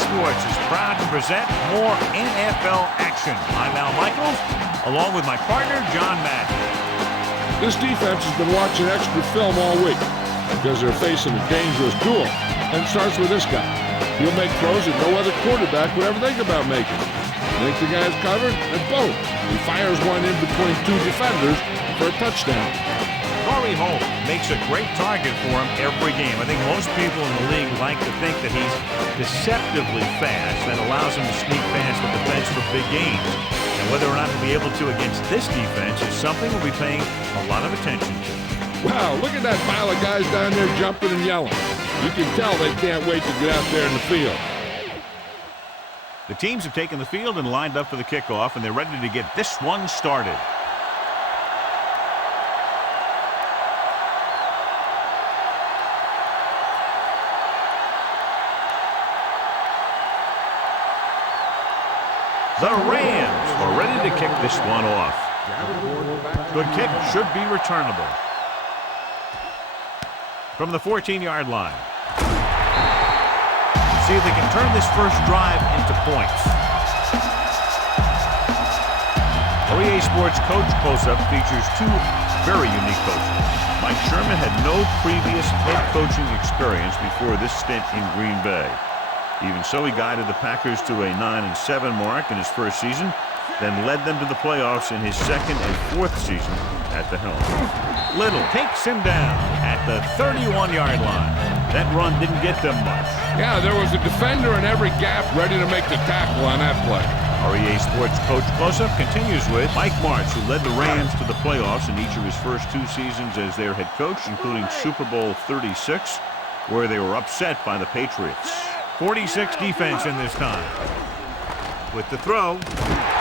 Sports is proud to present more NFL action. I'm Al Michaels, along with my partner, John Madden. This defense has been watching extra film all week because they're facing a dangerous duel. And it starts with this guy. He'll make throws that no other quarterback would ever think about making. Think the guy's covered, and boom, he fires one in between two defenders for a touchdown. Corey Holt makes a great target for him every game. I think most people in the league like to think that he's deceptively fast. That allows him to sneak past the defense for big gains. And whether or not he'll be able to against this defense is something we'll be paying a lot of attention to. Wow, look at that pile of guys down there jumping and yelling. You can tell they can't wait to get out there in the field. The teams have taken the field and lined up for the kickoff, and they're ready to get this one started. The Rams are ready to kick this one off. Good kick, should be returnable. From the 14-yard line. See if they can turn this first drive into points. OEA Sports Coach Close-Up features two very unique coaches. Mike Sherman had no previous head coaching experience before this stint in Green Bay. Even so, he guided the Packers to a 9-7 mark in his first season, then led them to the playoffs in his second and fourth season at the helm. Little takes him down at the 31-yard line. That run didn't get them much. Yeah, there was a defender in every gap ready to make the tackle on that play. REA Sports Coach Close-Up continues with Mike Martz, who led the Rams to the playoffs in each of his first two seasons as their head coach, including Super Bowl 36, where they were upset by the Patriots. 46 defense in this time. With the throw,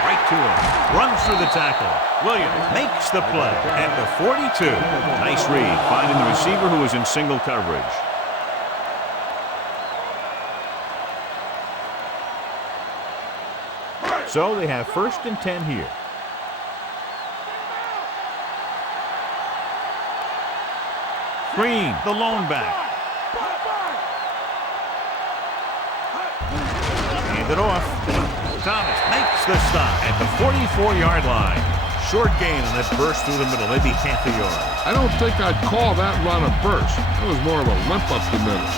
right to him. Runs through the tackle. Williams makes the play at the 42. Nice read, finding the receiver who was in single coverage. So they have 1st and 10 here. Green, the lone back. Hand it off. Thomas makes the stop at the 44-yard line. Short gain on that burst through the middle, maybe half a yard. I don't think I'd call that run a burst. That was more of a limp up the middle.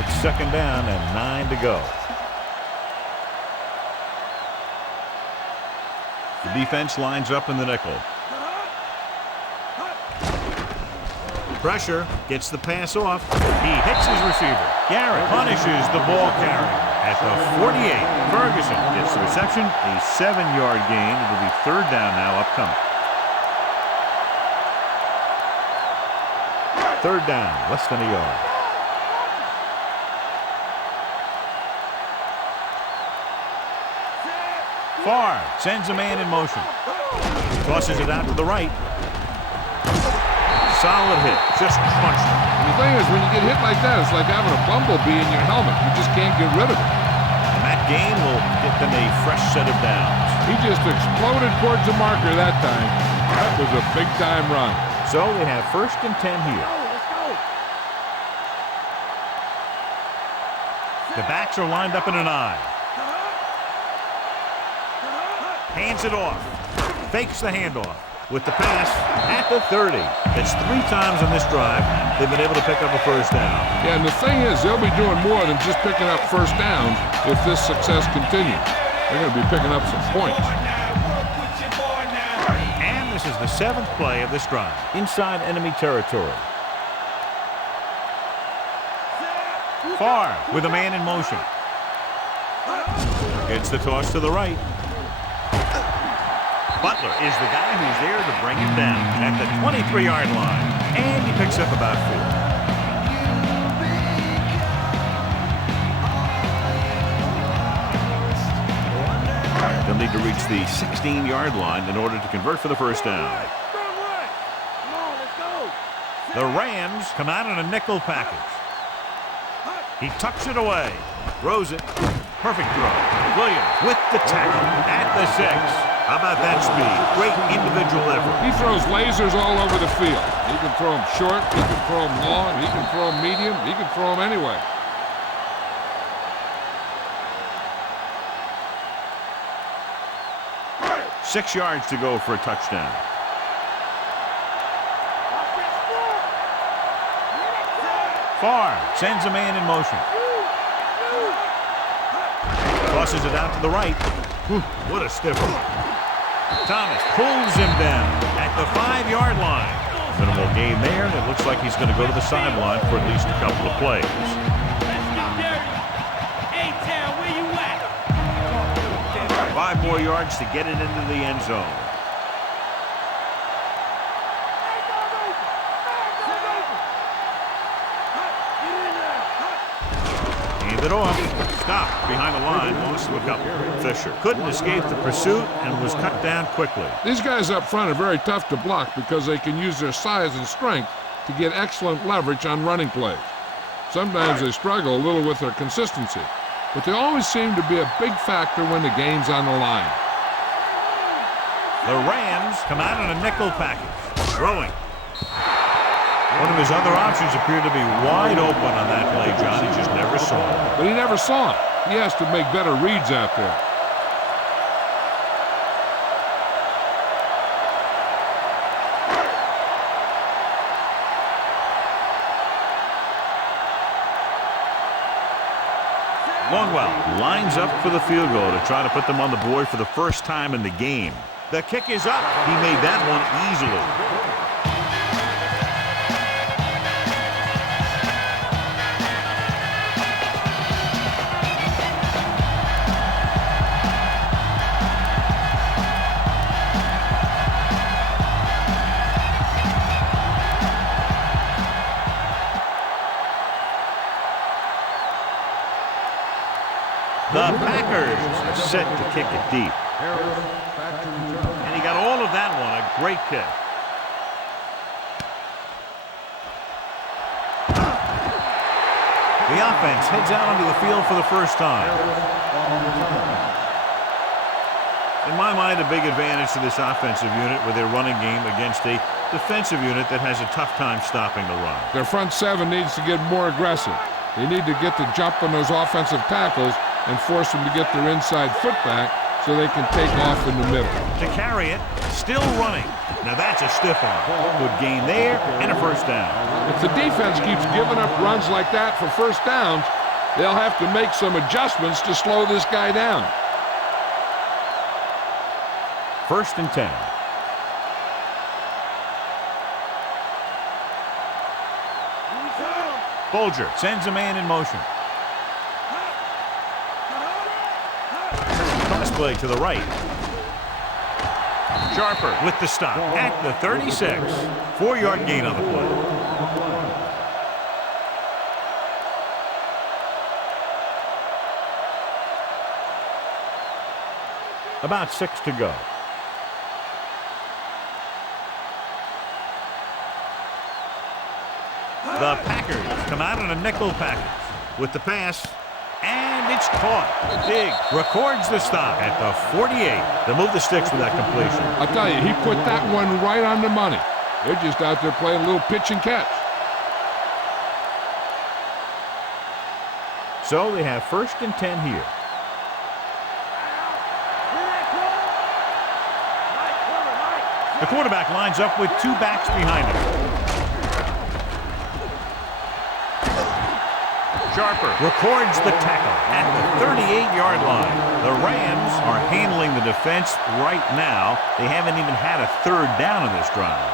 It's 2nd down and 9 to go. The defense lines up in the nickel. Pressure, gets the pass off. He hits his receiver. Garrett punishes the ball carrier at the 48. Ferguson gets the reception, a 7-yard gain. It'll be 3rd down now upcoming. 3rd down, less than a yard. Favre sends a man in motion. Tosses it out to the right. Solid hit, just crunched him. The thing is, when you get hit like that, it's like having a bumblebee in your helmet. You just can't get rid of it. And that gain will get them a fresh set of downs. He just exploded towards the marker that time. That was a big-time run. So they have 1st and 10 here. The backs are lined up in an I. Hands it off. Fakes the handoff. With the pass at the 30. That's 3 times on this drive they've been able to pick up a first down. Yeah, and the thing is, they'll be doing more than just picking up first downs if this success continues. They're going to be picking up some points. And this is the 7th play of this drive. Inside enemy territory. Favre with a man in motion. Gets the toss to the right. Butler is the guy who's there to bring him down at the 23-yard line. And he picks up about 4. They'll need to reach the 16-yard line in order to convert for the first down. The Rams come out in a nickel package. He tucks it away. Throws it. Perfect throw. Williams with the tackle at the 6. How about that speed? Great individual effort. He throws lasers all over the field. He can throw them short, he can throw them long, he can throw them medium, he can throw them anyway. 6 yards to go for a touchdown. Farr sends a man in motion. Tosses it out to the right. Whew, what a stiffer. Thomas pulls him down at the 5-yard line. Minimal gain there, and it looks like he's going to go to the sideline for at least a couple of plays. Five more yards to get it into the end zone. Hand it off. Stop behind the line. Lost to a couple. Fisher couldn't escape the pursuit and was cut down quickly. These guys up front are very tough to block because they can use their size and strength to get excellent leverage on running plays. Sometimes they struggle a little with their consistency, but they always seem to be a big factor when the game's on the line. The Rams come out in a nickel package. Throwing. One of his other options appeared to be wide open on that play, John. He just never saw it. But he never saw it. He has to make better reads out there. Longwell lines up for the field goal to try to put them on the board for the first time in the game. The kick is up. He made that one easily. The Packers set to kick it deep. And he got all of that one. A great kick. The offense heads out onto the field for the first time. In my mind, a big advantage to this offensive unit with their running game against a defensive unit that has a tough time stopping the run. Their front seven needs to get more aggressive. They need to get the jump on those offensive tackles and force them to get their inside foot back so they can take off in the middle. To carry it, still running. Now that's a stiff arm. Good gain there and a first down. If the defense keeps giving up runs like that for first downs, they'll have to make some adjustments to slow this guy down. 1st and 10. Bolger sends a man in motion. Pass play to the right. Sharper with the stop at the 36. 4-yard gain on the play. About 6 to go. The Packers come out in a nickel package with the pass, and it's caught. Big records the stop at the 48. They move the sticks with that completion. I'll tell you, he put that one right on the money. They're just out there playing a little pitch and catch. So they have 1st and 10 here. The quarterback lines up with 2 backs behind him. Sharper records the tackle at the 38-yard line. The Rams are handling the defense right now. They haven't even had a 3rd down in this drive.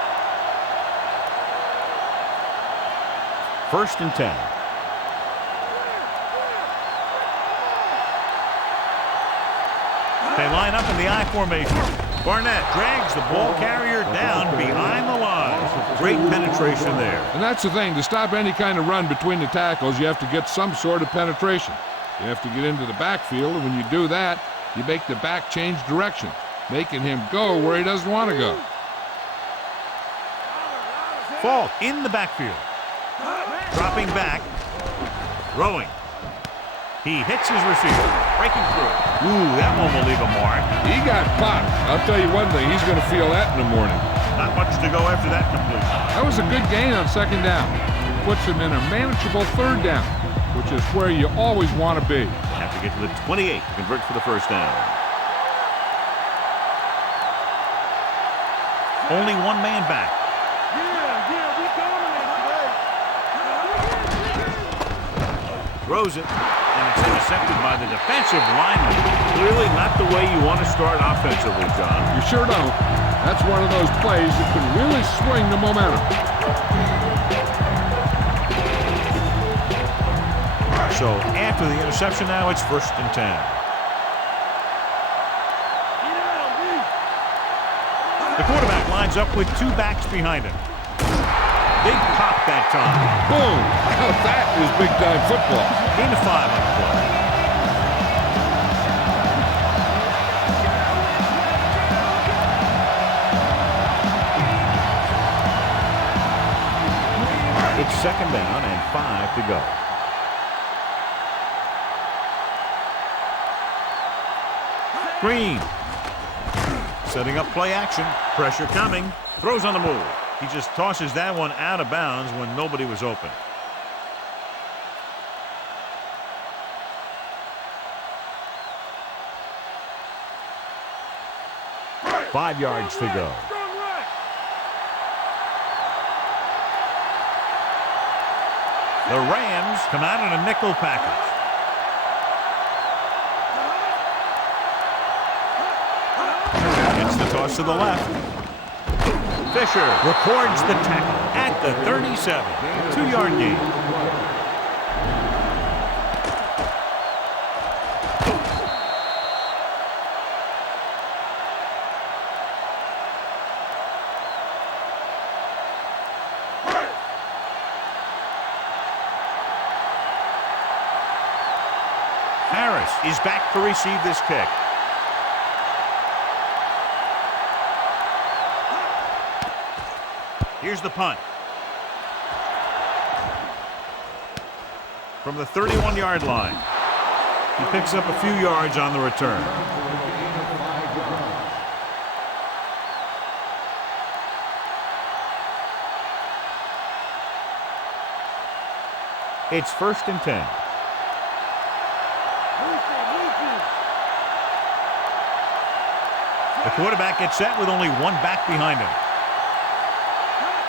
1st and 10. They line up in the I formation. Barnett drags the ball carrier down behind the line. Great penetration there. And that's the thing. To stop any kind of run between the tackles, you have to get some sort of penetration. You have to get into the backfield, and when you do that, you make the back change direction, making him go where he doesn't want to go. Falk in the backfield. Dropping back. Throwing. He hits his receiver, breaking through. Ooh, that one will leave a mark. He got popped. I'll tell you one thing, he's going to feel that in the morning. Not much to go after that completion. That was a good gain on 2nd down. Puts him in a manageable 3rd down, which is where you always want to be. Have to get to the 28 to convert for the first down. Only one man back. Throws it, and it's intercepted by the defensive lineman. Clearly not the way you want to start offensively, John. You sure don't. That's one of those plays that can really swing the momentum. So after the interception now, it's 1st and 10. The quarterback lines up with 2 backs behind him. Big pop that time. Boom! Now that is big-time football. Gain of 5 on the play. It's 2nd down and 5 to go. Green. Setting up play action. Pressure coming. Throws on the move. He just tosses that one out of bounds when nobody was open. 5 yards to go. The Rams come out in a nickel package. Gets the toss to the left. Fisher records the tackle at the 37. 2-yard gain. Harris is back to receive this kick. Here's the punt. From the 31-yard line. He picks up a few yards on the return. It's 1st and 10. The quarterback gets set with only 1 back behind him.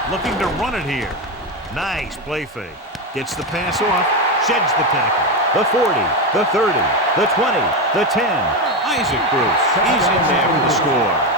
Looking to run it here. Nice play fake. Gets the pass off. Sheds the tackle. The 40, the 30, the 20, the 10. Isaac Bruce. He's in there for the score.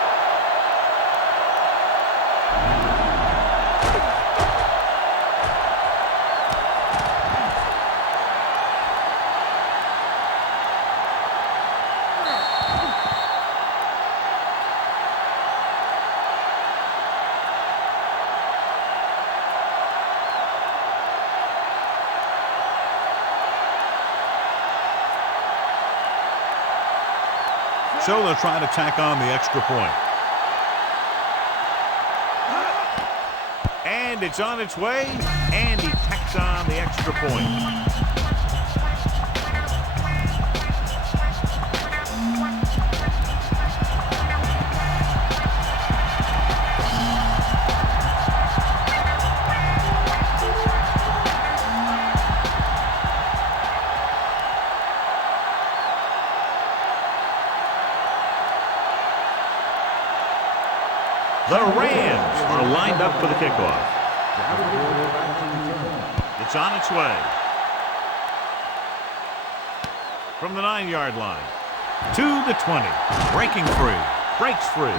So they'll try to tack on the extra point. And it's on its way, and he tacks on the extra point. The Rams are lined up for the kickoff. It's on its way. From the 9-yard line to the 20. Breaking free. Breaks free.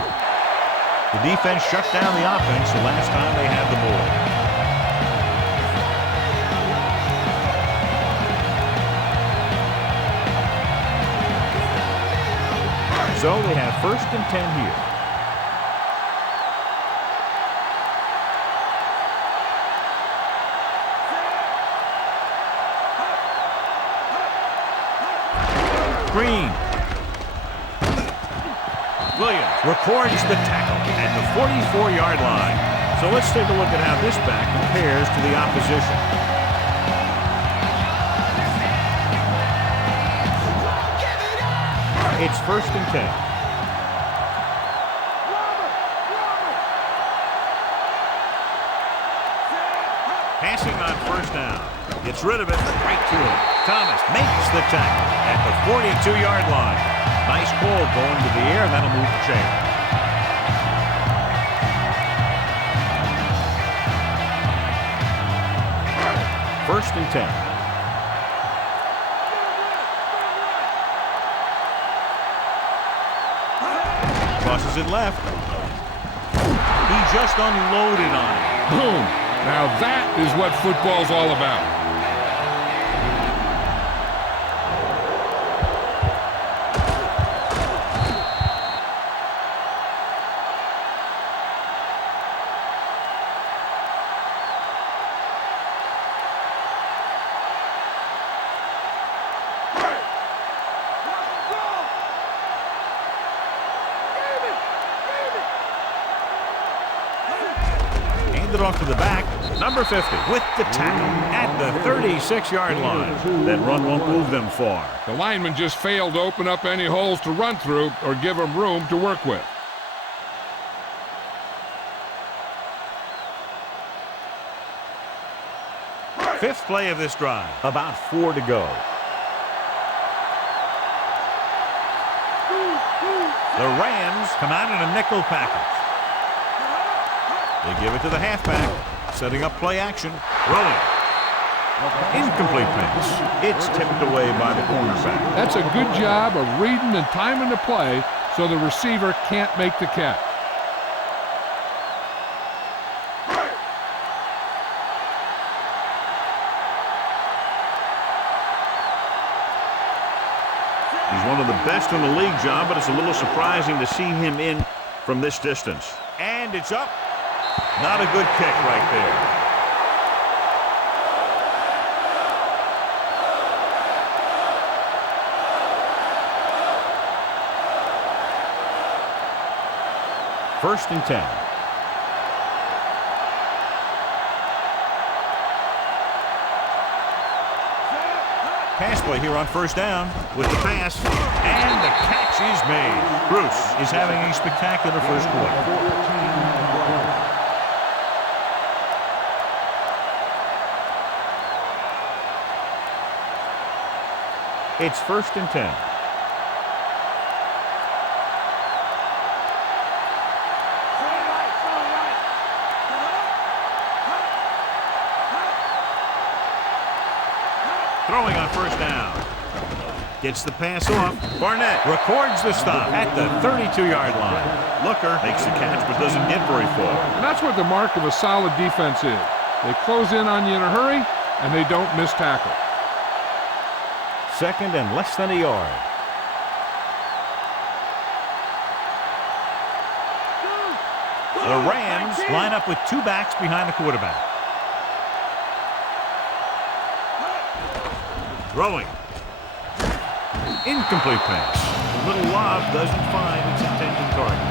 The defense shut down the offense the last time they had the ball. So they have 1st and 10 here. Green. Williams records the tackle at the 44-yard line. So let's take a look at how this back compares to the opposition. It's 1st and 10. Passing on 1st down. Gets rid of it right to him. Thomas makes the tackle at the 42-yard line. Nice call going to the air. That'll move the chain. First and 10. Crosses it left. He just unloaded on it. Boom. Now that is what football's all about. It off to the back. Number 50 with the tackle at the 36-yard line. That run won't move them far. The lineman just failed to open up any holes to run through or give him room to work with. Fifth play of this drive. About 4 to go. The Rams come out in a nickel package. They give it to the halfback, setting up play action. Rolling. Incomplete pass. It's tipped away by the cornerback. That's a good job of reading and timing the play so the receiver can't make the catch. He's one of the best in the league, John, but it's a little surprising to see him in from this distance. And it's up. Not a good kick right there. First and 10. Pass play here on first down with the pass. And the catch is made. Bruce is having a spectacular first quarter. It's first and 10. Throwing on first down. Gets the pass off. Barnett records the stop at the 32-yard line. Looker makes the catch but doesn't get very far. And that's what the mark of a solid defense is. They close in on you in a hurry, and they don't miss tackle. Second and less than a yard. The Rams line up with 2 backs behind the quarterback. Throwing. Incomplete pass. Little lob doesn't find its intended target.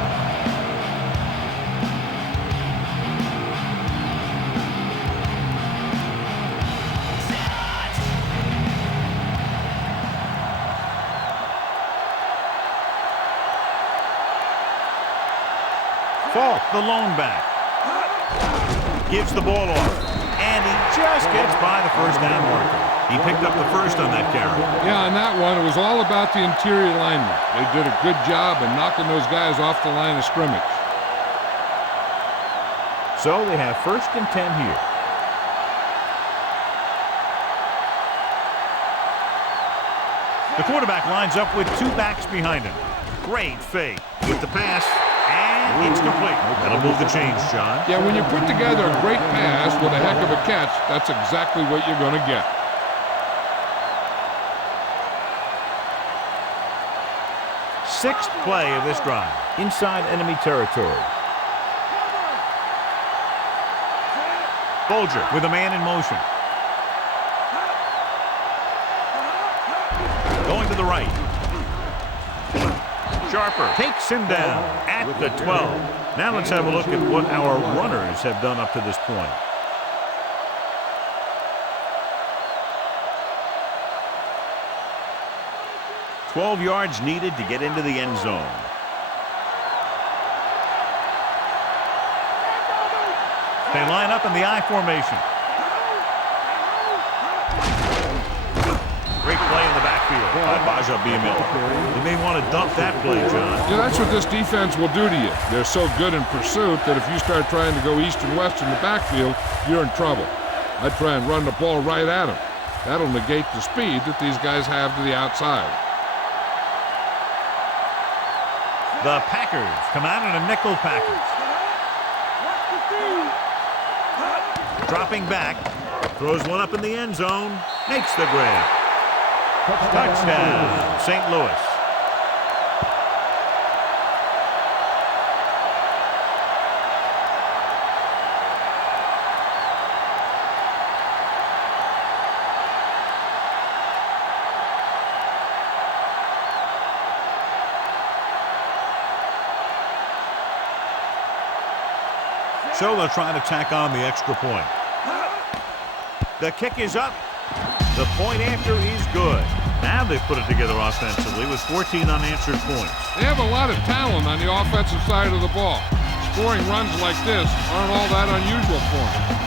Falk, the lone back, gives the ball off, and he just gets by the first down marker. He picked up the first on that carry. Yeah, on that one, it was all about the interior linemen. They did a good job of knocking those guys off the line of scrimmage. So they have first and 10 here. The quarterback lines up with 2 backs behind him. Great fake with the pass. And it's complete. That'll move the chains, John. Yeah, when you put together a great pass with a heck of a catch, that's exactly what you're going to get. Sixth play of this drive. Inside enemy territory. Bolger with a man in motion. Going to the right. Sharper takes him down at the 12. Now let's have a look at what our runners have done up to this point. "12 yards needed to get into the end zone. They line up in the I formation. Great play in the backfield by Baja Biamil. You may want to dump that play, John. Yeah, that's what this defense will do to you. They're so good in pursuit that if you start trying to go east and west in the backfield, you're in trouble. I'd try and run the ball right at him. That'll negate the speed that these guys have to the outside. The Packers come out in a nickel package. Dropping back, throws one up in the end zone, makes the grab. Touchdown, St. Louis. So they'll try to tack on the extra point. The kick is up. The point after is good. Now they've put it together offensively with 14 unanswered points. They have a lot of talent on the offensive side of the ball. Scoring runs like this aren't all that unusual for them.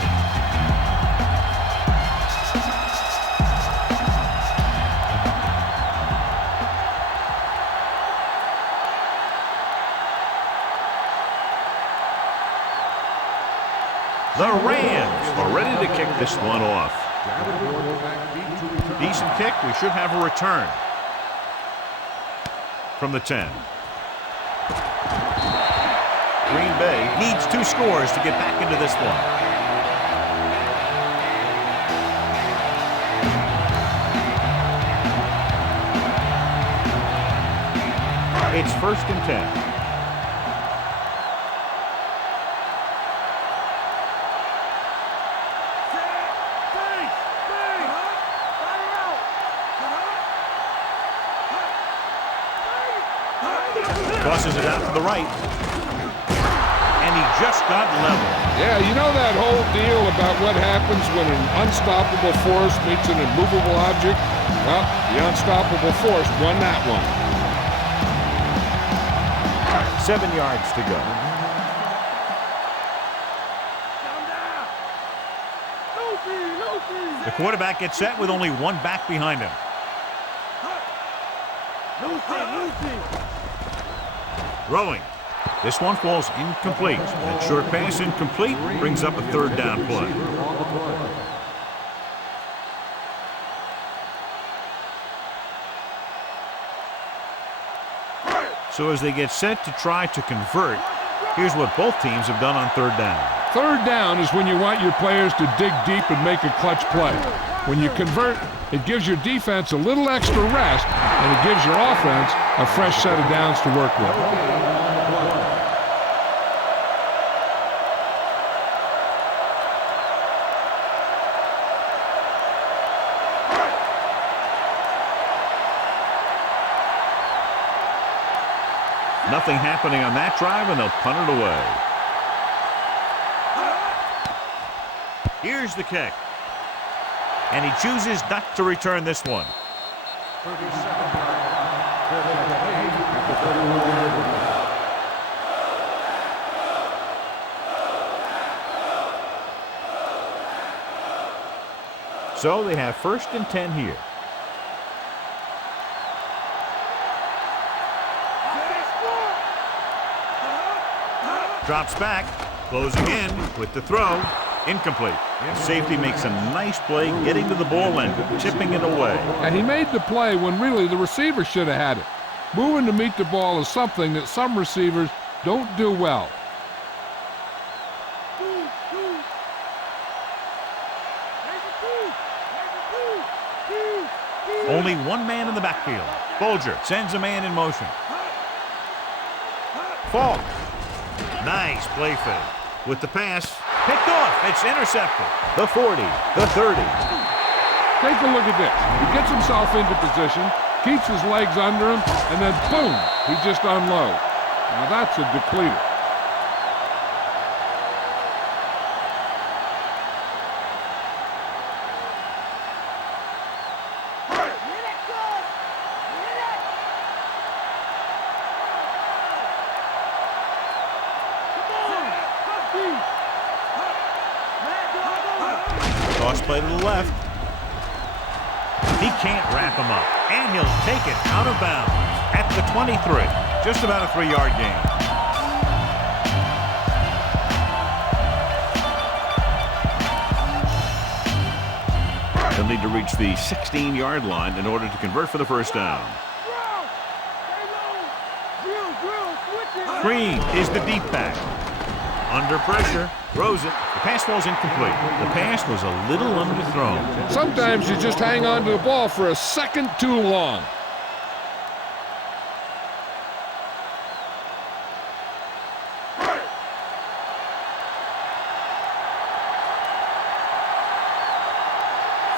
The Rams are ready to kick this one off. Decent kick. We should have a return from the 10. Green Bay needs 2 scores to get back into this one. It's 1st and 10. Tosses it out to the right. And he just got level. Yeah, you know that whole deal about what happens when an unstoppable force meets an immovable object? Well, the unstoppable force won that one. 7 yards to go. The quarterback gets set with only 1 back behind him. Throwing. This one falls incomplete. That short pass incomplete brings up a 3rd down play. So as they get set to try to convert, here's what both teams have done on 3rd down. 3rd down is when you want your players to dig deep and make a clutch play. When you convert, it gives your defense a little extra rest, and it gives your offense a fresh set of downs to work with. Nothing happening on that drive, and they'll punt it away. Here's the kick. And he chooses not to return this one. So they have 1st and 10 here. Drops back, closing in with the throw. Incomplete. Safety makes a nice play getting to the ball and tipping it away. And he made the play when really the receiver should have had it. Moving to meet the ball is something that some receivers don't do well. Only 1 man in the backfield. Bolger sends a man in motion. Falk. Nice play fake. With the pass, picked off. It's intercepted. The 40, the 30. Take a look at this. He gets himself into position, keeps his legs under him, and then boom, he just unloads. Now that's a depleter. Toss play to the left. He can't wrap him up. And he'll take it out of bounds at the 23. Just about a 3-yard gain. They'll need to reach the 16-yard line in order to convert for the first down. Green is the deep back. Under pressure, throws it. The pass falls incomplete. The pass was a little underthrown. Sometimes you just hang on to the ball for a second too long.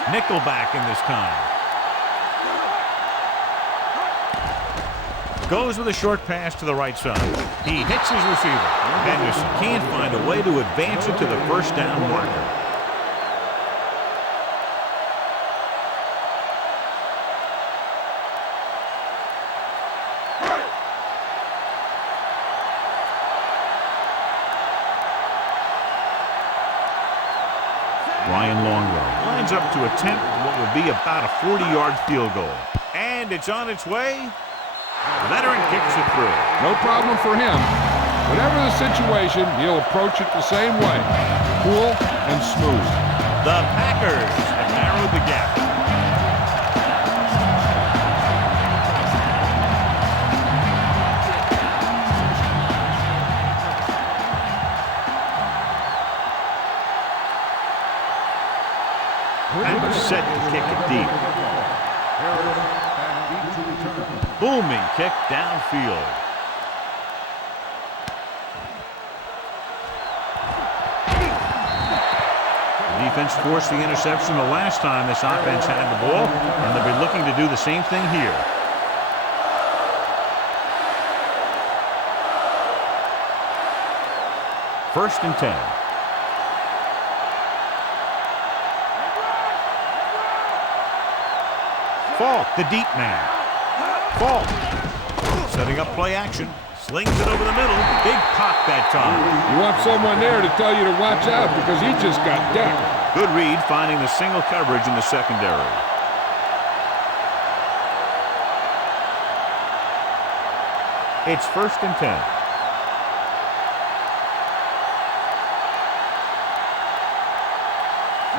Nickelback in this time. Goes with a short pass to the right side. He hits his receiver. Henderson can't find a way to advance it to the first down marker. Ryan Longrow lines up to attempt what will be about a 40-yard field goal. And it's on its way. Veteran kicks it through. No problem for him. Whatever the situation, he'll approach it the same way. Cool and smooth. The Packers have narrowed the gap. And set to kick it deep. Booming kick downfield. The defense forced the interception the last time this offense had the ball, and they'll be looking to do the same thing here. First and 10. Falk, the deep man. Falk, setting up play action. Slings it over the middle. Big pop that time. You want someone there to tell you to watch out because he just got decked. Good read finding the single coverage in the secondary. It's first and 10.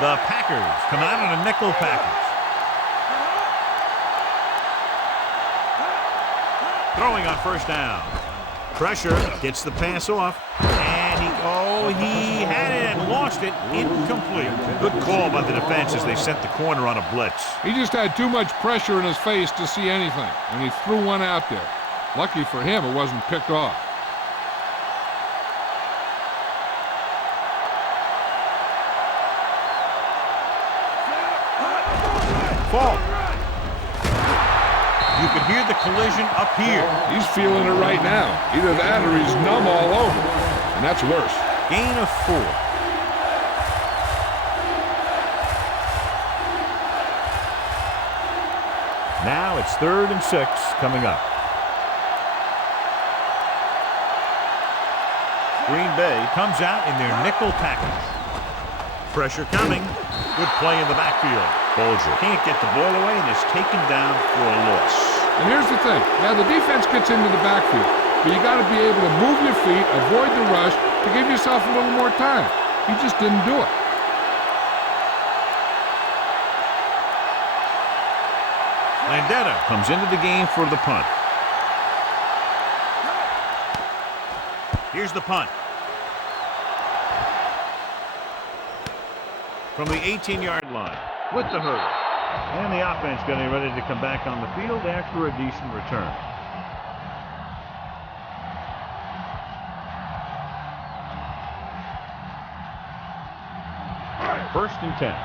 The Packers come out in a nickel package. Throwing on first down. Pressure gets the pass off. And he had it and lost it. Incomplete. Good call by the defense as they sent the corner on a blitz. He just had too much pressure in his face to see anything, and he threw one out there. Lucky for him, it wasn't picked off. Falk. You could hear the collision up here. He's feeling it right now. Either that or he's numb all over. And that's worse. Gain of 4. Now it's 3rd and 6 coming up. Green Bay comes out in their nickel package. Pressure coming. Good play in the backfield. Bolger can't get the ball away and is taken down for a loss. And here's the thing. Now, the defense gets into the backfield, but you got to be able to move your feet, avoid the rush, to give yourself a little more time. He just didn't do it. Landetta comes into the game for the punt. Here's the punt. From the 18-yard line with the hurdle. And the offense getting ready to come back on the field after a decent return. First and 10.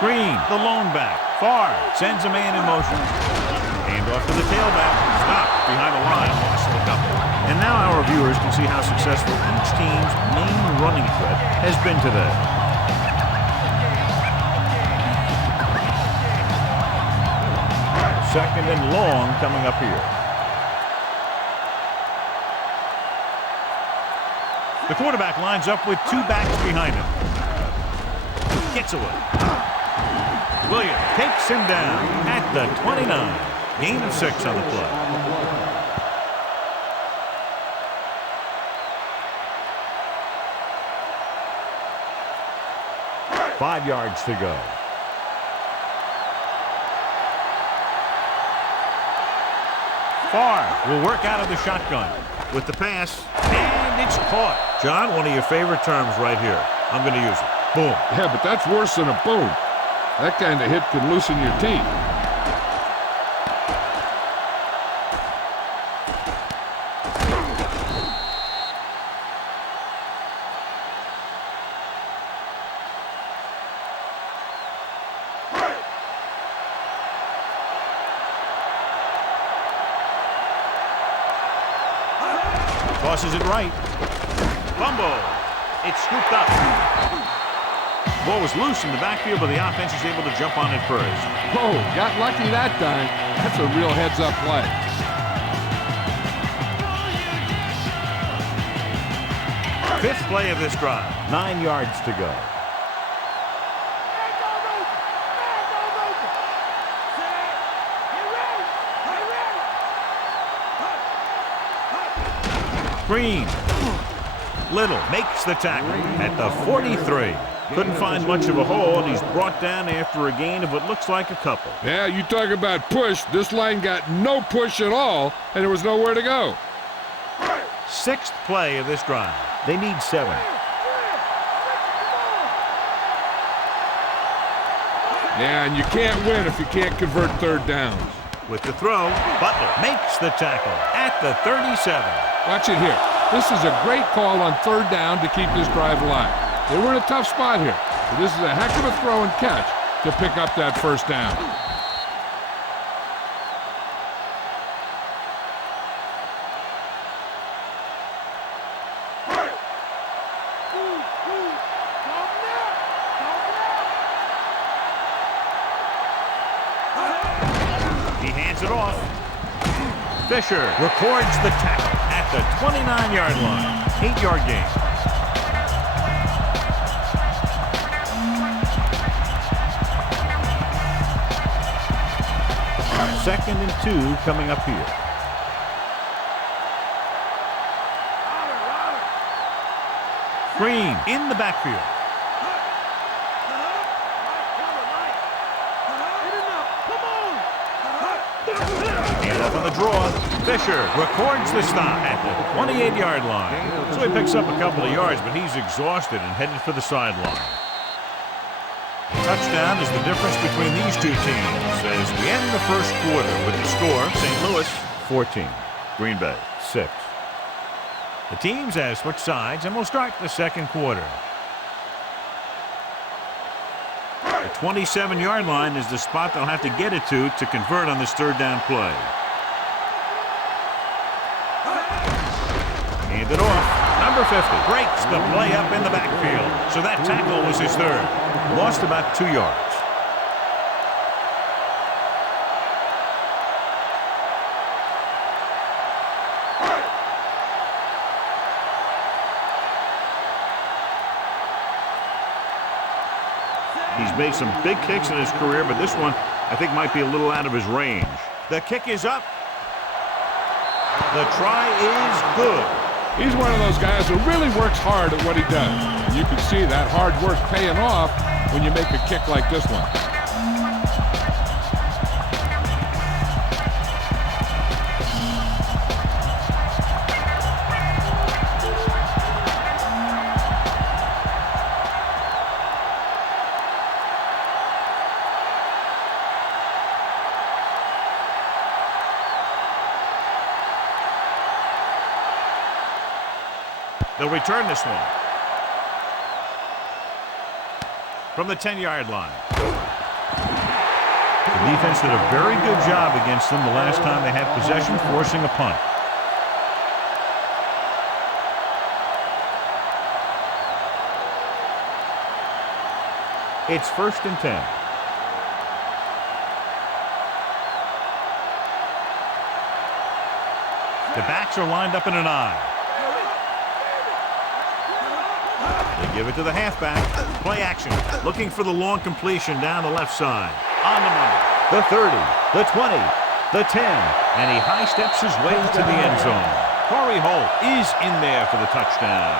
Green, the lone back. Far sends a man in motion. Hand off to the tailback. Stopped behind the line. Lost the couple. And now our viewers can see how successful each team's main running threat has been today. Second and long coming up here. The quarterback lines up with 2 backs behind him. Gets away. Williams takes him down at the 29. Gain of 6 on the play. 5 yards to go. Farr will work out of the shotgun with the pass, and it's caught. John, one of your favorite terms right here. I'm going to use it. Boom. Yeah, but that's worse than a boom. That kind of hit can loosen your teeth. Tosses it right. Fumble. It's scooped up. Ball was loose in the backfield, but the offense is able to jump on it first. Oh, got lucky that time. That's a real heads-up play. Fifth play of this drive. 9 yards to go. Green. Little makes the tackle at the 43. Couldn't find much of a hole, and he's brought down after a gain of what looks like a couple. Yeah, you talk about push. This line got no push at all, and there was nowhere to go. Sixth play of this drive. They need 7. Yeah, and you can't win if you can't convert third downs. With the throw, Butler makes the tackle at the 37. Watch it here. This is a great call on third down to keep this drive alive. They were in a tough spot here, but this is a heck of a throw and catch to pick up that first down. He hands it off. Fisher records the tackle at the 29-yard line. 8-yard gain. Second and 2 coming up here. Green in the backfield. And up on the draw. Fisher records the stop at the 28-yard line. So he picks up a couple of yards, but he's exhausted and headed for the sideline. Touchdown is the difference between these two teams as we end the first quarter with the score, St. Louis 14, Green Bay 6. The teams have switched sides, and we'll start the second quarter. The 27-yard line is the spot they'll have to get it to convert on this third down play. Hand it off. Number 50 breaks the play up in the backfield. So that tackle was his third. Lost about 2 yards. He's made some big kicks in his career, but this one I think might be a little out of his range. The kick is up. The try is good. He's one of those guys who really works hard at what he does. You can see that hard work paying off when you make a kick like this one. They'll return this one. From the 10-yard line. The defense did a very good job against them the last time they had possession, forcing a punt. It's 1st and 10. The backs are lined up in an I. They give it to the halfback. Play action. Looking for the long completion down the left side. On the money. The 30, the 20, the 10. And he high steps his way to the end zone. Corey Holt is in there for the touchdown.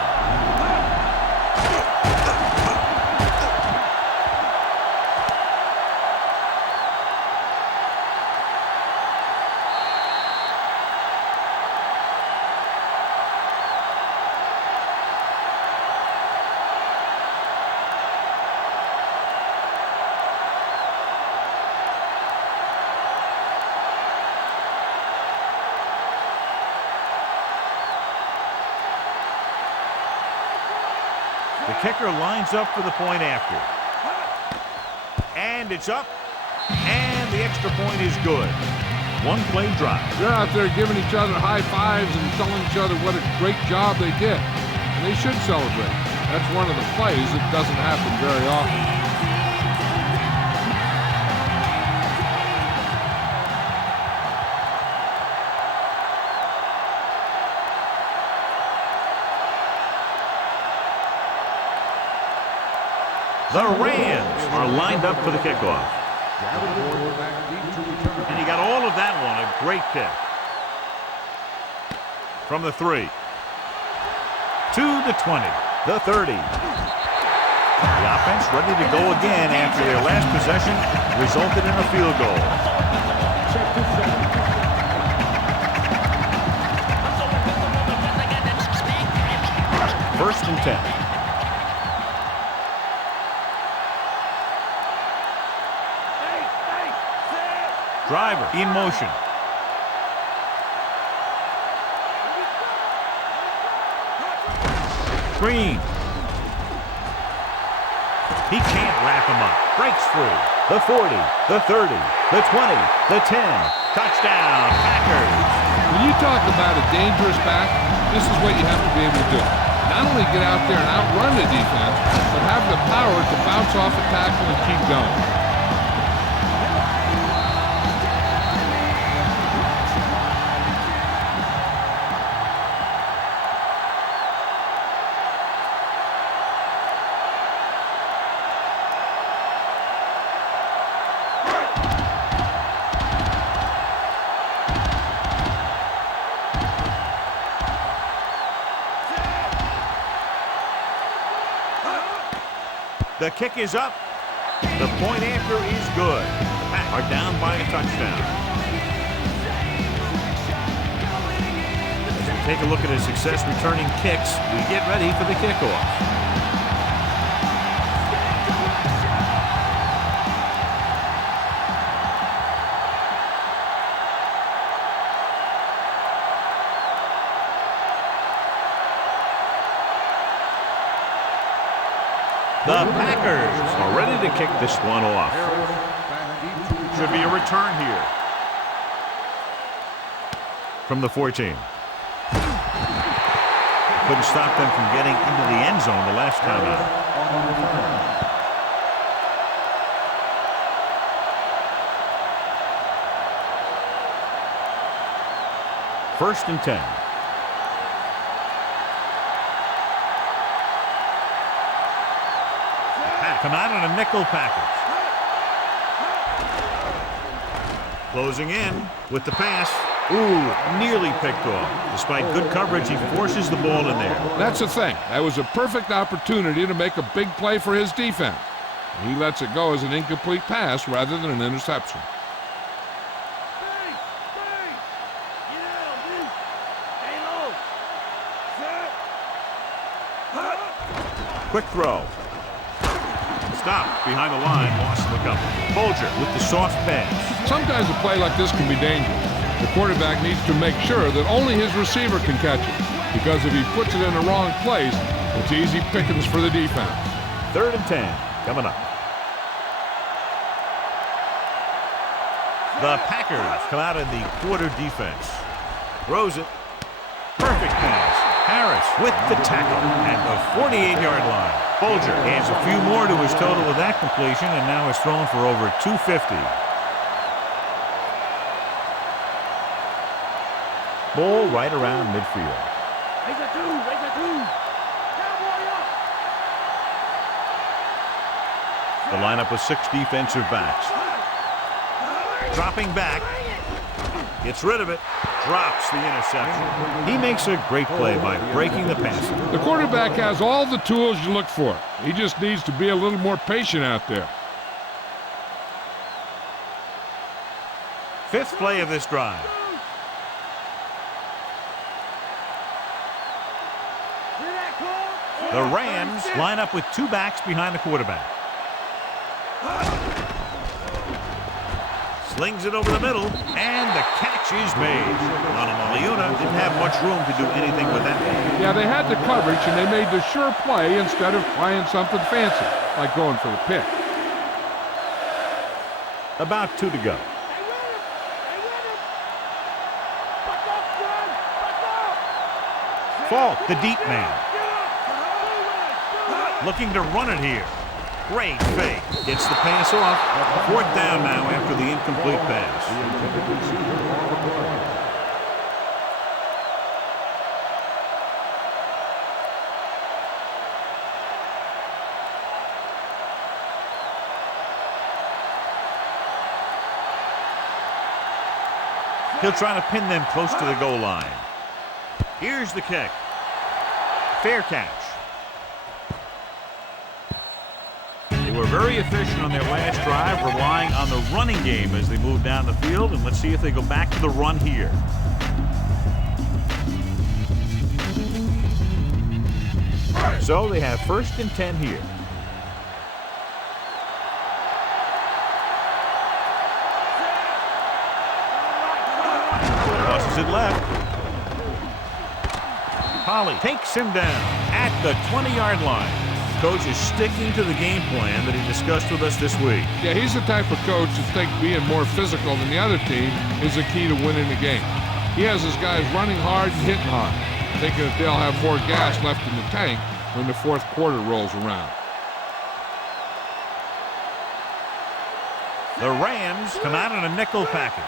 The kicker lines up for the point after. And it's up. And the extra point is good. One-play drive. They're out there giving each other high fives and telling each other what a great job they did. And they should celebrate. That's one of the plays that doesn't happen very often. The Rams are lined up for the kickoff. And he got all of that one. A great kick. From the 3. To the 20. The 30. The offense ready to go again after their last possession resulted in a field goal. First and 10. Driver in motion. Green. He can't wrap him up. Breaks free. The 40, the 30, the 20, the 10. Touchdown, Packers. When you talk about a dangerous back, this is what you have to be able to do. Not only get out there and outrun the defense, but have the power to bounce off a tackle and keep going. The kick is up. The point after is good. The Packers are down by a touchdown. As we take a look at his success returning kicks, we get ready for the kickoff. The Packers are ready to kick this one off. Should be a return here. From the 14. Couldn't stop them from getting into the end zone the last time out. First and 10. Come out on a nickel package. Closing in with the pass. Ooh, nearly picked off. Despite good coverage, he forces the ball in there. That's the thing. That was a perfect opportunity to make a big play for his defense. He lets it go as an incomplete pass rather than an interception. Quick throw. Stop behind the line, lost the cover. Folger with the soft pass. Sometimes a play like this can be dangerous. The quarterback needs to make sure that only his receiver can catch it, because if he puts it in the wrong place, it's easy pickings for the defense. Third and 10 coming up. The Packers come out in the quarter defense. Throws it. Perfect pass. Harris with the tackle at the 48-yard line. Folger adds a few more to his total with that completion and now has thrown for over 250. Ball right around midfield. The lineup with 6 defensive backs. Dropping back. Gets rid of it. Drops the interception. He makes a great play by breaking the pass. The quarterback has all the tools you look for. He just needs to be a little more patient out there. Fifth play of this drive. The Rams line up with 2 backs behind the quarterback. Slings it over the middle, and the catch is made. Anamaliuna didn't have much room to do anything with that one. Yeah, they had the coverage, and they made the sure play instead of trying something fancy, like going for the pick. About 2 to go. Falk, the deep man. Looking to run it here. Great fake. Gets the pass off. 4th down now after the incomplete pass. He'll try to pin them close to the goal line. Here's the kick. Fair catch. They were very efficient on their last drive, relying on the running game as they move down the field. And let's see if they go back to the run here. So they have 1st and 10 here. Tosses it left. Holly takes him down at the 20-yard line. Coach is sticking to the game plan that he discussed with us this week. Yeah, he's the type of coach that thinks being more physical than the other team is the key to winning the game. He has his guys running hard and hitting hard, thinking that they'll have more gas left in the tank when the 4th quarter rolls around. The Rams come out in a nickel package.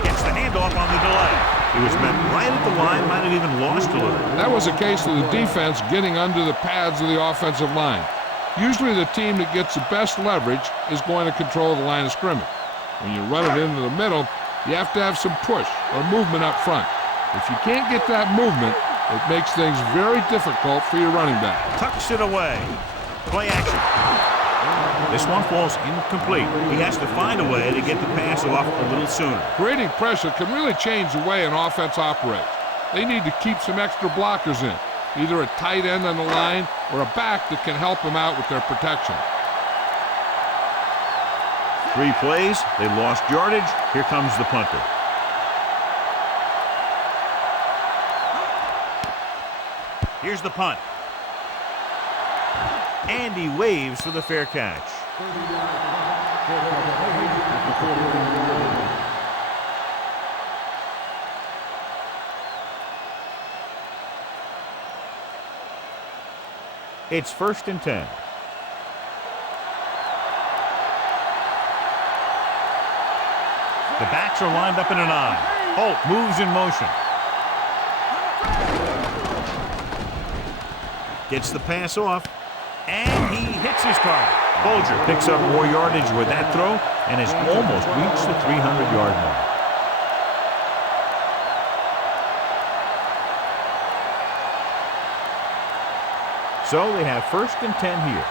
Gets the handoff on the delay. He was met right at the line, might have even lost a little. That was a case of the defense getting under the pads of the offensive line. Usually the team that gets the best leverage is going to control the line of scrimmage. When you run it into the middle, you have to have some push or movement up front. If you can't get that movement, it makes things very difficult for your running back. Tucks it away. Play action. This one falls incomplete. He has to find a way to get the pass off a little sooner. Creating pressure can really change the way an offense operates. They need to keep some extra blockers in, either a tight end on the line or a back that can help them out with their protection. 3 plays, they lost yardage. Here comes the punter. Here's the punt. And he waves for the fair catch. It's 1st and 10. The backs are lined up in an I. Holt moves in motion. Gets the pass off. And he hits his target. Bolger picks up more yardage with that throw and has almost reached the 300-yard mark. So they have 1st and 10 here.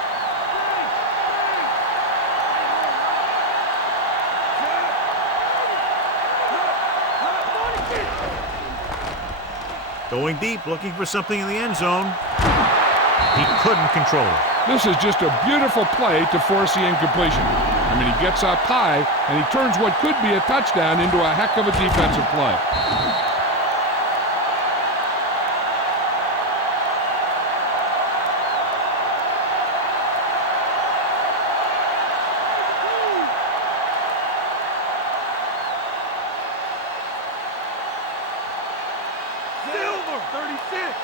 Going deep, looking for something in the end zone. He couldn't control it. This is just a beautiful play to force the incompletion. I mean, he gets up high, and he turns what could be a touchdown into a heck of a defensive play. Silver, 36.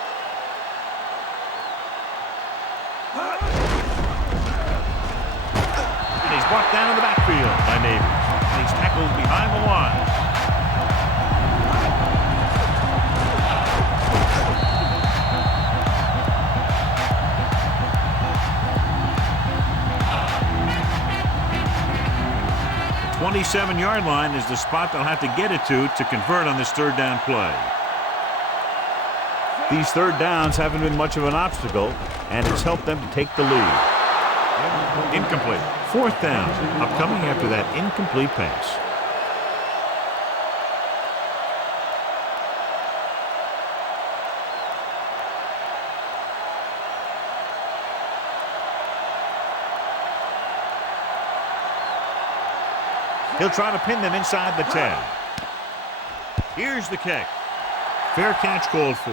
And he's brought down in the backfield by Navy. And he's tackled behind the line. The 27-yard line is the spot they'll have to get it to convert on this 3rd down play. These 3rd downs haven't been much of an obstacle, and it's helped them to take the lead. Incomplete. 4th down, upcoming after that incomplete pass. He'll try to pin them inside the 10. Here's the kick. Fair catch called for.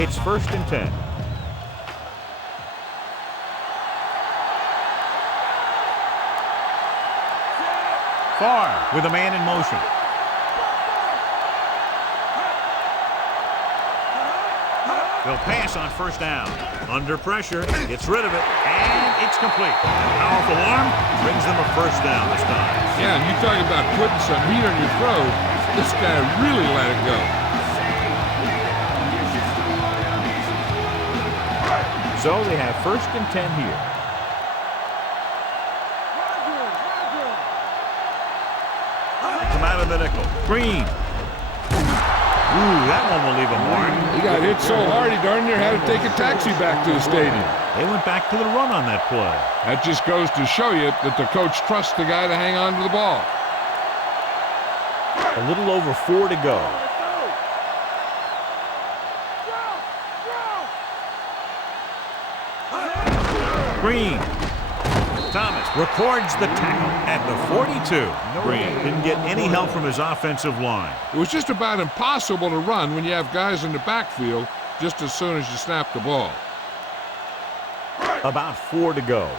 It's 1st and 10. Farr with a man in motion. They'll pass on 1st down. Under pressure, gets rid of it, and it's complete. A powerful arm brings them a 1st down this time. Yeah, and you talk about putting some heat on your throws. This guy really let it go. So they have 1st and 10 here. Come out of the nickel. Green. Ooh, that one will leave a mark. He got hit so hard he darn near had to take a taxi back to the stadium. They went back to the run on that play. That just goes to show you that the coach trusts the guy to hang on to the ball. A little over 4 to go. Green. Thomas records the tackle at the 42. Green didn't get any help from his offensive line. It was just about impossible to run when you have guys in the backfield just as soon as you snap the ball. About 4 to go.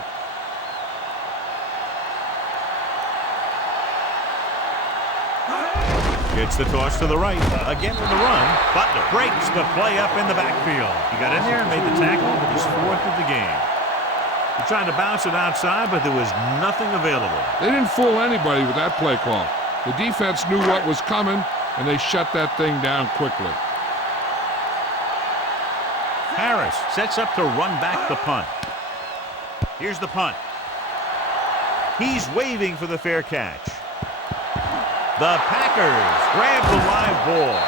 Gets the toss to the right. Again with the run. Butler breaks the play up in the backfield. He got in there and made the tackle with his 4th of the game. He tried to bounce it outside, but there was nothing available. They didn't fool anybody with that play call. The defense knew what was coming, and they shut that thing down quickly. Harris sets up to run back the punt. Here's the punt. He's waving for the fair catch. The Packers grab the live ball.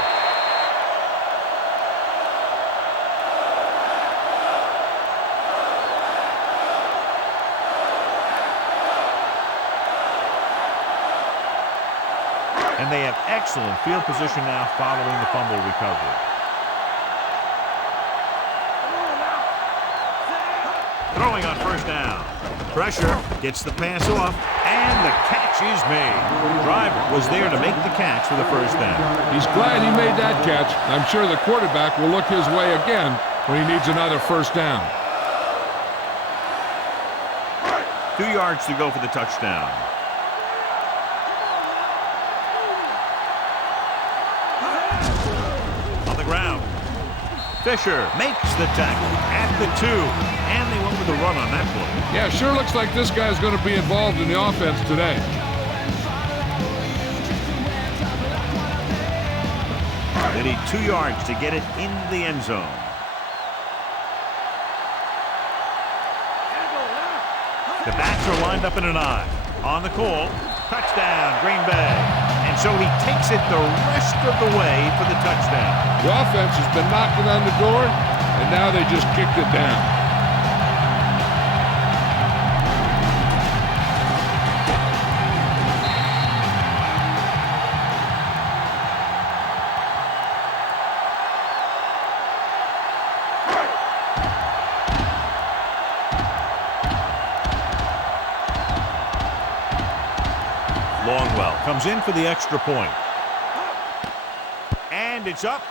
And they have excellent field position now following the fumble recovery. Throwing on 1st down. Pressure, gets the pass off, and the catch is made. Driver was there to make the catch for the 1st down. He's glad he made that catch. I'm sure the quarterback will look his way again when he needs another 1st down. 2 yards to go for the touchdown. On the ground. Fisher makes the tackle at the 2, and they went with the run on that play. Yeah, sure looks like this guy's going to be involved in the offense today. They need 2 yards to get it in the end zone. The backs are lined up in an I. On the call, touchdown, Green Bay. And so he takes it the rest of the way for the touchdown. The offense has been knocking on the door, and now they just kicked it down. Longwell comes in for the extra point. And it's up.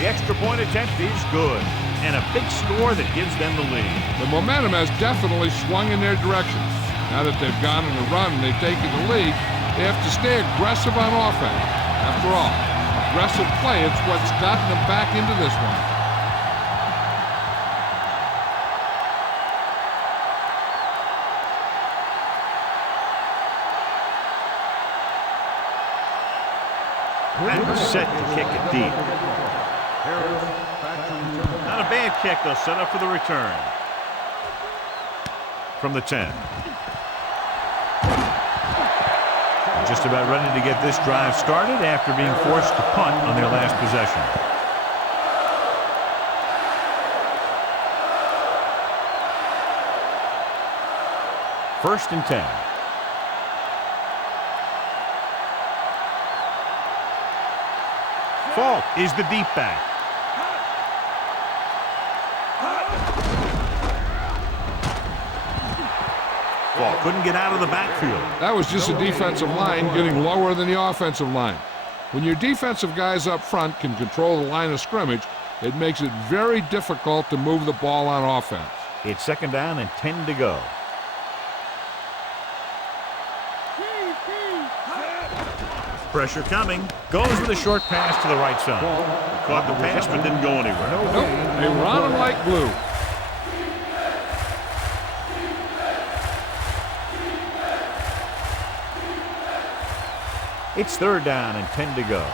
The extra point attempt is good. And a big score that gives them the lead. The momentum has definitely swung in their direction. Now that they've gone on a run and they've taken the lead, they have to stay aggressive on offense. After all, aggressive play is what's gotten them back into this one. And set to kick it deep. Not a bad kick. They'll set up for the return. From the 10. Just about ready to get this drive started after being forced to punt on their last possession. First and 10. is the deep back. Ball couldn't get out of the backfield. That was just a defensive line getting lower than the offensive line. When your defensive guys up front can control the line of scrimmage, it makes it very difficult to move the ball on offense. It's 2nd down and 10 to go. Pressure coming. Goes with a short pass to the right side. Caught the pass but didn't go anywhere. Nope, they were on him like glue. It's 3rd down and 10 to go.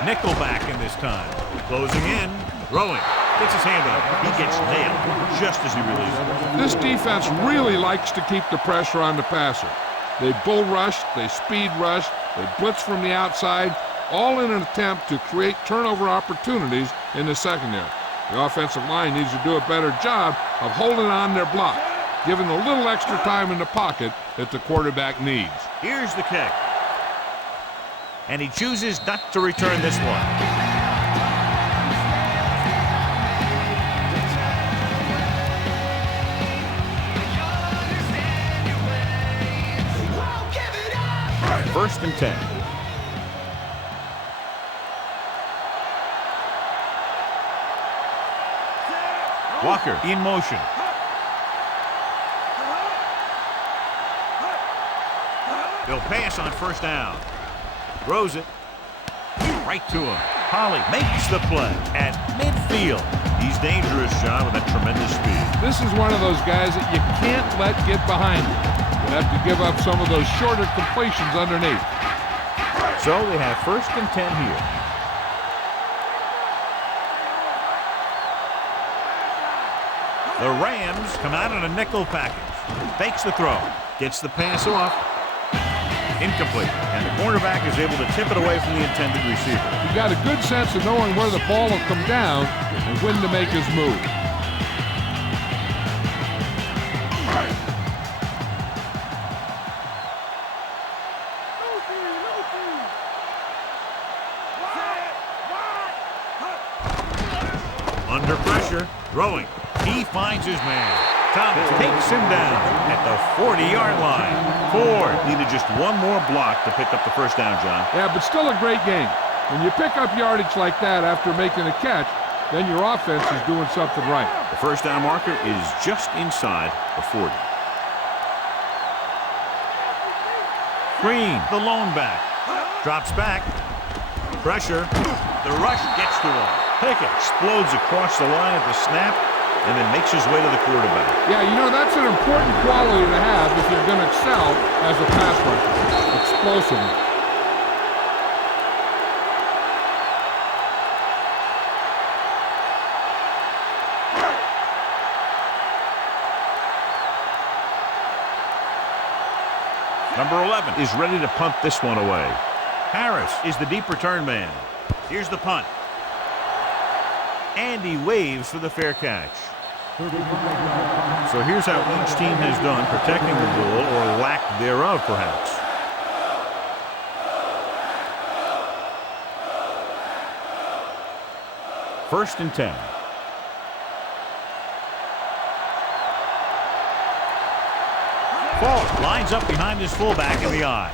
Nickelback in this time. Closing in. Throwing. Gets his hand up. He gets nailed just as he releases it. This defense really likes to keep the pressure on the passer. They bull rush, they speed rush, they blitz from the outside, all in an attempt to create turnover opportunities in the secondary. The offensive line needs to do a better job of holding on their block, giving a little extra time in the pocket that the quarterback needs. Here's the kick. And he chooses not to return this one. First and 10. Walker in motion. They'll pass on 1st down. Throws it right to him. Holly makes the play at midfield. He's dangerous, John, with that tremendous speed. This is one of those guys that you can't let get behind you. You have to give up some of those shorter completions underneath. So they have 1st and 10 here. The Rams come out in a nickel package. Fakes the throw. Gets the pass off. Incomplete. And the cornerback is able to tip it away from the intended receiver. He got a good sense of knowing where the ball will come down and when to make his move. Under pressure, throwing. He finds his man. Thomas takes him down at the 40-yard line. Ford needed just one more block to pick up the 1st down, John. Yeah, but still a great game. When you pick up yardage like that after making a catch, then your offense is doing something right. The 1st down marker is just inside the 40. Green, the lone back. Drops back. Pressure. The rush gets to him. Pickett explodes across the line at the snap and then makes his way to the quarterback. Yeah, you know, that's an important quality to have if you're going to excel as a pass rusher. Explosiveness. Number 11 is ready to punt this one away. Harris is the deep return man. Here's the punt. And he waves for the fair catch. So here's how each team has done protecting the ball, or lack thereof, perhaps. First and 10. Falk lines up behind his fullback in the eye.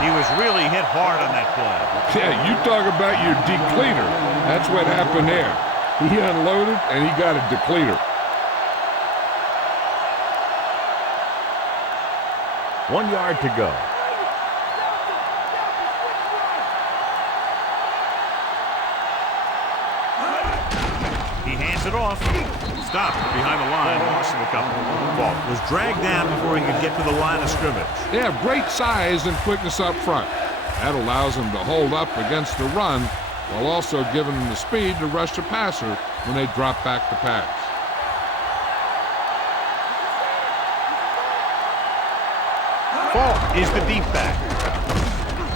He was really hit hard on that play. Yeah, you talk about your depleter. That's what happened there. He unloaded, and he got a depleter. 1 yard to go. He hands it off. Stopped behind the line, lost a couple. Falk was dragged down before he could get to the line of scrimmage. They have great size and quickness up front. That allows them to hold up against the run while also giving them the speed to rush the passer when they drop back to pass. Falk is the deep back.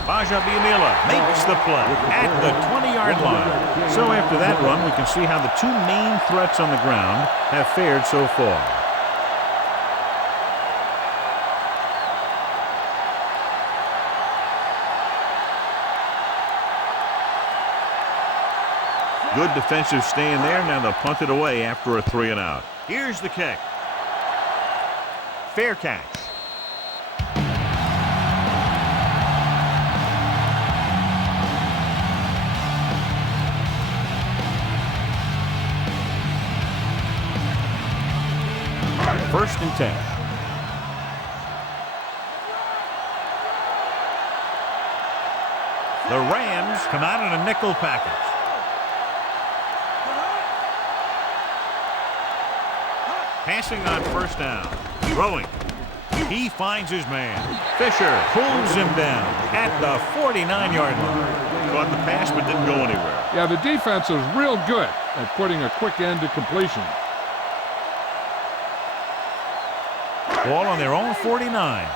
Baja Biamila makes the play at the 20-yard line. So after that run, we can see how the two main threats on the ground have fared so far. Good defensive stand there. Now they'll punt it away after a 3 and out. Here's the kick. Fair catch. First and 10. The Rams come out in a nickel package. Passing on first down. Throwing. He finds his man. Fisher pulls him down at the 49-yard line. Caught the pass but didn't go anywhere. Yeah, the defense is real good at putting a quick end to completion. Ball on their own 49.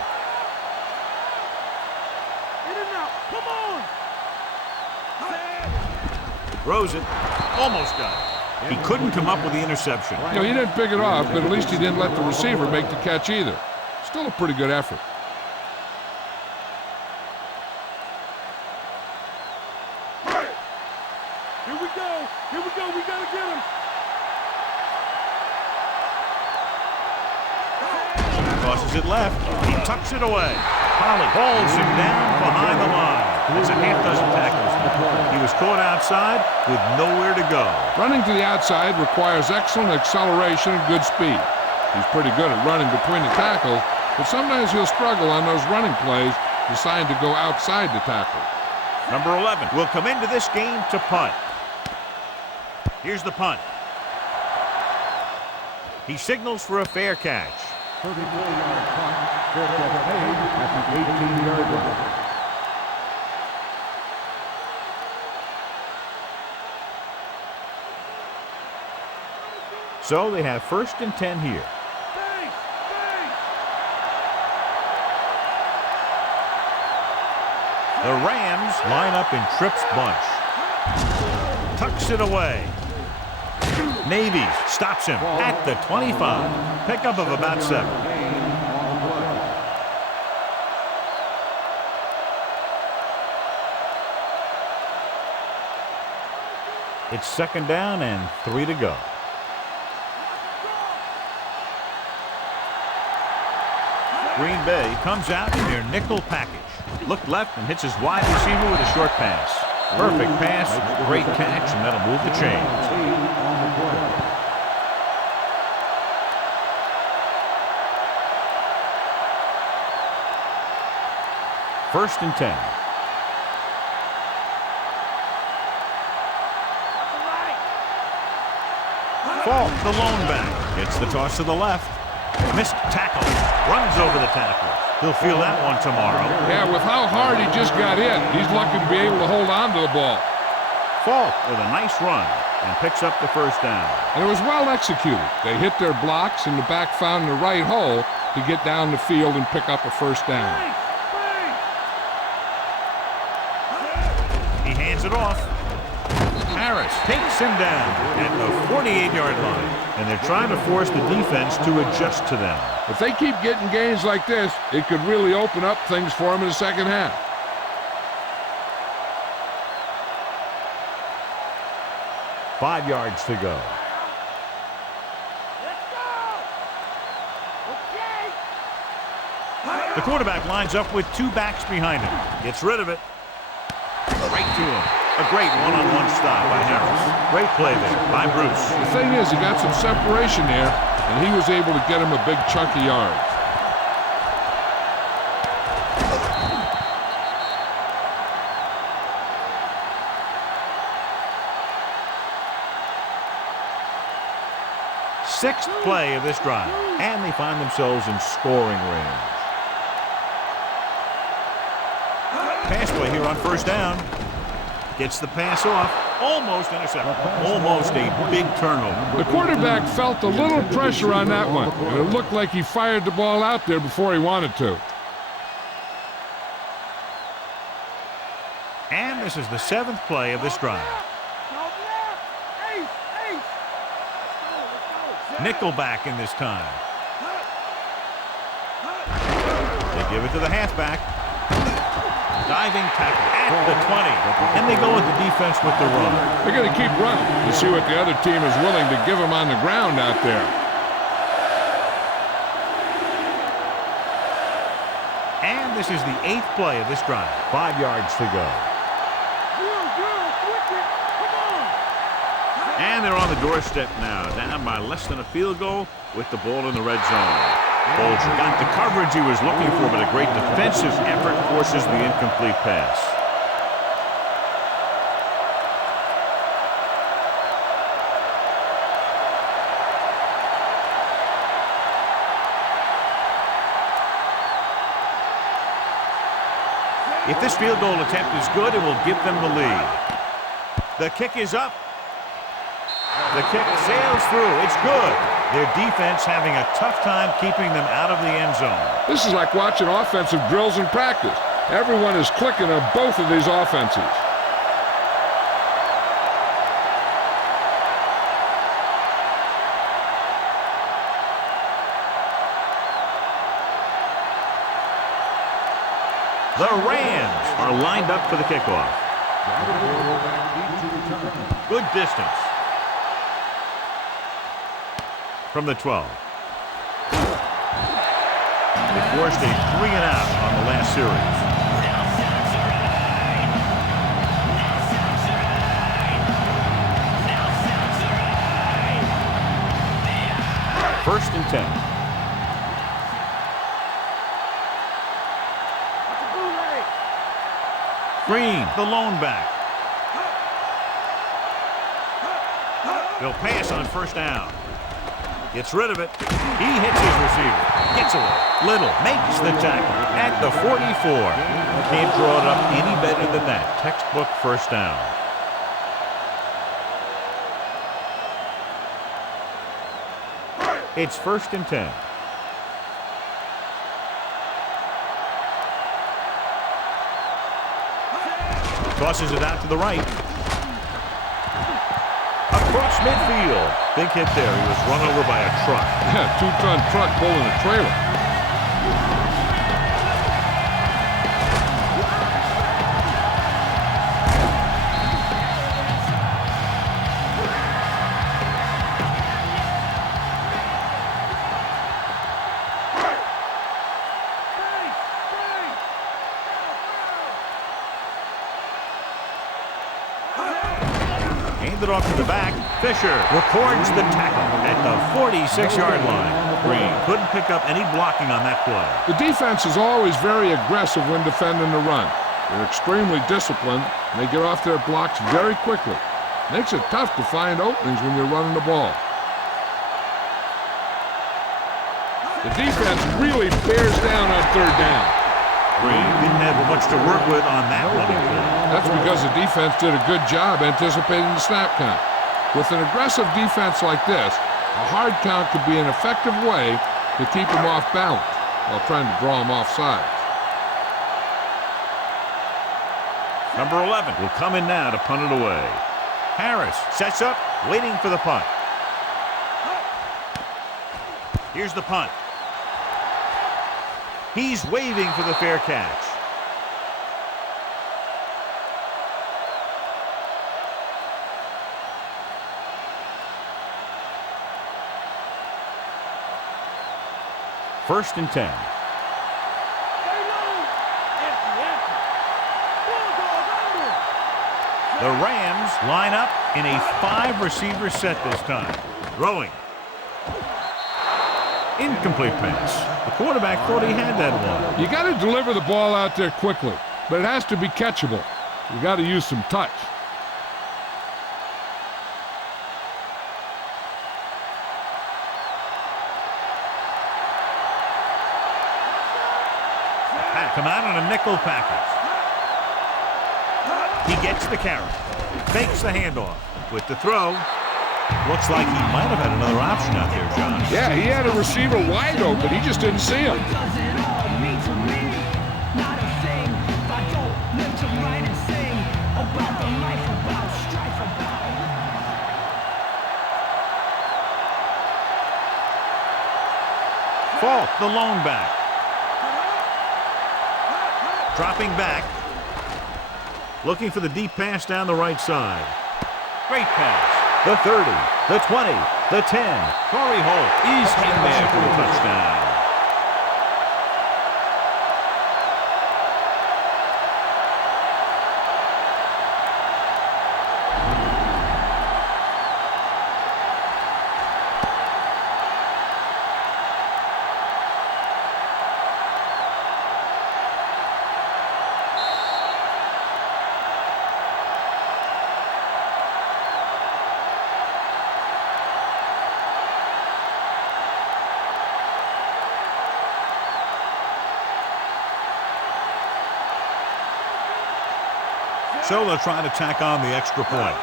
Come on! Throws it. Almost got it. He couldn't come up with the interception. You know, he didn't pick it off, but at least he didn't let the receiver make the catch either. Still a pretty good effort. Here we go. Here we go. We got to get him. Tosses it left. He tucks it away. Holly hauls him down behind the line. It's a half dozen tackles. He was caught outside with nowhere to go. Running to the outside requires excellent acceleration and good speed. He's pretty good at running between the tackles, but sometimes he'll struggle on those running plays designed to go outside the tackle. Number 11 will come into this game to punt. Here's the punt. He signals for a fair catch. 34-yard punt. Fair catch made at the 18-yard line. So they have first and 10 here. The Rams line up in Tripp's bunch. Tucks it away. Navies stops him at the 25. Pickup of about 7. It's second down and 3 to go. Green Bay comes out in their nickel package. Look left and hits his wide receiver with a short pass. Perfect pass, great catch, and that'll move the chains. First and 10. Fault, the lone back. Gets the toss to the left. Missed tackle. Runs over the tackle. He'll feel that one tomorrow. Yeah, with how hard he just got hit, he's lucky to be able to hold on to the ball. Fault with a nice run and picks up the first down. And it was well executed. They hit their blocks and the back found the right hole to get down the field and pick up a first down. He hands it off. Harris takes him down at the 48-yard line, and they're trying to force the defense to adjust to them. If they keep getting gains like this, it could really open up things for them in the second half. Five yards to go. Let's go! Okay! The quarterback lines up with 2 backs behind him. Gets rid of it. Right to him. A great one-on-one stop by Harris. Great play there by Bruce. The thing is, he got some separation there, and he was able to get him a big chunk of yards. Sixth play of this drive, and they find themselves in scoring range. Pass play here on first down. Gets the pass off. Almost intercepted. Almost a big turnover. The quarterback felt a little pressure on that one, and it looked like he fired the ball out there before he wanted to. And this is the 7th play of this drive. Nickelback in this time. They give it to the halfback. Diving tackle at the 20. And they go with the defense with the run. They're going to keep running to see what the other team is willing to give them on the ground out there. And this is the 8th play of this drive. 5 yards to go. And they're on the doorstep now, down by less than a field goal with the ball in the red zone. Bolger got the coverage he was looking for, but a great defensive effort forces the incomplete pass. If this field goal attempt is good, it will give them the lead. The kick is up. The kick sails through. It's good. Their defense having a tough time keeping them out of the end zone. This is like watching offensive drills in practice. Everyone is clicking on both of these offenses. The Rams are lined up for the kickoff. Good distance. From the 12. They forced a 3-and-out on the last series. First and 10. Green, the lone back. They'll pass on first down. Gets rid of it. He hits his receiver. Gets away. Little makes the tackle at the 44. Can't draw it up any better than that. Textbook first down. It's first and 10. Tosses it out to the right. Across midfield. Big hit there. He was run over by a truck. Yeah, 2-ton truck pulling a trailer. Handed off to the back. Fisher records the tackle at the 46-yard line. Green couldn't pick up any blocking on that play. The defense is always very aggressive when defending the run. They're extremely disciplined, and they get off their blocks very quickly. Makes it tough to find openings when you're running the ball. The defense really bears down on third down. Green didn't have much to work with on that running play. That's because the defense did a good job anticipating the snap count. With an aggressive defense like this, a hard count could be an effective way to keep them off balance while trying to draw them off sides. Number 11 will come in now to punt it away. Harris sets up, waiting for the punt. Here's the punt. He's waving for the fair catch. First and 10. The Rams line up in a 5-receiver set this time. Throwing. Incomplete pass. The quarterback thought he had that one. You got to deliver the ball out there quickly, but it has to be catchable. You got to use some touch. Come out on a nickel package. He gets the carry. Fakes the handoff. With the throw. Looks like he might have had another option out there, John. Yeah, he had a receiver wide open. He just didn't see him. Falk, the lone back. Dropping back. Looking for the deep pass down the right side. Great pass. The 30, the 20, the 10. Torrey Holt, he's in there for the touchdown. So they'll try to tack on the extra point.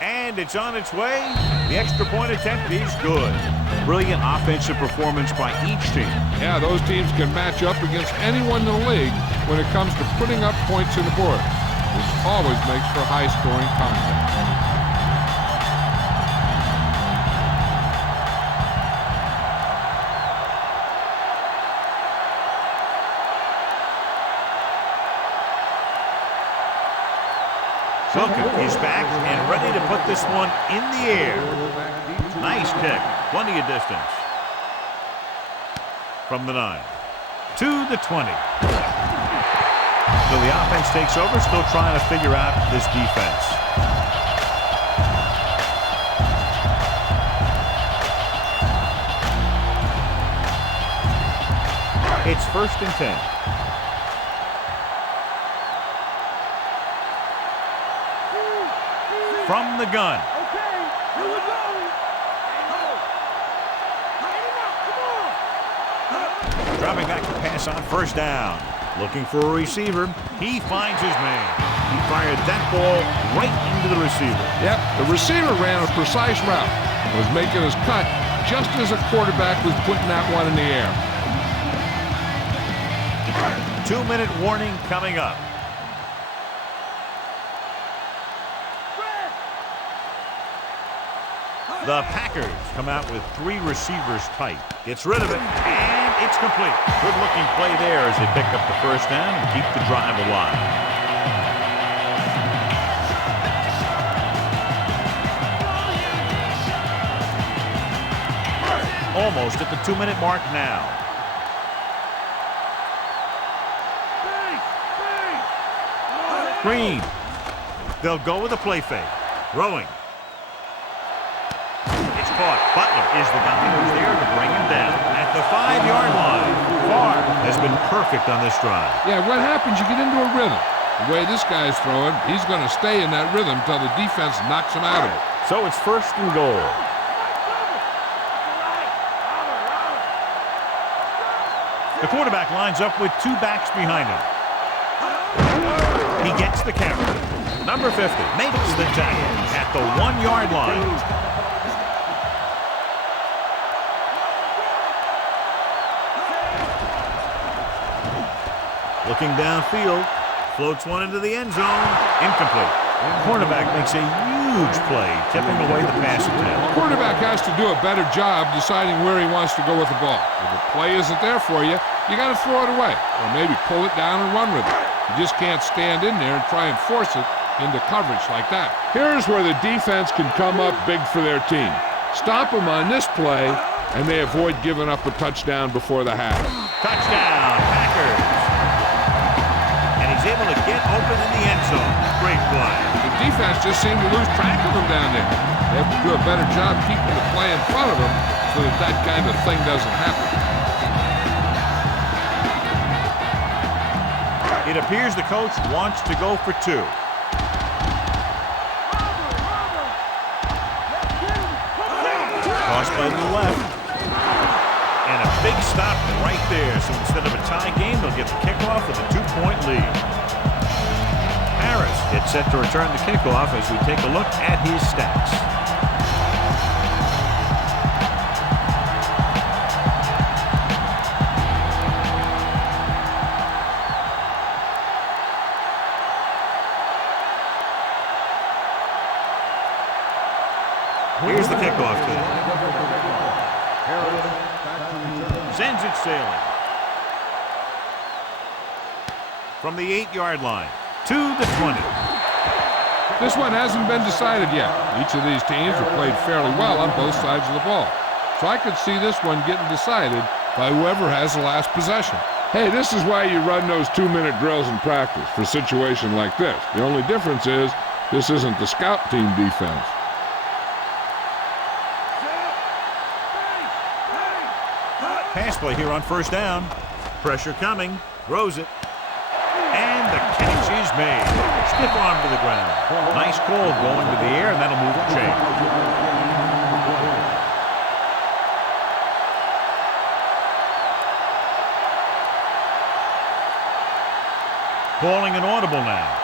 And it's on its way. The extra point attempt is good. Brilliant offensive performance by each team. Yeah, those teams can match up against anyone in the league when it comes to putting up points on the board. This always makes for high-scoring contests. Wilkin is back and ready to put this one in the air. Nice kick. Plenty of distance. From the 9 to the 20. So the offense takes over, still trying to figure out this defense. It's 1st and 10. From the gun. Okay, here we go. Come on. Dropping back to pass on 1st down. Looking for a receiver. He finds his man. He fired that ball right into the receiver. Yep, the receiver ran a precise route. Was making his cut just as a quarterback was putting that one in the air. 2-minute warning coming up. The Packers come out with 3 receivers tight. Gets rid of it, and it's complete. Good-looking play there as they pick up the 1st down and keep the drive alive. Almost at the 2-minute mark now. Green. They'll go with a play fake. Throwing. Butler is the guy who's there to bring him down at the 5-yard line. Farr has been perfect on this drive. Yeah, what happens, you get into a rhythm. The way this guy's throwing, he's going to stay in that rhythm until the defense knocks him out of it. So it's 1st and goal. The quarterback lines up with 2 backs behind him. He gets the carry. Number 50 makes the tackle at the 1-yard line. Looking downfield, floats one into the end zone, incomplete. Cornerback makes a huge play, tipping away the pass attempt. Quarterback has to do a better job deciding where he wants to go with the ball. If the play isn't there for you, you got to throw it away, or maybe pull it down and run with it. You just can't stand in there and try and force it into coverage like that. Here's where the defense can come up big for their team. Stop them on this play, and they avoid giving up a touchdown before the half. Touchdown, Packers. He's able to get open in the end zone. Great play. The defense just seemed to lose track of him down there. They have to do a better job keeping the play in front of them so that that kind of thing doesn't happen. It appears the coach wants to go for 2. Toss by the left. And a big stop right there. So instead of a tie game, they'll get the kickoff with a 2-point lead. Harris gets set to return the kickoff as we take a look at his stats. Here's the kickoff today. Sends it sailing. From the 8-yard line. to the 20. This one hasn't been decided yet. Each of these teams have played fairly well on both sides of the ball. So I could see this one getting decided by whoever has the last possession. Hey, this is why you run those 2-minute drills in practice for a situation like this. The only difference is this isn't the scout team defense. Pass play here on first down. Pressure coming. Throws it. And the catch is made. Stiff arm to the ground. Nice call going to the air, and that'll move the chain. Calling an audible now.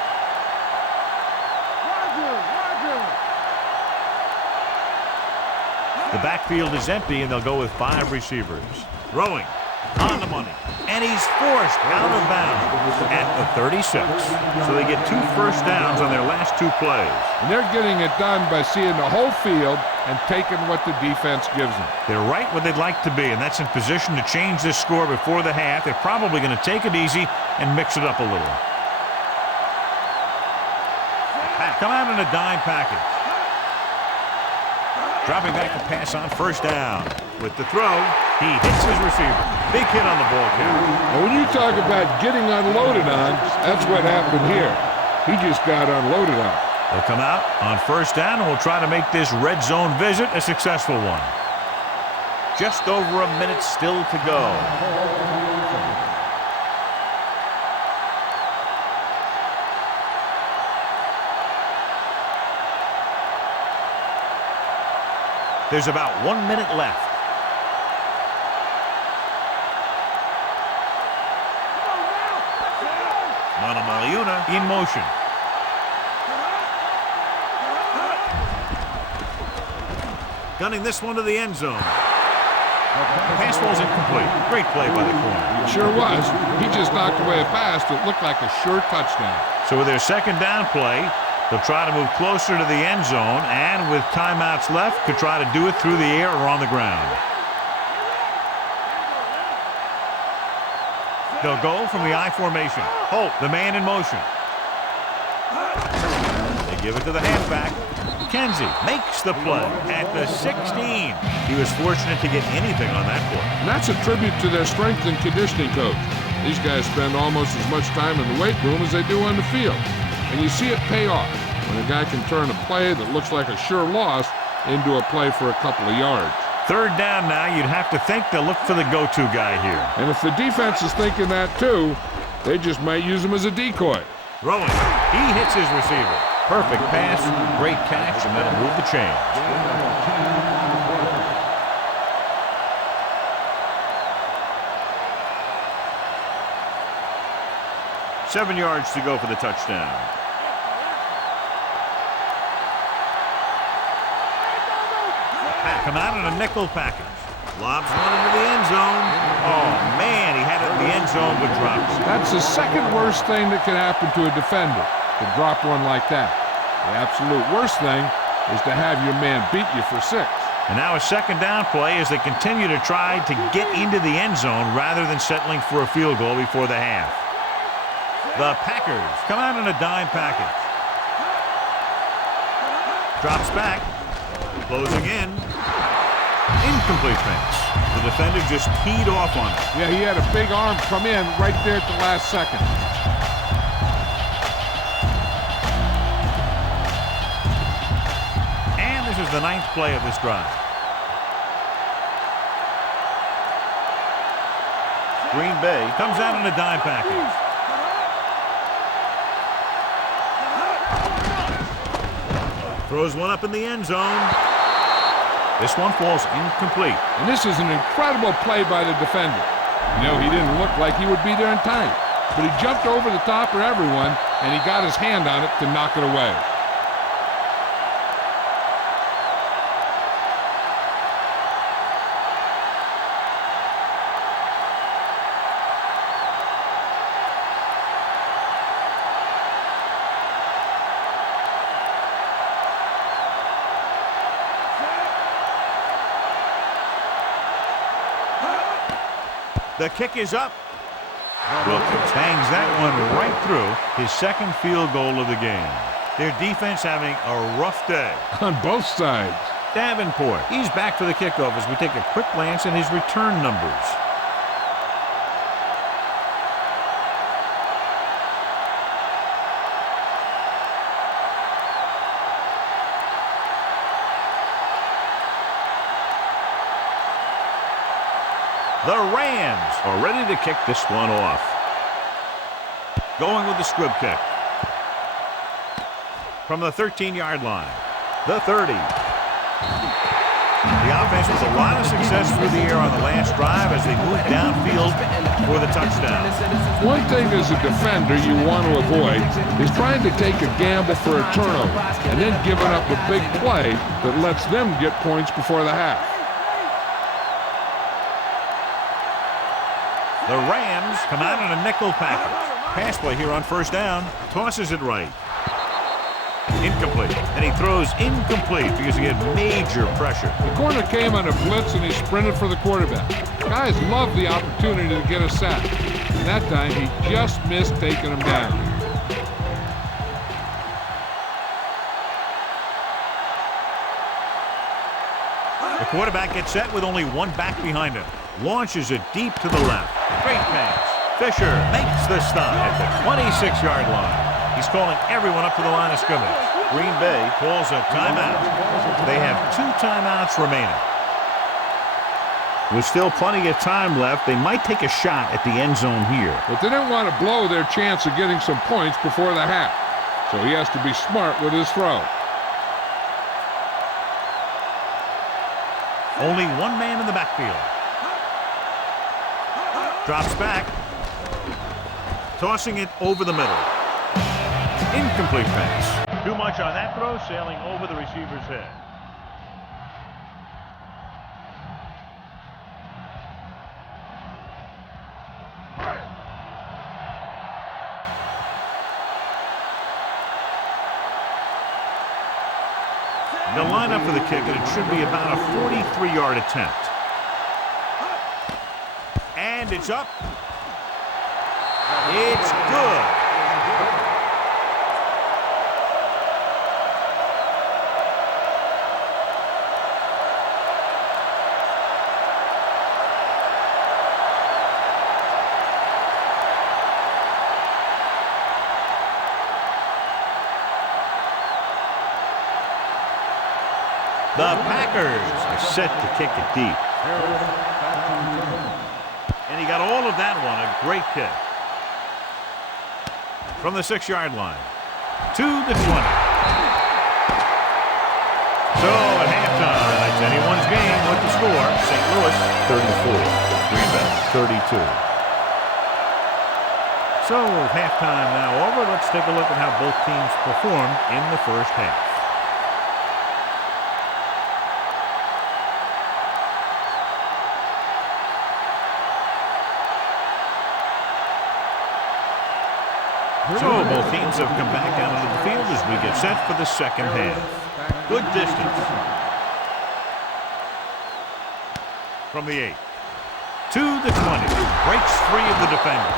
The backfield is empty, and they'll go with 5 receivers. Throwing on the money. And he's forced out of bounds at the 36. So they get 2 first downs on their last 2 plays. And they're getting it done by seeing the whole field and taking what the defense gives them. They're right where they'd like to be, and that's in position to change this score before the half. They're probably going to take it easy and mix it up a little. Come out in a dime package. Dropping back to pass on first down. With the throw, he hits his receiver. Big hit on the ball count. Now, when you talk about getting unloaded on, that's what happened here. He just got unloaded on. They'll come out on first down, and we'll try to make this red zone visit a successful one. Just over a minute still to go. There's about 1 minute left. Manamaliuna in motion. Gunning this one to the end zone. Pass ball's incomplete. Great play by the corner. It sure was. He just knocked away a pass that looked like a sure touchdown. So with their second down play, they'll try to move closer to the end zone, and with timeouts left, could try to do it through the air or on the ground. They'll go from the I formation. Holt, the man in motion. They give it to the halfback. Kenzie makes the play at the 16. He was fortunate to get anything on that play. And that's a tribute to their strength and conditioning coach. These guys spend almost as much time in the weight room as they do on the field. And you see it pay off when a guy can turn a play that looks like a sure loss into a play for a couple of yards. Third down now, you'd have to think they'll look for the go-to guy here. And if the defense is thinking that too, they just might use him as a decoy. Throwing. He hits his receiver. Perfect pass, great catch, and that'll move the chains. Seven yards to go for the touchdown. Come out in a nickel package. Lobs one into the end zone. Oh, man, he had it in the end zone, but drops it. That's the second worst thing that can happen to a defender, to drop one like that. The absolute worst thing is to have your man beat you for 6. And now a second down play as they continue to try to get into the end zone rather than settling for a field goal before the half. The Packers come out in a dime package. Drops back. Closing in. Incomplete pass. The defender just teed off on it. Yeah, he had a big arm come in right there at the last second. And this is the 9th play of this drive. Green Bay comes out in a dime package. Throws one up in the end zone. This one falls incomplete. And this is an incredible play by the defender. You know, he didn't look like he would be there in time, but he jumped over the top of everyone, and he got his hand on it to knock it away. The kick is up. Wilkins bangs that one right through, his second field goal of the game. Their defense having a rough day. On both sides. Davenport, he's back for the kickoff as we take a quick glance at his return numbers. The Rams are ready to kick this one off. Going with the squib kick. From the 13-yard line. The 30. The offense with a lot of success through the air on the last drive as they move downfield for the touchdown. One thing as a defender you want to avoid is trying to take a gamble for a turnover and then giving up a big play that lets them get points before the half. The Rams come out in a nickel package. Pass play here on first down. Tosses it right. Incomplete. And he throws incomplete because he had major pressure. The corner came on a blitz and he sprinted for the quarterback. Guys love the opportunity to get a sack. And that time he just missed taking him down. The quarterback gets set with only one back behind him. Launches it deep to the left. Great pass. Fisher makes the stop at the 26-yard line. He's calling everyone up to the line of scrimmage. Green Bay calls a timeout. They have 2 timeouts remaining. With still plenty of time left, they might take a shot at the end zone here. But they didn't want to blow their chance of getting some points before the half. So he has to be smart with his throw. Only one man in the backfield. Drops back. Tossing it over the middle. Incomplete pass. Too much on that throw, sailing over the receiver's head. They'll line up for the kick, and it should be about a 43-yard attempt. And it's up. It's good. The Packers are set to kick it deep. And he got all of that one, a great kick. From the 6-yard line to the 20. So at halftime, it's anyone's game with the score. St. Louis 34, Green Bay 32. So with halftime now over, let's take a look at how both teams performed in the first half. So both teams have come back out into the field as we get set for the second half. Good distance. From the 8 to the 20. Breaks free of the defender.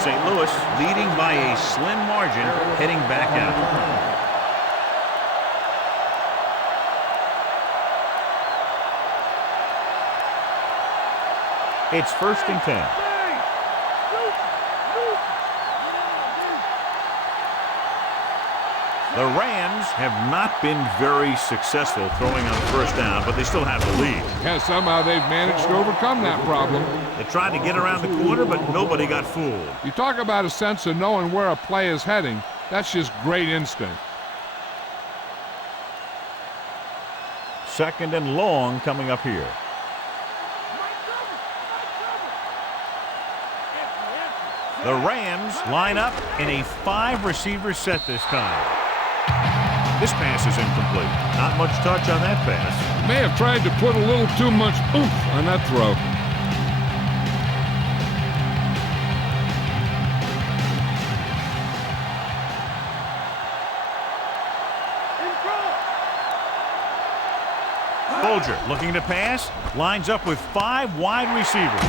St. Louis leading by a slim margin, heading back out. It's 1st and 10. The Rams have not been very successful throwing on first down, but they still have the lead. Yeah, somehow they've managed to overcome that problem. They tried to get around the corner, but nobody got fooled. You talk about a sense of knowing where a play is heading. That's just great instinct. 2nd and long coming up here. The Rams line up in a 5-receiver set this time. This pass is incomplete. Not much touch on that pass. May have tried to put a little too much oomph on that throw. Bulger looking to pass, lines up with 5 wide receivers.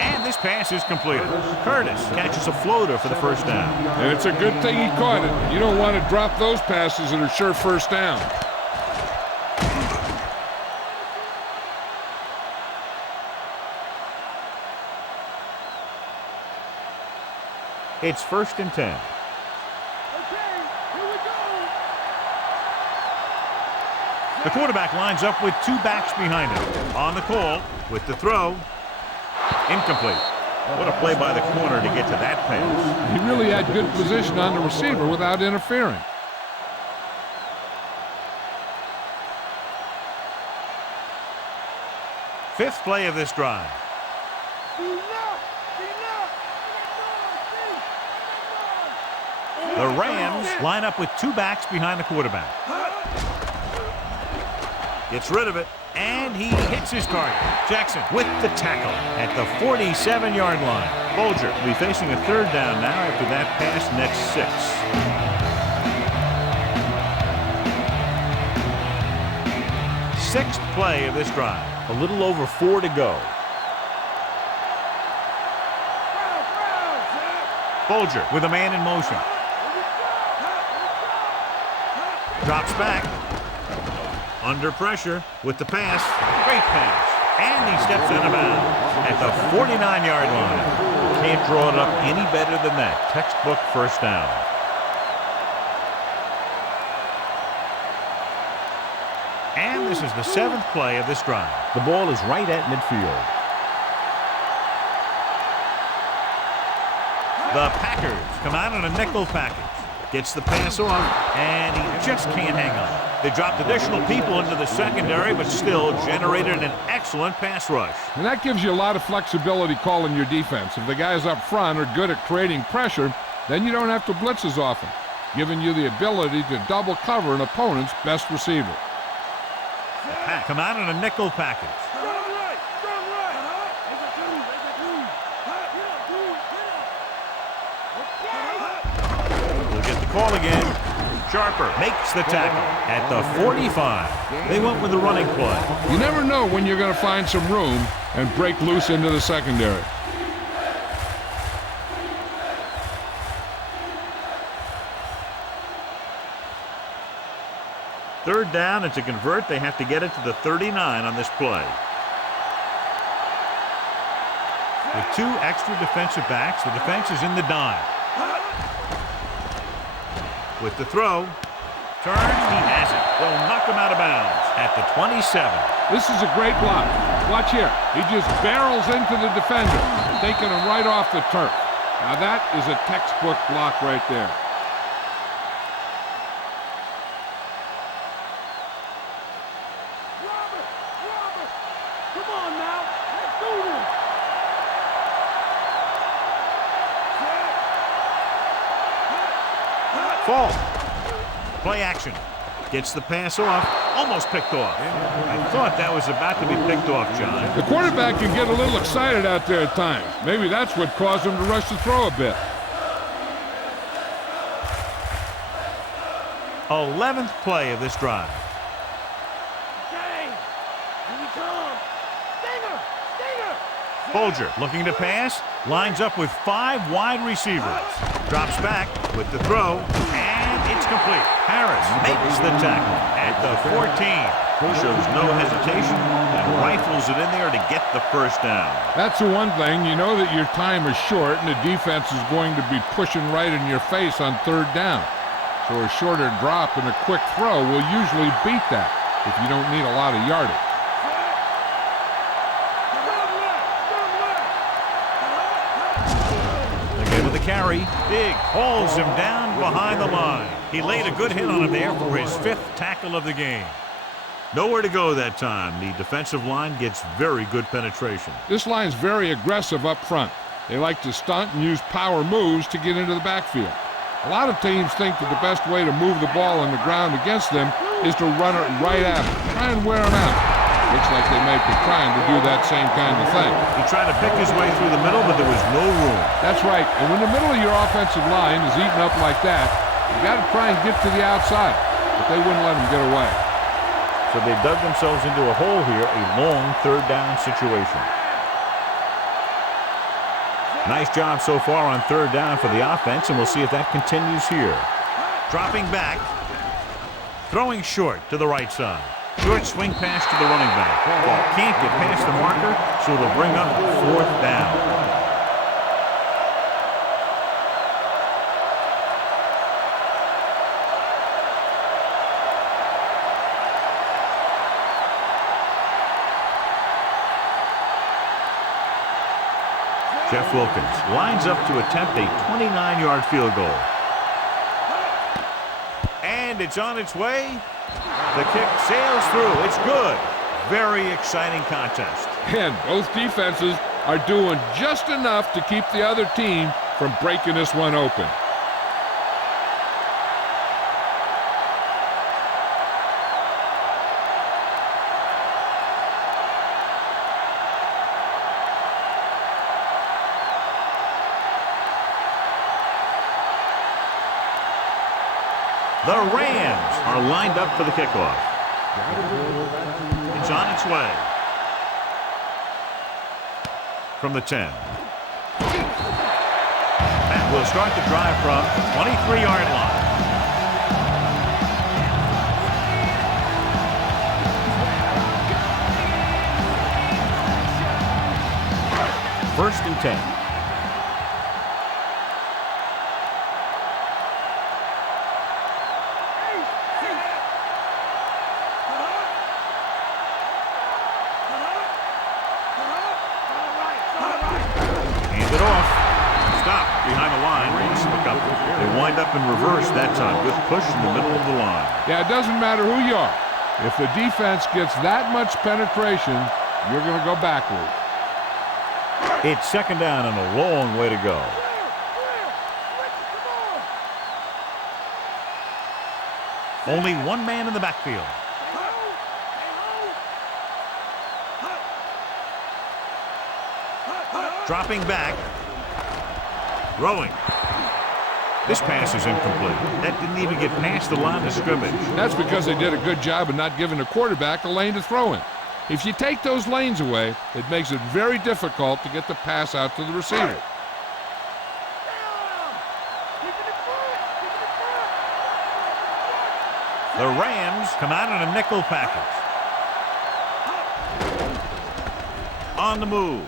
And this pass is completed. Curtis catches a floater for the first down. And it's a good thing he caught it. You don't want to drop those passes that are sure first down. It's 1st and 10. Okay, here we go. The quarterback lines up with 2 backs behind him. On the call with the throw. Incomplete. What a play by the corner to get to that pass. He really had good position on the receiver without interfering. Fifth play of this drive. The Rams line up with 2 backs behind the quarterback. Gets rid of it, and he hits his target. Jackson with the tackle at the 47-yard line. Bulger will be facing a 3rd down now after that pass nets 6. Sixth play of this drive. A little over 4 to go. Bulger with a man in motion. Drops back. Under pressure with the pass. Great pass. And he steps out of bounds at the 49-yard line. Can't draw it up any better than that. Textbook first down. And this is the 7th play of this drive. The ball is right at midfield. The Packers come out in a nickel package. Gets the pass off, and he just can't hang on. They dropped additional people into the secondary, but still generated an excellent pass rush. And that gives you a lot of flexibility calling your defense. If the guys up front are good at creating pressure, then you don't have to blitz as often, giving you the ability to double cover an opponent's best receiver. The Pack come out in a nickel package. Call again. Sharper makes the tackle at the 45. They went with the running play. You never know when you're going to find some room and break loose into the secondary. Third down, and to convert, they have to get it to the 39 on this play. With 2 extra defensive backs, the defense is in the dime. With the throw, turns, he has it. They'll knock him out of bounds at the 27. This is a great block. Watch here. He just barrels into the defender, taking him right off the turf. Now that is a textbook block right there. Robert, come on now, let's do this. Fall. Play action. Gets the pass off. Almost picked off. I thought that was about to be picked off, John. The quarterback can get a little excited out there at times. Maybe that's what caused him to rush the throw a bit. 11th play of this drive. Dang, here we come. Stinger, Stinger. Bulger looking to pass. Lines up with 5 wide receivers. Drops back with the throw. And it's complete. Harris makes the tackle at the 14. Shows no hesitation and rifles it in there to get the first down. That's the one thing. You know that your time is short and the defense is going to be pushing right in your face on 3rd down. So a shorter drop and a quick throw will usually beat that if you don't need a lot of yardage. Again with the carry. Big hauls him down behind the line. He laid a good hit on him there for his 5th tackle of the game. Nowhere to go that time. The defensive line gets very good penetration. This line's very aggressive up front. They like to stunt and use power moves to get into the backfield. A lot of teams think that the best way to move the ball on the ground against them is to run it right at them. Try and wear them out. Looks like they might be trying to do that same kind of thing. He tried to pick his way through the middle, but there was no room. That's right. And when the middle of your offensive line is eaten up like that, you got to try and get to the outside. But they wouldn't let him get away. So they dug themselves into a hole here, a long third down situation. Nice job so far on third down for the offense, and we'll see if that continues here. Dropping back. Throwing short to the right side. Short swing pass to the running back. Ball can't get past the marker, so it'll bring up fourth down. Jeff Wilkins lines up to attempt a 29-yard field goal. And it's on its way. The kick sails through. It's good. Very exciting contest. And both defenses are doing just enough to keep the other team from breaking this one open. The Rams are lined up for the kickoff. It's on its way. From the 10. That will start the drive from 23-yard line. First and 10. They wind up in reverse that time. Good push in the middle of the line. Yeah, it doesn't matter who you are. If the defense gets that much penetration, you're going to go backward. It's second down and a long way to go. Only one man in the backfield. Dropping back. Throwing. This pass is incomplete. That didn't even get past the line of scrimmage. That's because they did a good job of not giving the quarterback a lane to throw in. If you take those lanes away, it makes it very difficult to get the pass out to the receiver. The Rams come out in a nickel package. On the move.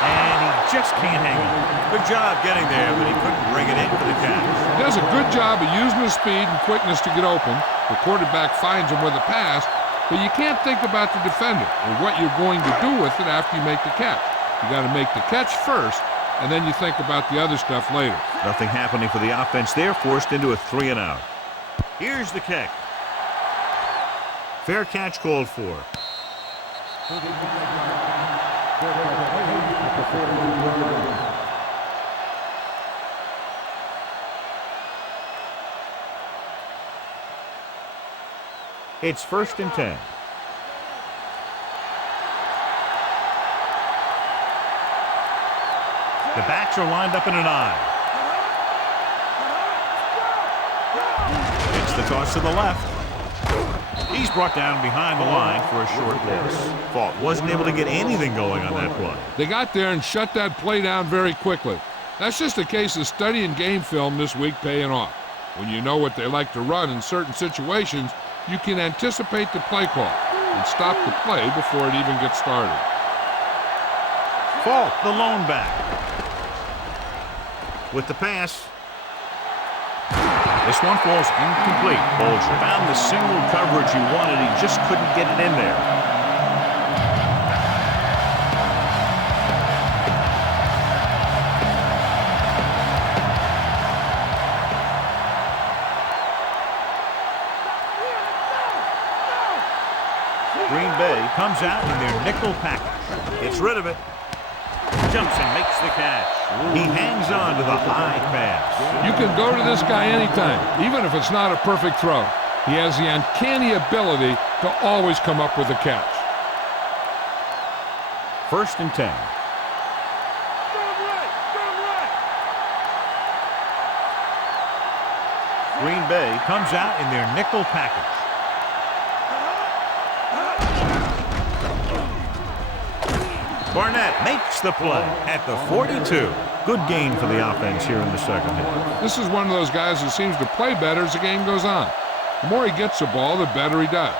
And he just can't hang on. Good job getting there, but he couldn't bring it in for the catch. He does a good job of using his speed and quickness to get open. The quarterback finds him with a pass, but you can't think about the defender and what you're going to do with it after you make the catch. You got to make the catch first, and then you think about the other stuff later. Nothing happening for the offense there, forced into a 3-and-out. Here's the kick. Fair catch called for. It's first and 10. The backs are lined up in an I. It's the toss to the left. He's brought down behind the line for a short loss. Fault wasn't able to get anything going on that play. They got there and shut that play down very quickly. That's just a case of studying game film this week paying off. When you know what they like to run in certain situations, you can anticipate the play call and stop the play before it even gets started. Fault, the lone back. With the pass. This one falls incomplete. Bolger found the single coverage he wanted. He just couldn't get it in there. Green Bay comes out in their nickel package. Gets rid of it. Jumps and makes the catch. He hangs on to the high pass. You can go to this guy anytime, even if it's not a perfect throw. He has the uncanny ability to always come up with a catch. First and 10. Green Bay comes out in their nickel package. Barnett makes the play at the 42. Good gain for the offense here in the second half. This is one of those guys that seems to play better as the game goes on. The more he gets the ball, the better he does.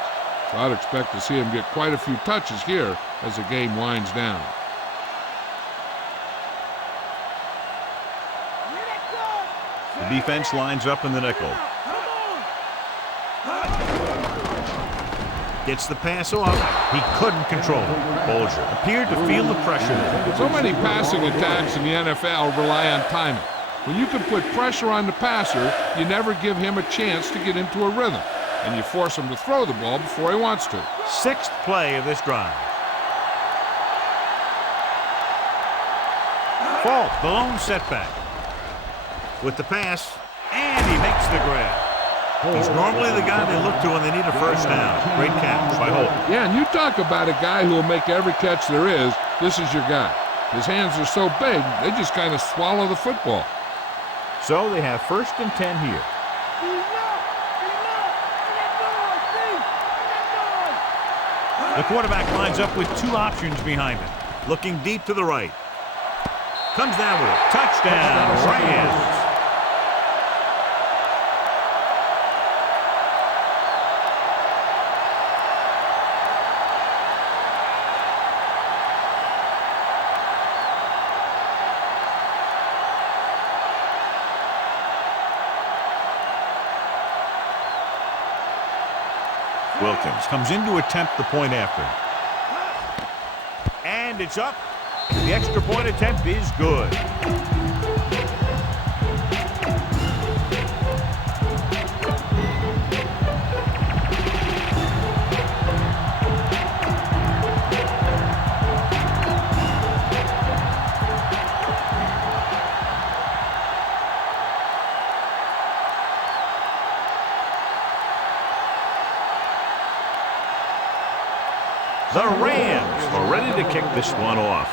So I'd expect to see him get quite a few touches here as the game winds down. The defense lines up in the nickel. Gets the pass off. He couldn't control it. Bolger appeared to feel the pressure. So many passing attacks in the NFL rely on timing. When you can put pressure on the passer, you never give him a chance to get into a rhythm, and you force him to throw the ball before he wants to. Sixth play of this drive. Fault, the lone setback. With the pass, and he makes the grab. He's normally the guy they look to when they need a first down. Great catch by Holt. Yeah, and you talk about a guy who will make every catch there is. This is your guy. His hands are so big, they just kind of swallow the football. So they have 1st and 10 here. The quarterback lines up with 2 options behind him. Looking deep to the right. Comes down with it. Touchdown, Rams. Wilkins comes in to attempt the point after. And it's up. The extra point attempt is good. The Rams are ready to kick this one off.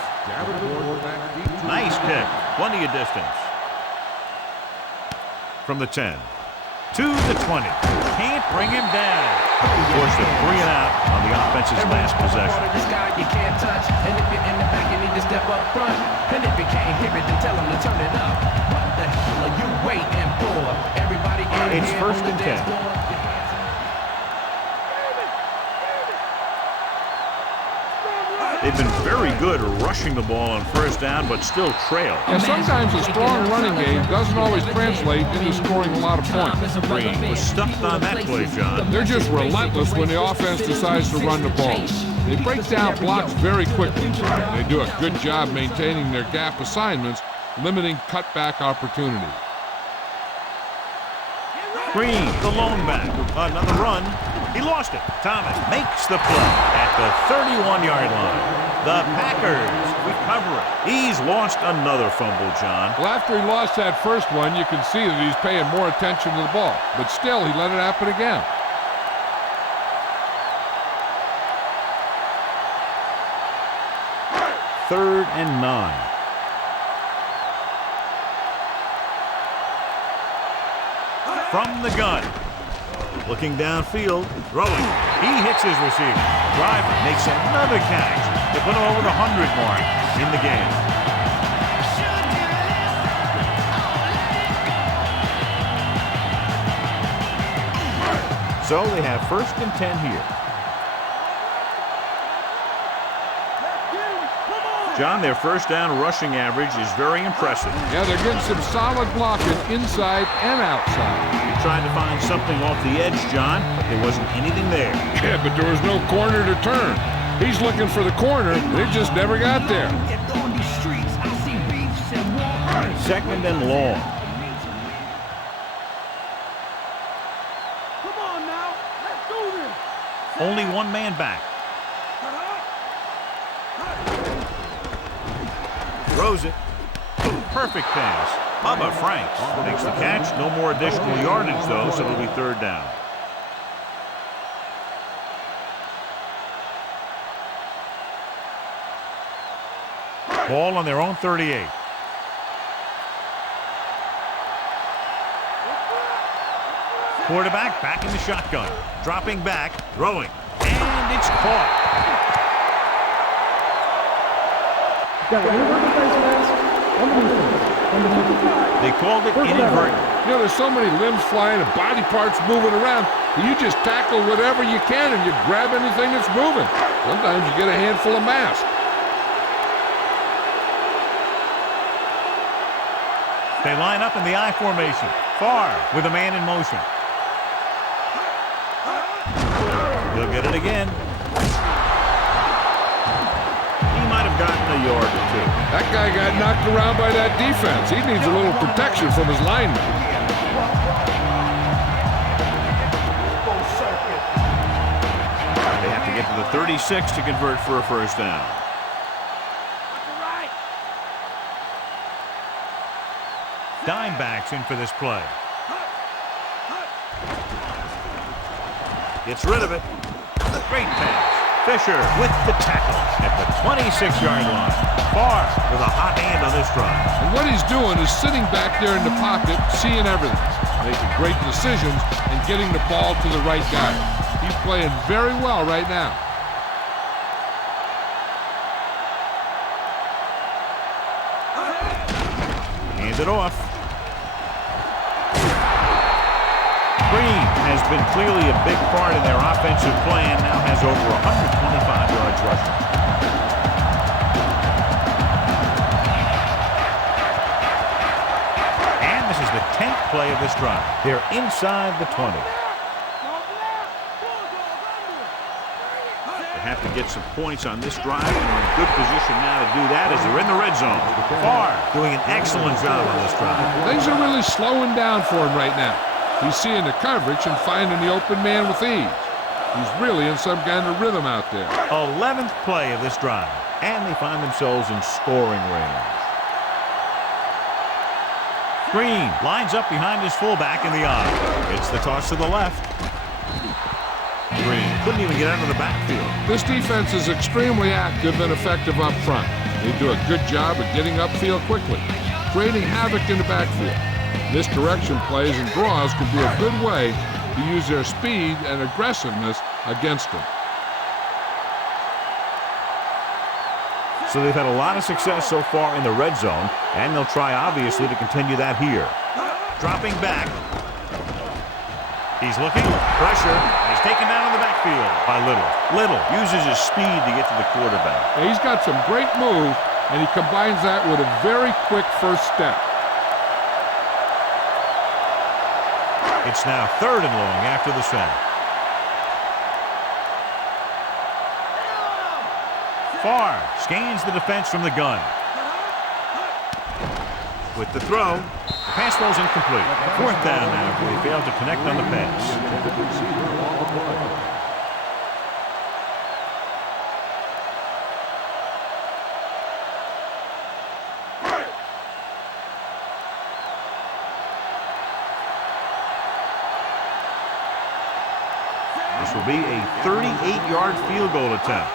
Nice kick. Plenty of distance. From the 10 to the 20. Can't bring him down. Forced a 3 and out on the offense's last possession. This guy you can't touch. And if you're in the back, you need to step up front. And if you can't hear it, then tell him to turn it up. What the hell are you waiting for? Everybody in It's here 1st on the and dance 10. floor. They've been very good rushing the ball on 1st down, but still trail. And sometimes a strong running game doesn't always translate into scoring a lot of points. Green was stuffed on that play, John. They're just relentless when the offense decides to run the ball. They break down blocks very quickly. They do a good job maintaining their gap assignments, limiting cutback opportunities. Green, the lone back. Another run. He lost it. Thomas makes the play at the 31-yard line. The Packers recover it. He's lost another fumble, John. Well, after he lost that first one, you can see that he's paying more attention to the ball. But still, he let it happen again. Third and 9. From the gun. Looking downfield, throwing. He hits his receiver. Driver makes another catch to put him over the 100 mark in the game. So they have 1st and 10 here. John, their 1st down rushing average is very impressive. Yeah, they're getting some solid blocking inside and outside. He tried to find something off the edge, John, but there wasn't anything there. Yeah, but there was no corner to turn. He's looking for the corner. They just never got there. 2nd and long. Come on now, let's do this. Only one man back. Throws it. Perfect pass. Bubba Franks makes the catch. No more additional yardage, though, so it'll be 3rd down. Ball on their own 38. Quarterback back in the shotgun. Dropping back, throwing. And it's caught. They called it inadvertent. You know, there's so many limbs flying and body parts moving around. You just tackle whatever you can and you grab anything that's moving. Sometimes you get a handful of mass. They line up in the I formation. Farr with a man in motion. He'll get it again. He might have gotten a yard or two. That guy got knocked around by that defense. He needs a little protection from his lineman. They have to get to the 36 to convert for a first down. Dime backs in for this play. Gets rid of it. Great pass. Fisher with the tackle at the 26-yard line. Farr with a hot hand on this drive. And what he's doing is sitting back there in the pocket, seeing everything, making great decisions, and getting the ball to the right guy. He's playing very well right now. Hands it off. Green has been clearly a big part in their offensive plan, now has over 125 yards rushing. And this is the 10th play of this drive. They're inside the 20. They have to get some points on this drive, and are in good position now to do that as they're in the red zone. Farr doing an excellent job on this drive. Things are really slowing down for him right now. He's seeing the coverage and finding the open man with ease. He's really in some kind of rhythm out there. 11th play of this drive, and they find themselves in scoring range. Green lines up behind his fullback in the I. It's the toss to the left. Green couldn't even get out of the backfield. This defense is extremely active and effective up front. They do a good job of getting upfield quickly, creating havoc in the backfield. Misdirection plays and draws can be a good way to use their speed and aggressiveness against them. So they've had a lot of success so far in the red zone, and they'll try, obviously, to continue that here. Dropping back. He's looking. Pressure. He's taken down in the backfield by Little. Little uses his speed to get to the quarterback. And he's got some great moves, and he combines that with a very quick first step. It's now 3rd and long after the sack. Farr scans the defense from the gun. With the throw, the pass falls incomplete. 4th down now after they failed to connect on the pass. This will be a 38-yard field goal attempt.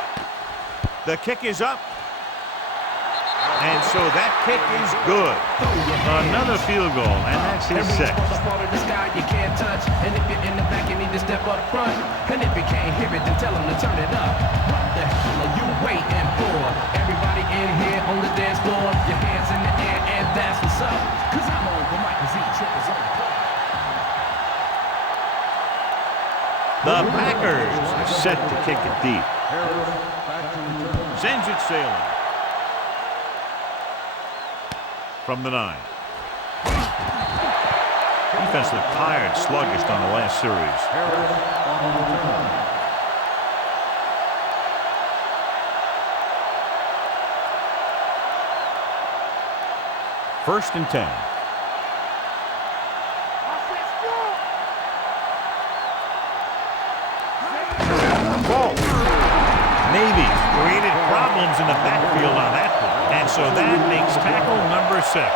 The kick is up. And so that kick is good. Another field goal, and that's his 6th. The sky you can't touch, and if you're in the back, you need to step up front. And if you can't hear it, then tell them to turn it up. What the hell are you waiting for? Everybody in here on the dance floor, your hands in the air, and that's what's up. 'Cause I'm on the mic, 'cause each trip is on the clock. The Packers are set to kick it deep. Sends it sailing. From the 9. Defense looked tired, sluggish on the last series. First and 10. Ball. Navy created problems in the backfield on that one. And so that makes tackle number 6.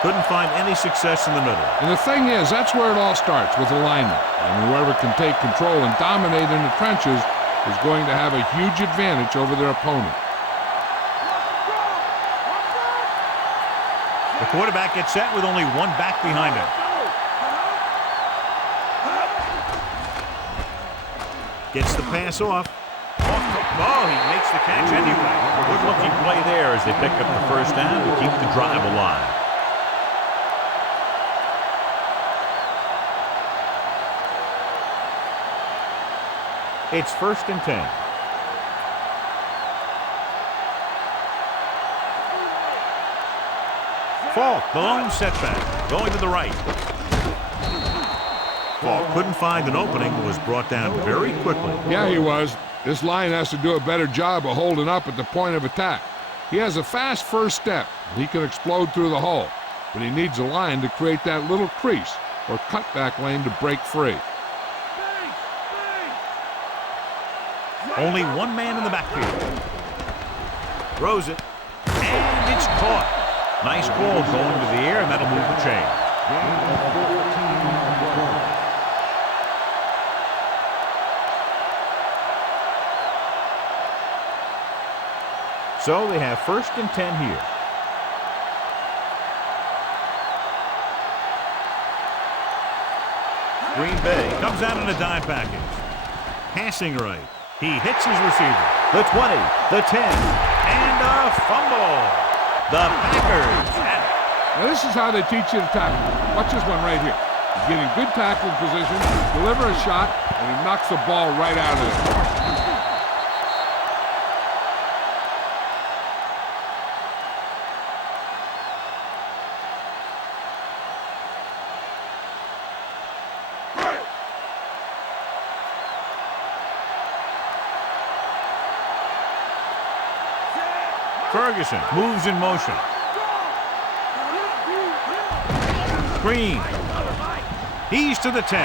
Couldn't find any success in the middle. And the thing is, that's where it all starts, with alignment. And whoever can take control and dominate in the trenches is going to have a huge advantage over their opponent. The quarterback gets set with only one back behind him. Gets the pass off. Off the Oh, he makes the catch anyway. Good-looking play there as they pick up the first down to keep the drive alive. It's 1st and 10. Falk, the lone setback, going to the right. Falk couldn't find an opening, but was brought down very quickly. Yeah, he was. This line has to do a better job of holding up at the point of attack. He has a fast first step. He can explode through the hole, but he needs a line to create that little crease or cutback lane to break free. Only one man in the backfield. Throws it, and it's caught. Nice ball going to the air, and that'll move the chain. So they have 1st and 10 here. Green Bay comes out in a dime package. Passing right. He hits his receiver. The 20, the 10, and a fumble. The Packers have it. Now this is how they teach you to tackle. Watch this one right here. He's getting good tackling position, deliver a shot, and he knocks the ball right out of there. Ferguson moves in motion. Green. He's to the 10,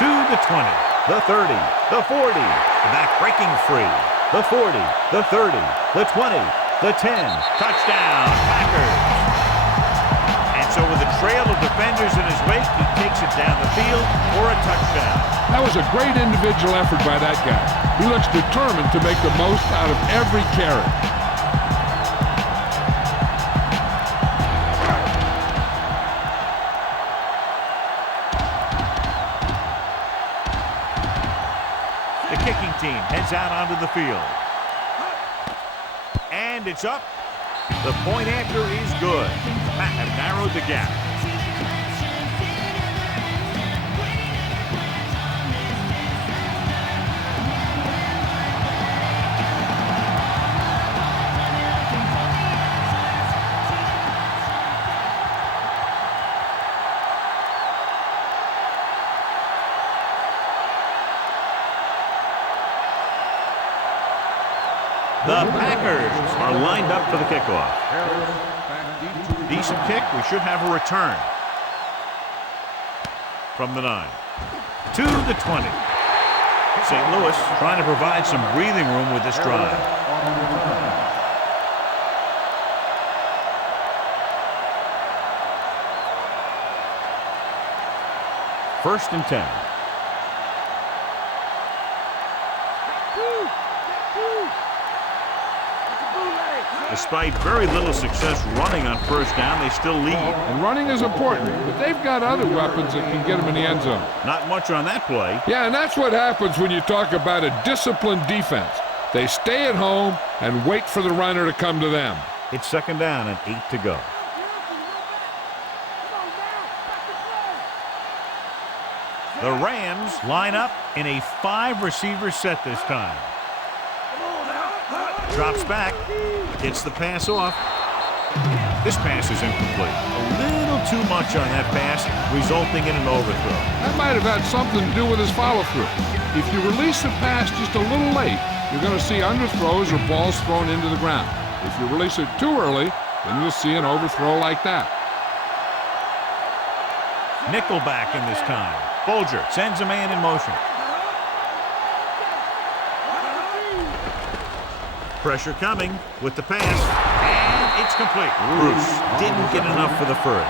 to the 20, the 30, the 40. The back breaking free. The 40, the 30, the 20, the 10. Touchdown, Packers. And so with a trail of defenders in his wake, he takes it down the field for a touchdown. That was a great individual effort by that guy. He looks determined to make the most out of every carry. The kicking team heads out onto the field. And it's up. The point after is good. Pat have narrowed the gap. The Packers are lined up for the kickoff. Decent kick. We should have a return. From the 9. To the 20. St. Louis trying to provide some breathing room with this drive. First and 10. Despite very little success running on first down, they still lead. And running is important, but they've got other weapons that can get them in the end zone. Not much on that play. Yeah, and that's what happens when you talk about a disciplined defense. They stay at home and wait for the runner to come to them. It's 2nd down and 8 to go. The Rams line up in a 5-receiver set this time. Drops back, gets the pass off. This pass is incomplete. A little too much on that pass, resulting in an overthrow. That might have had something to do with his follow-through. If you release the pass just a little late, you're going to see underthrows or balls thrown into the ground. If you release it too early, then you'll see an overthrow like that. Nickelback in this time. Bolger sends a man in motion. Pressure coming with the pass, and it's complete. Bruce didn't get enough for the first.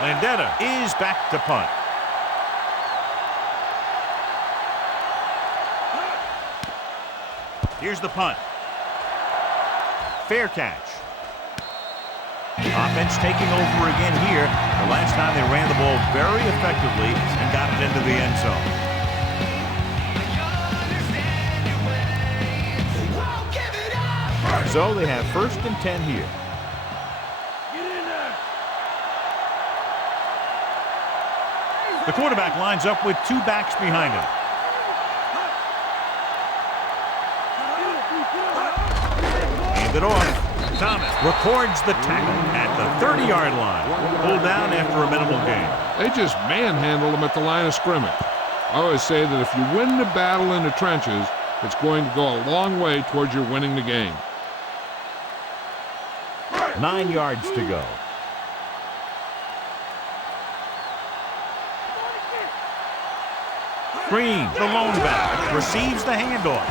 Landetta is back to punt. Here's the punt. Fair catch. Offense taking over again here. The last time they ran the ball very effectively and got it into the end zone. So they have 1st and 10 here. Get in there. The quarterback lines up with 2 backs behind him. Hand it off. Thomas records the tackle at the 30-yard line. Pulled down after a minimal gain. They just manhandled him at the line of scrimmage. I always say that if you win the battle in the trenches, it's going to go a long way towards your winning the game. 9 yards to go. Green, the lone back, receives the handoff.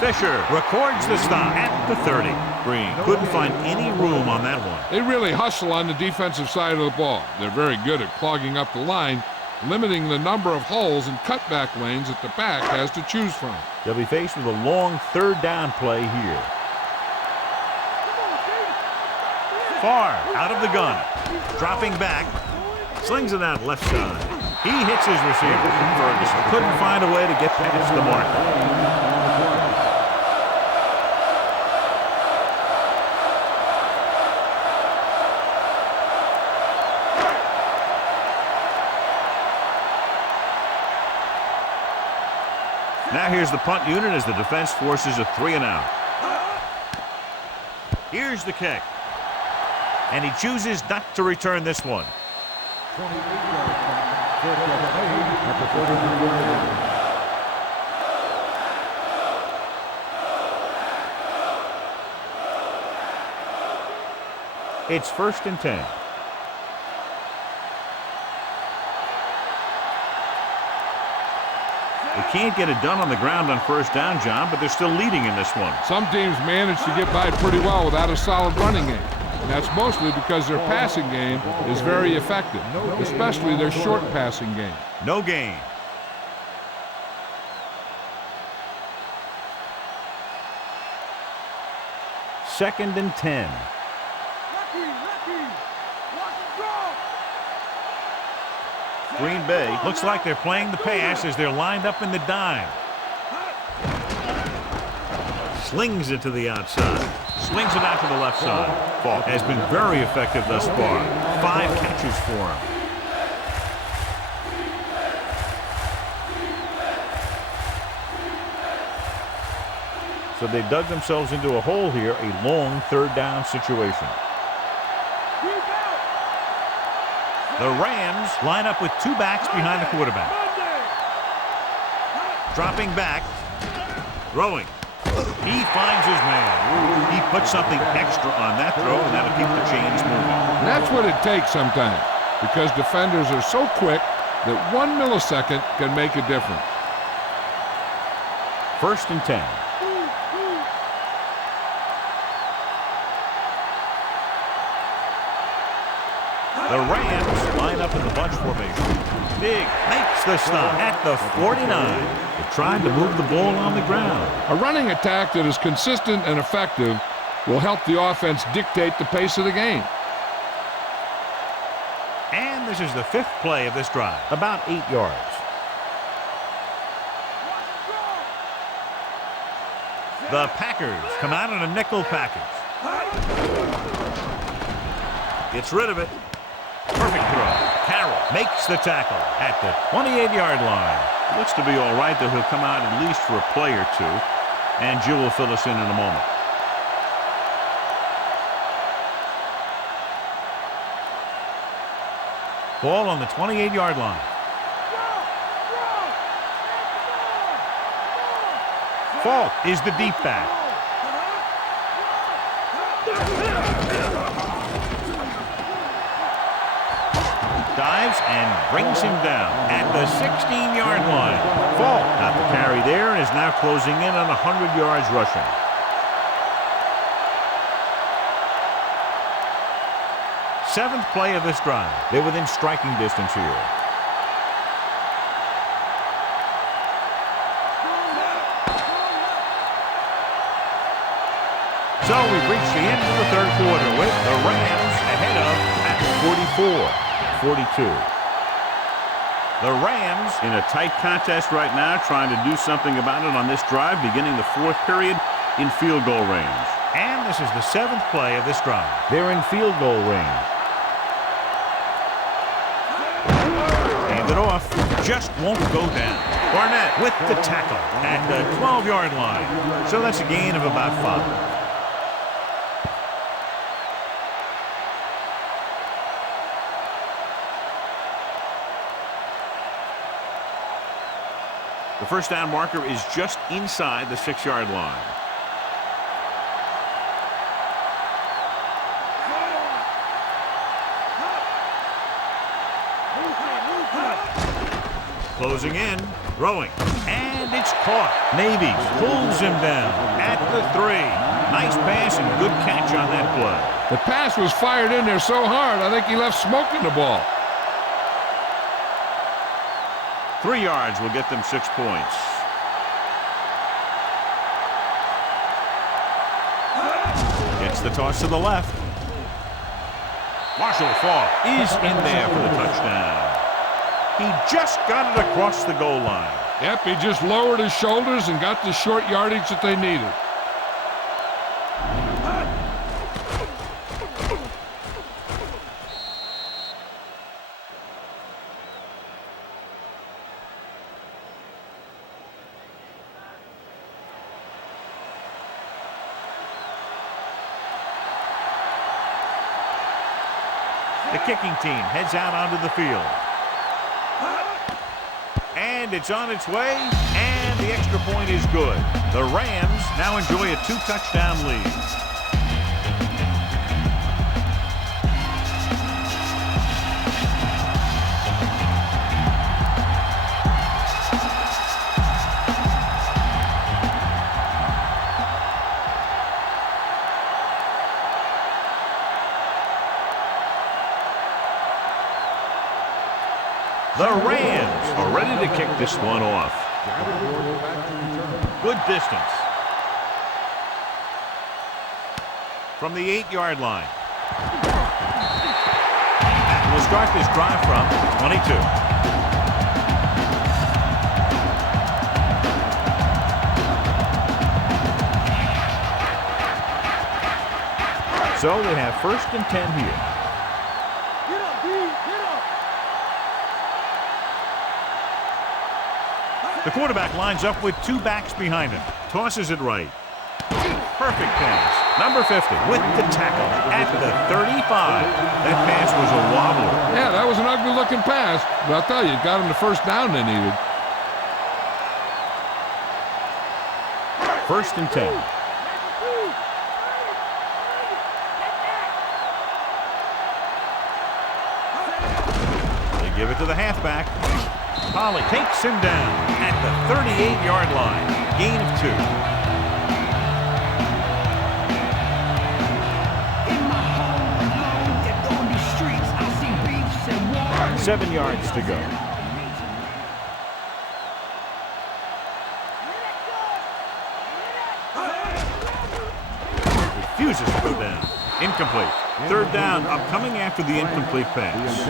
Fisher records the stop at the 30. Green couldn't find any room on that one. They really hustle on the defensive side of the ball. They're very good at clogging up the line, limiting the number of holes and cutback lanes that the back has to choose from. They'll be faced with a long 3rd down play here. Farr out of the gun, dropping back, slings it out left side. He hits his receiver. Ferguson couldn't find a way to get past the marker. Now here's the punt unit as the defense forces a 3 and out. Here's the kick. And he chooses not to return this one. It's 1st and 10. They can't get it done on the ground on 1st down, John, but they're still leading in this one. Some teams manage to get by pretty well without a solid running game. And that's mostly because their passing game is very effective, especially their short passing game. No gain. Second and 10. Green Bay looks like they're playing the pass as they're lined up in the dime. Slings it to the outside. Swings it out to the left side. Falk has been very effective thus far. 5 catches for him. So they dug themselves into a hole here, a long 3rd down situation. The Rams line up with 2 backs behind the quarterback. Dropping back. Throwing. He finds his man. He puts something extra on that throw, and that'll keep the chains moving. And that's what it takes sometimes, because defenders are so quick that 1 millisecond can make a difference. 1st and 10. The Rams line up in the bunch formation. Big makes the stop at the 49. They're trying to move the ball on the ground. A running attack that is consistent and effective will help the offense dictate the pace of the game. And this is the 5th play of this drive, about 8 yards. The Packers come out in a nickel package. Gets rid of it. Perfect throw. Carroll makes the tackle at the 28-yard line. Looks to be all right, though he'll come out at least for a play or 2. And Jill will fill us in a moment. Ball on the 28-yard line. Falk is the deep back. Dives and brings him down at the 16-yard line. Falk got the carry there and is now closing in on 100 yards rushing. Seventh play of this drive. They're within striking distance here. So we've reached the end of the third quarter with the Rams ahead of at 44-42. The Rams in a tight contest right now, trying to do something about it on this drive, beginning the fourth period in field goal range. And this is the 7th play of this drive. They're in field goal range. Hand it off. Just won't go down. Barnett with the tackle at the 12-yard line. So that's a gain of about 5. The first down marker is just inside the 6-yard line. Closing in, throwing, and it's caught. Navy pulls him down at the 3. Nice pass and good catch on that play. The pass was fired in there so hard, I think he left smoke in the ball. 3 yards will get them 6 points. Gets the toss to the left. Marshall Faulk is in there for the touchdown. He just got it across the goal line. Yep, he just lowered his shoulders and got the short yardage that they needed. The kicking team heads out onto the field. And it's on its way, and the extra point is good. The Rams now enjoy a 2-touchdown lead. The Rams are ready to kick this one off. Good distance. From the 8-yard line. We'll start this drive from 22. So they have 1st and 10 here. The quarterback lines up with 2 backs behind him. Tosses it right. Perfect pass. Number 50 with the tackle at the 35. That pass was a wobbler. Yeah, that was an ugly-looking pass, but I'll tell you, it got him the first down they needed. 1st and 10. They give it to the halfback. Holly takes him down at the 38-yard line. Gain of 2. In my home alone, and on these streets, I see beefs and wars. 7 yards to go. Refuses to go down. Incomplete. 3rd down, upcoming after the incomplete pass.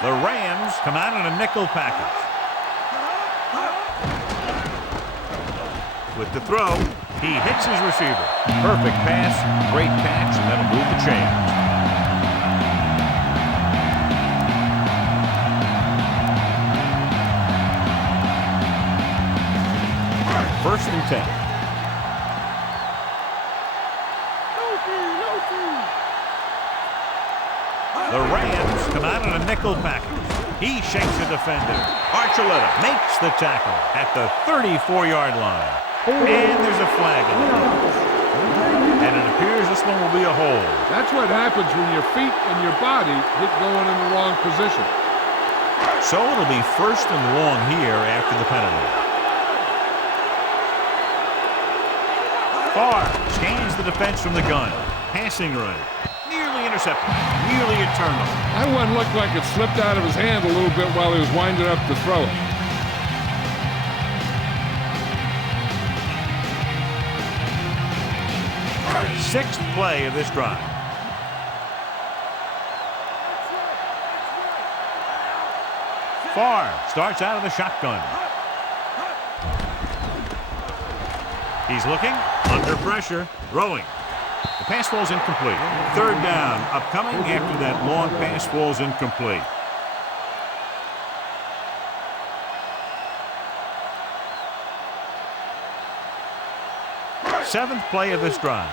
The Rams come out in a nickel package. With the throw, he hits his receiver. Perfect pass, great catch, and that'll move the chains. First and 10. The Rams come out in a nickel package. He shakes a defender. Archuleta makes the tackle at the 34-yard line. And there's a flag in the front. And it appears this one will be a hold. That's what happens when your feet and your body get going in the wrong position. So it'll be 1st and long here after the penalty. Far. Scans the defense from the gun. Passing right. Nearly intercepted. Nearly a turnover. That one looked like it slipped out of his hand a little bit while he was winding up to throw it. Sixth play of this drive. Farr starts out of the shotgun. He's looking, under pressure, throwing. The pass falls incomplete. Third down, upcoming after that long pass falls incomplete. Seventh play of this drive.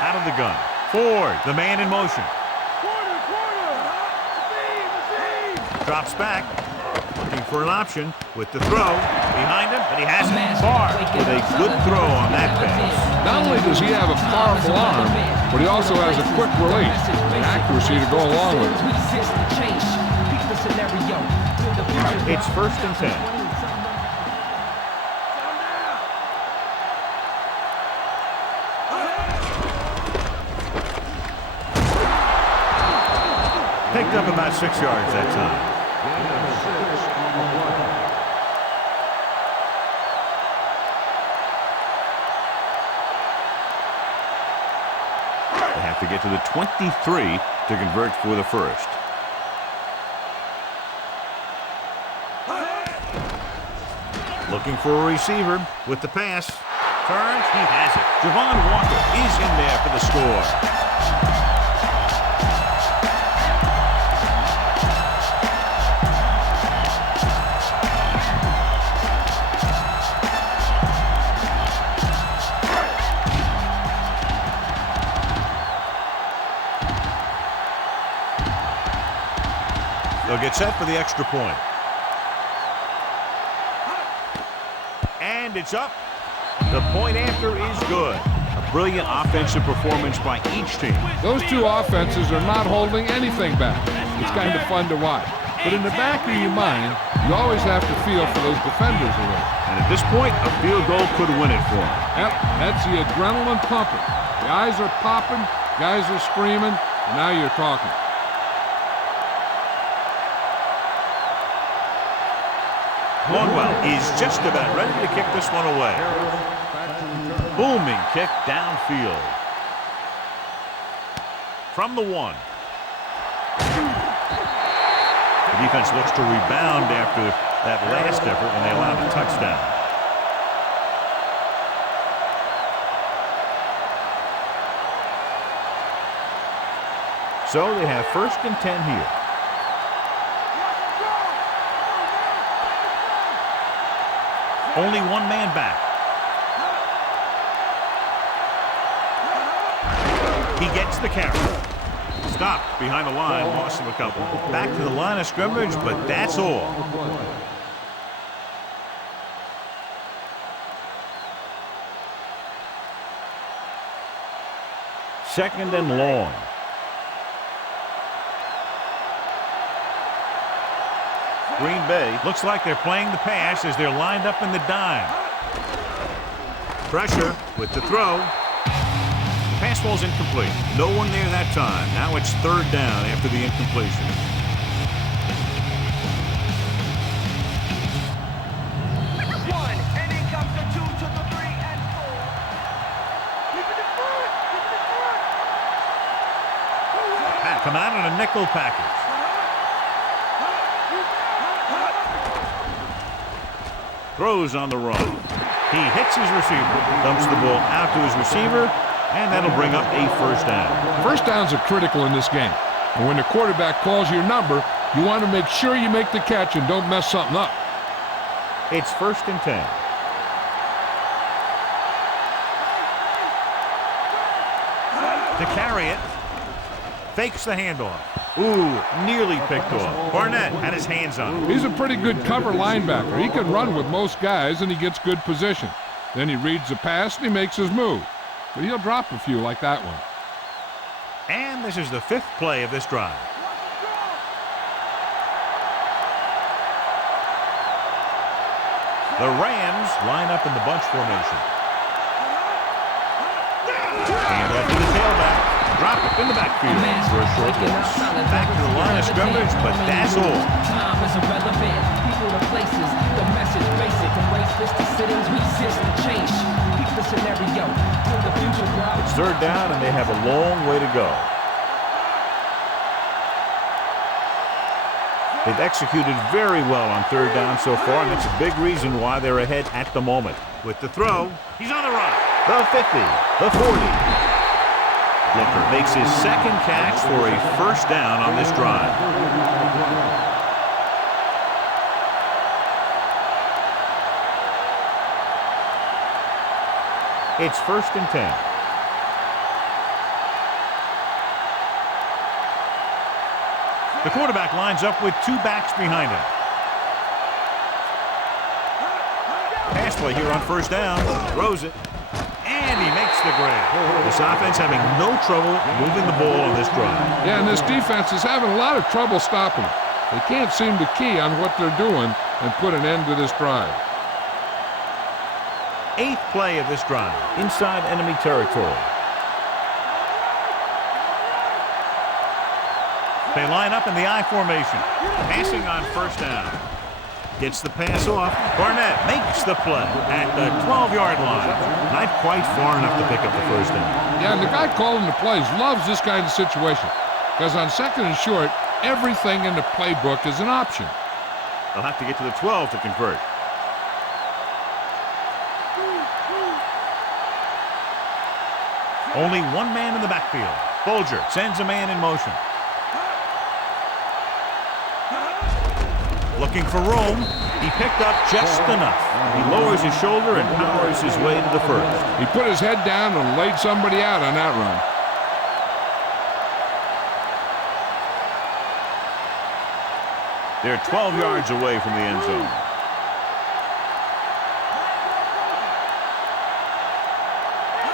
Out of the gun. Ford, the man in motion. Drops back. Looking for an option with the throw. Behind him, but he has it. Farr with a good throw on that pass. Not only does he have a powerful arm, but he also has a quick release and accuracy to go along with it. It's 1st and 10. Picked up about 6 yards that time. They have to get to the 23 to convert for the first. Looking for a receiver with the pass. Turns, he has it. Javon Walker is in there for the score. They'll get set for the extra point. And it's up. The point after is good. A brilliant offensive performance by each team. Those two offenses are not holding anything back. It's kind of fun to watch. But in the back of your mind, you always have to feel for those defenders a little. And at this point, a field goal could win it for them. Yep, that's the adrenaline pumping. The eyes are popping, guys are screaming, and now you're talking. Longwell is just about ready to kick this one away. Booming kick downfield. From the 1. The defense looks to rebound after that last effort when they allowed a touchdown. So they have 1st and 10 here. Only one man back. He gets the carry. Stopped behind the line, loss of a couple. Back to the line of scrimmage, but that's all. Second and long. Green Bay looks like they're playing the pass as they're lined up in the dime. Pressure with the throw. The pass falls incomplete. No one there that time. Now it's 3rd down after the incompletion. One, and in comes the 2 to the 3 and 4. Keep it in front. Keep it in front. Come out in a nickel package. Throws on the run. He hits his receiver, dumps the ball out to his receiver, and that'll bring up a 1st down. First downs are critical in this game. And when the quarterback calls your number, you want to make sure you make the catch and don't mess something up. It's 1st and 10. To carry it. Fakes the handoff. Ooh, nearly picked off. Barnett had his hands on him. He's a pretty good cover linebacker. He can run with most guys, and he gets good position. Then he reads the pass, and he makes his move. But he'll drop a few like that one. And this is the 5th play of this drive. The Rams line up in the bunch formation. And off to the tailback. Drop it in the backfield for a short loss. Back to the line of scrimmage, but that's all. Time is irrelevant. People and places. The message basic. Embrace this sittings. Resist the change. Keep the scenario. For the future, bro. It's third down, and they have a long way to go. They've executed very well on third down so far, and that's a big reason why they're ahead at the moment. With the throw, he's on the run. The 50, the 40. Looker makes his second catch for a first down on this drive. It's 1st and 10. The quarterback lines up with two backs behind him. Pass play here on first down. Throws it. And he makes the grab. This offense having no trouble moving the ball on this drive. Yeah, and this defense is having a lot of trouble stopping it. They can't seem to key on what they're doing and put an end to this drive. 8th play of this drive. Inside enemy territory. They line up in the I formation. Passing on first down. Gets the pass off. Barnett makes the play at the 12-yard line. Not quite far enough to pick up the first down. Yeah, and the guy calling the plays loves this kind of situation because on 2nd and short, everything in the playbook is an option. They'll have to get to the 12 to convert. Only one man in the backfield. Bolger sends a man in motion. Looking for room. He picked up just enough. He lowers his shoulder and powers his way to the first. He put his head down and laid somebody out on that run. They're 12 yards away from the end zone.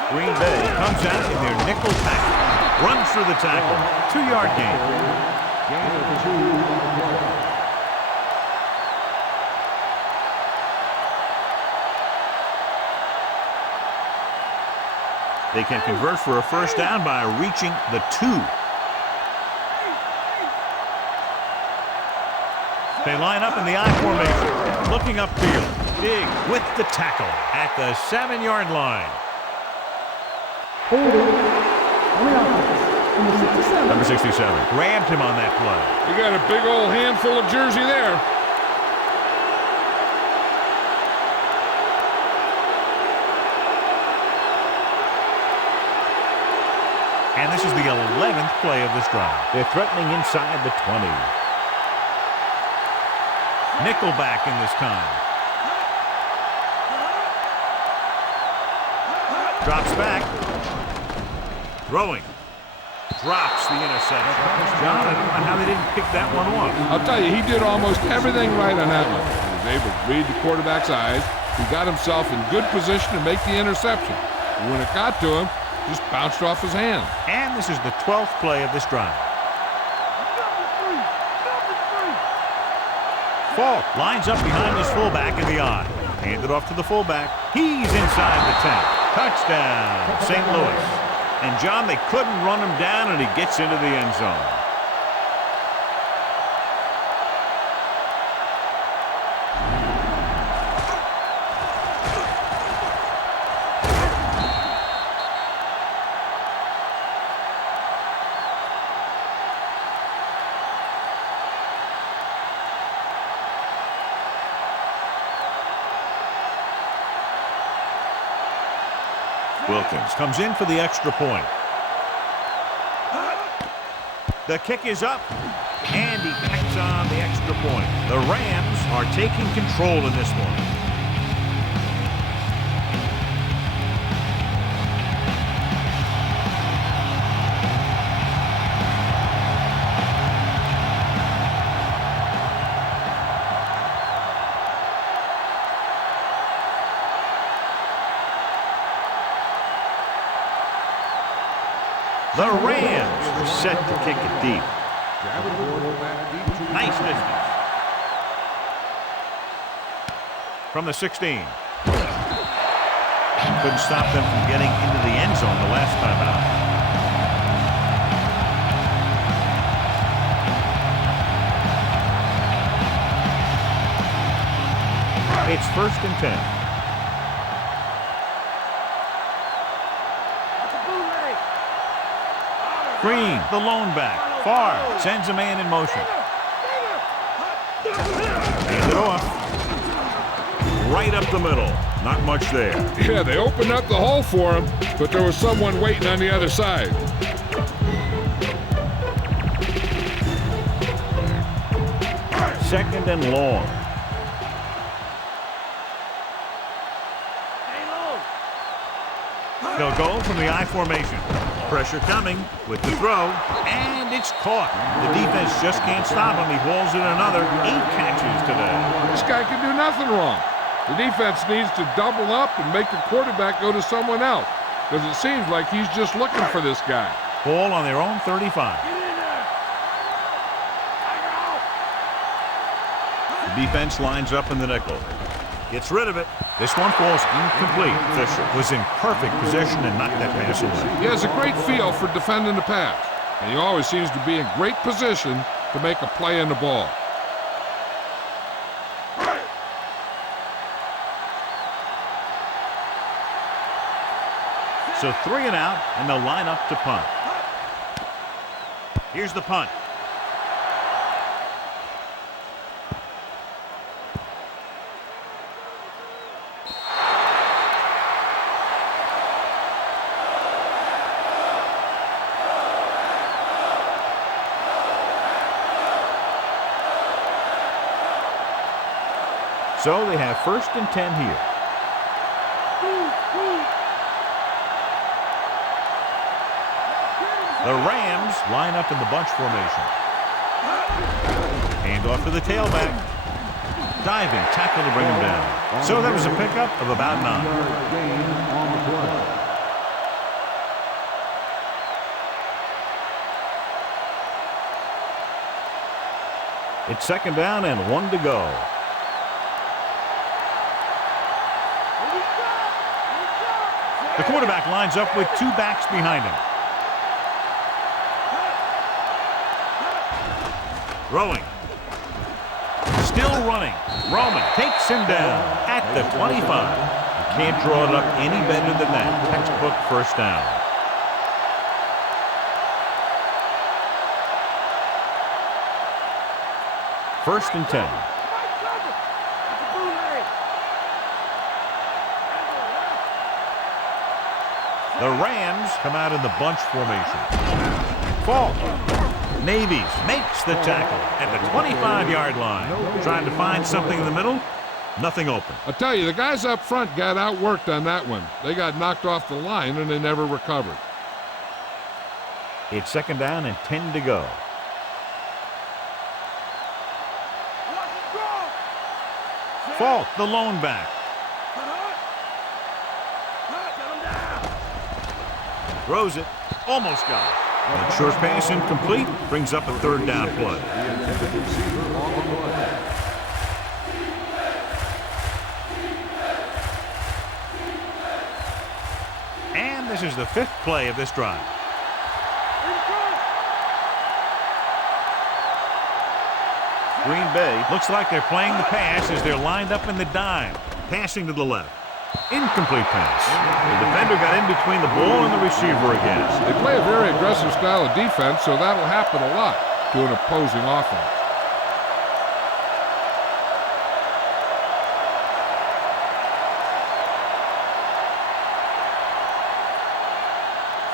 Green Bay comes out in their nickel tackle. Runs through the tackle. 2-yard gain. They can convert for a first down by reaching the 2. They line up in the I formation. Looking upfield. Big with the tackle at the 7-yard line. Number 67. Grabbed him on that play. You got a big old handful of jersey there. And this is the 11th play of this drive. They're threatening inside the 20. Nickelback in this time. Drops back. Throwing. Drops the interception. John, I don't know how they didn't pick that one off. I'll tell you, he did almost everything right on that one. He was able to read the quarterback's eyes. He got himself in good position to make the interception. When it got to him, just bounced off his hand. And this is the 12th play of this drive. Falk lines up behind his fullback in the I. Handed off to the fullback. He's inside the 10. Touchdown, St. Louis. And John, they couldn't run him down, and he gets into the end zone. Wilkins comes in for the extra point. The kick is up, and he packs on the extra point. The Rams are taking control in this one. The Rams are set to kick it deep. Nice distance. from the 16. Couldn't stop them from getting into the end zone the last time out. It's 1st and 10. Green, the lone back. Far, sends a man in motion. Hand it off. Right up the middle. Not much there. Yeah, they opened up the hole for him, but there was someone waiting on the other side. Second and long. They'll go from the I formation. Pressure coming with the throw, and it's caught. The defense just can't stop him. He hauls in another 8 catches today. This guy can do nothing wrong. The defense needs to double up and make the quarterback go to someone else, because it seems like he's just looking for this guy. Ball on their own 35. The defense lines up in the nickel. Gets rid of it. This one falls incomplete. Fisher was in perfect position and knocked that pass away. He has a great feel for defending the pass, and he always seems to be in great position to make a play in the ball. So 3 and out, and they'll line up to punt. Here's the punt. So they have 1st and 10 here. The Rams line up in the bunch formation. Hand off to the tailback. Diving tackle to bring him down. So that was a pickup of about 9. It's 2nd down and 1 to go. The quarterback lines up with 2 backs behind him. Throwing. Still running. Roman takes him down at the 25. You can't draw it up any better than that. Textbook 1st down. First and 10. The Rams come out in the bunch formation. Fall. Navies makes the tackle at the 25-yard line. Trying to find something in the middle. Nothing open. I tell you, the guys up front got outworked on that one. They got knocked off the line and they never recovered. It's 2nd down and 10 to go. Falk, the lone back. Throws it. Almost got it. That short pass incomplete. Brings up a 3rd down play. And this is the 5th play of this drive. Green Bay looks like they're playing the pass as they're lined up in the dime. Passing to the left. Incomplete pass. The defender got in between the ball and the receiver again. They play a very aggressive style of defense, so that'll happen a lot to an opposing offense.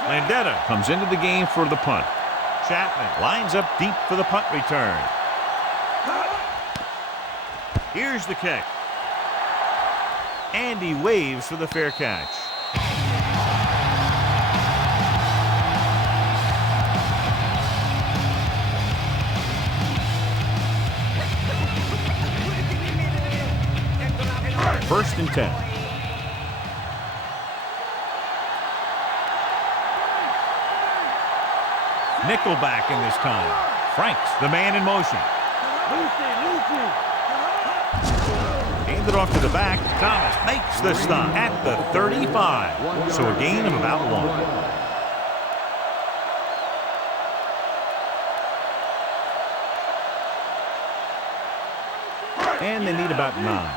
Landetta comes into the game for the punt. Chapman lines up deep for the punt return. Here's the kick. And he waves for the fair catch. First and 10. Nickelback in this time. Franks, the man in motion. hand it off to the back. Thomas makes the stop at the 35. So a gain of about 1. And they need about 9.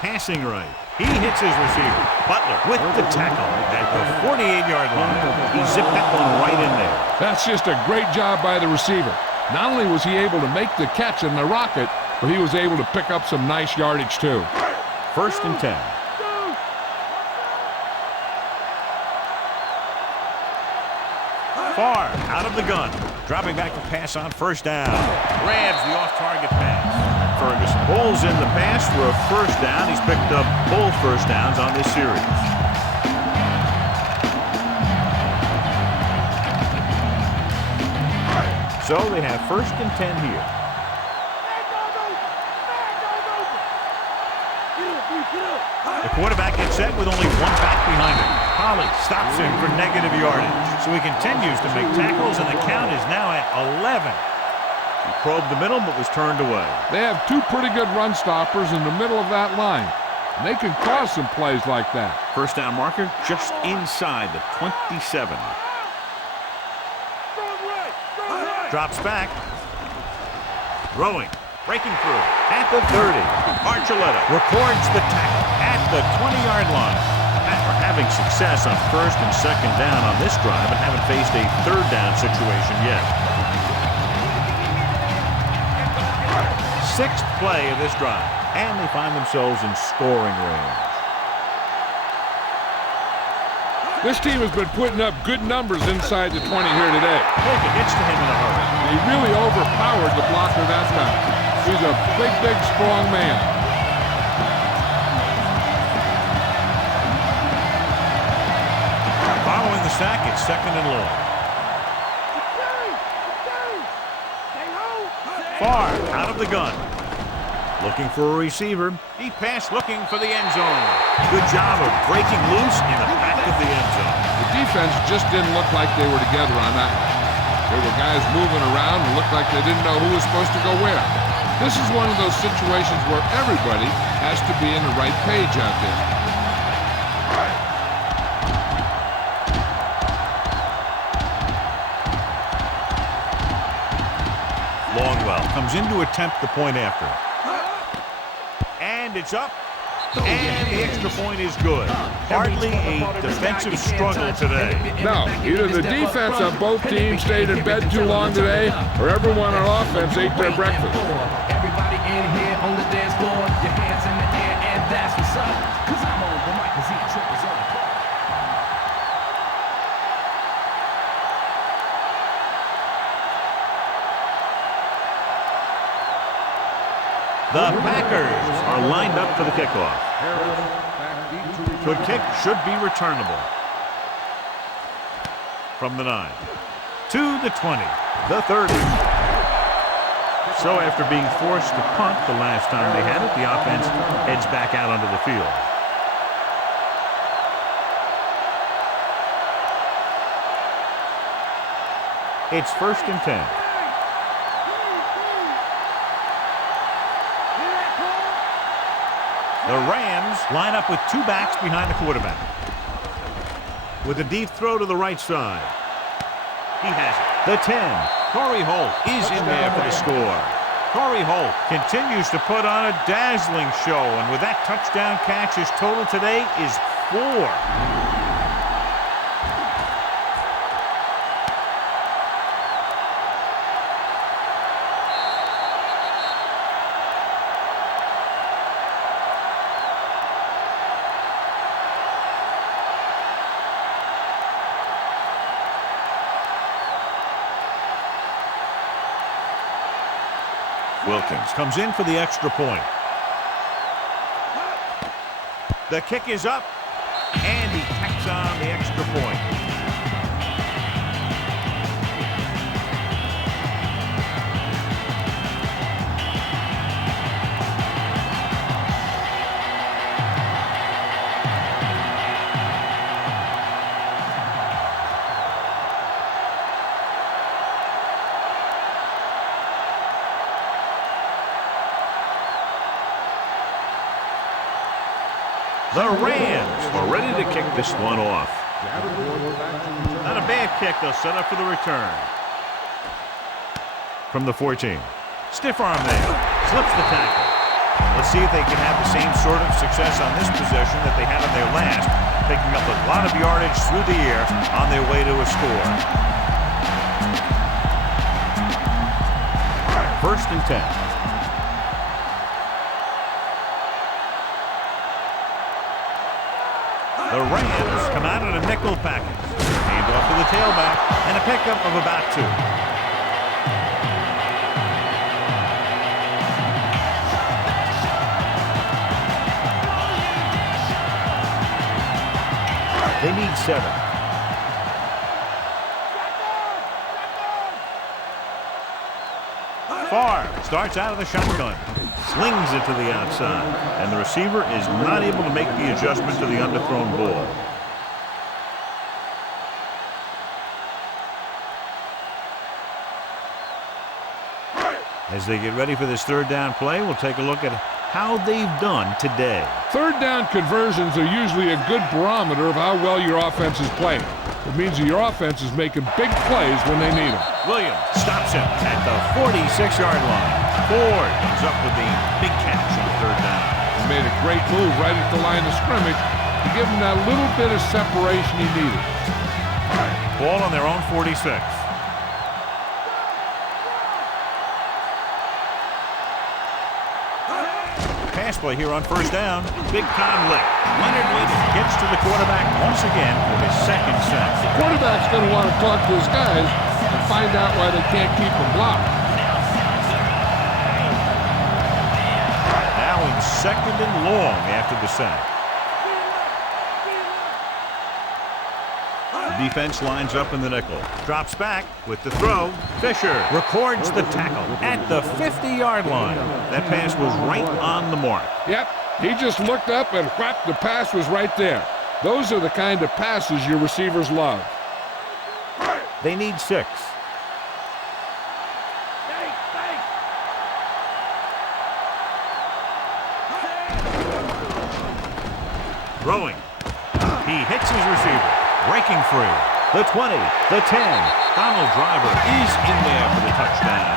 Passing right. He hits his receiver. Butler with the tackle at the 48-yard line. He zipped that one right in there. That's just a great job by the receiver. Not only was he able to make the catch in the rocket, but he was able to pick up some nice yardage too. 1st and 10. Far out of the gun. Dropping back to pass on 1st down. Grabs the off-target pass. Ferguson pulls in the pass for a 1st down. He's picked up both 1st downs on this series. So they have 1st and 10 here. The quarterback gets set with only 1 back behind him. Holly stops him for negative yardage. So he continues to make tackles, and the count is now at 11. He probed the middle, but was turned away. They have 2 pretty good run stoppers in the middle of that line. And they can cause some plays like that. 1st down marker just inside the 27. Drops back. Throwing. Breaking through. At the 30. Archuleta records the tackle at the 20-yard line. We're having success on 1st and 2nd down on this drive and haven't faced a 3rd down situation yet. 6th play of this drive, and they find themselves in scoring range. This team has been putting up good numbers inside the 20 here today. It gets to him in a hurry. He really overpowered the blocker that time. He's a big, big, strong man. Following the sack, it's 2nd and long. Far out of the gun. Looking for a receiver. He passed looking for the end zone. Good job of breaking loose in the back of the end zone. The defense just didn't look like they were together on that one. There were guys moving around and looked like they didn't know who was supposed to go where. This is one of those situations where everybody has to be in the right page out there. Longwell comes in to attempt the point after. And it's up. And the extra point is good. Hardly a defensive struggle today. No, either the defense of both teams stayed in bed too long today, or everyone on offense ate their breakfast. Everybody in here on the dance floor, your hands in the air, and that's what's up. 'Cause I'm on the mic, 'cause he trippers on the court. The Packers are lined up for the kickoff. The kick should be returnable. From the 9 to the 20, the 30. So after being forced to punt the last time they had it, the offense heads back out onto the field. It's 1st and 10. The Rams line up with 2 backs behind the quarterback. With a deep throw to the right side. He has it. The 10. Corey Holt is in there for the score. Corey Holt continues to put on a dazzling show, and with that touchdown catch, his total today is 4. Wilkins comes in for the extra point. The kick is up, and he tacks on the extra point. The Rams are ready to kick this one off. Not a bad kick. They'll set up for the return. From the 14. Stiff arm there. Slips the tackle. Let's see if they can have the same sort of success on this possession that they had on their last, picking up a lot of yardage through the air on their way to a score. First and 10. The Rams come out in a nickel package. Hand off to the tailback and a pickup of about 2. They need 7. Favre starts out of the shotgun. Slings it to the outside. And the receiver is not able to make the adjustment to the underthrown ball. As they get ready for this third down play, we'll take a look at how they've done today. Third down conversions are usually a good barometer of how well your offense is playing. It means that your offense is making big plays when they need them. Williams stops him at the 46-yard line. Ford ends up with the big catch on third down. He made a great move right at the line of scrimmage to give him that little bit of separation he needed. Ball on their own 46. Pass play here on first down. Big time lick. Leonard gets to the quarterback once again for his second sack. The quarterback's going to want to talk to his guys and find out why they can't keep him blocked. Now in second and long after the sack. The defense lines up in the nickel. Drops back with the throw. Fisher records the tackle at the 50-yard line. That pass was right on the mark. Yep, he just looked up and whack, the pass was right there. Those are the kind of passes your receivers love. They need 6. Throwing. He hits his receiver. Breaking free. The 20, the 10. Donald Driver is in there for the touchdown.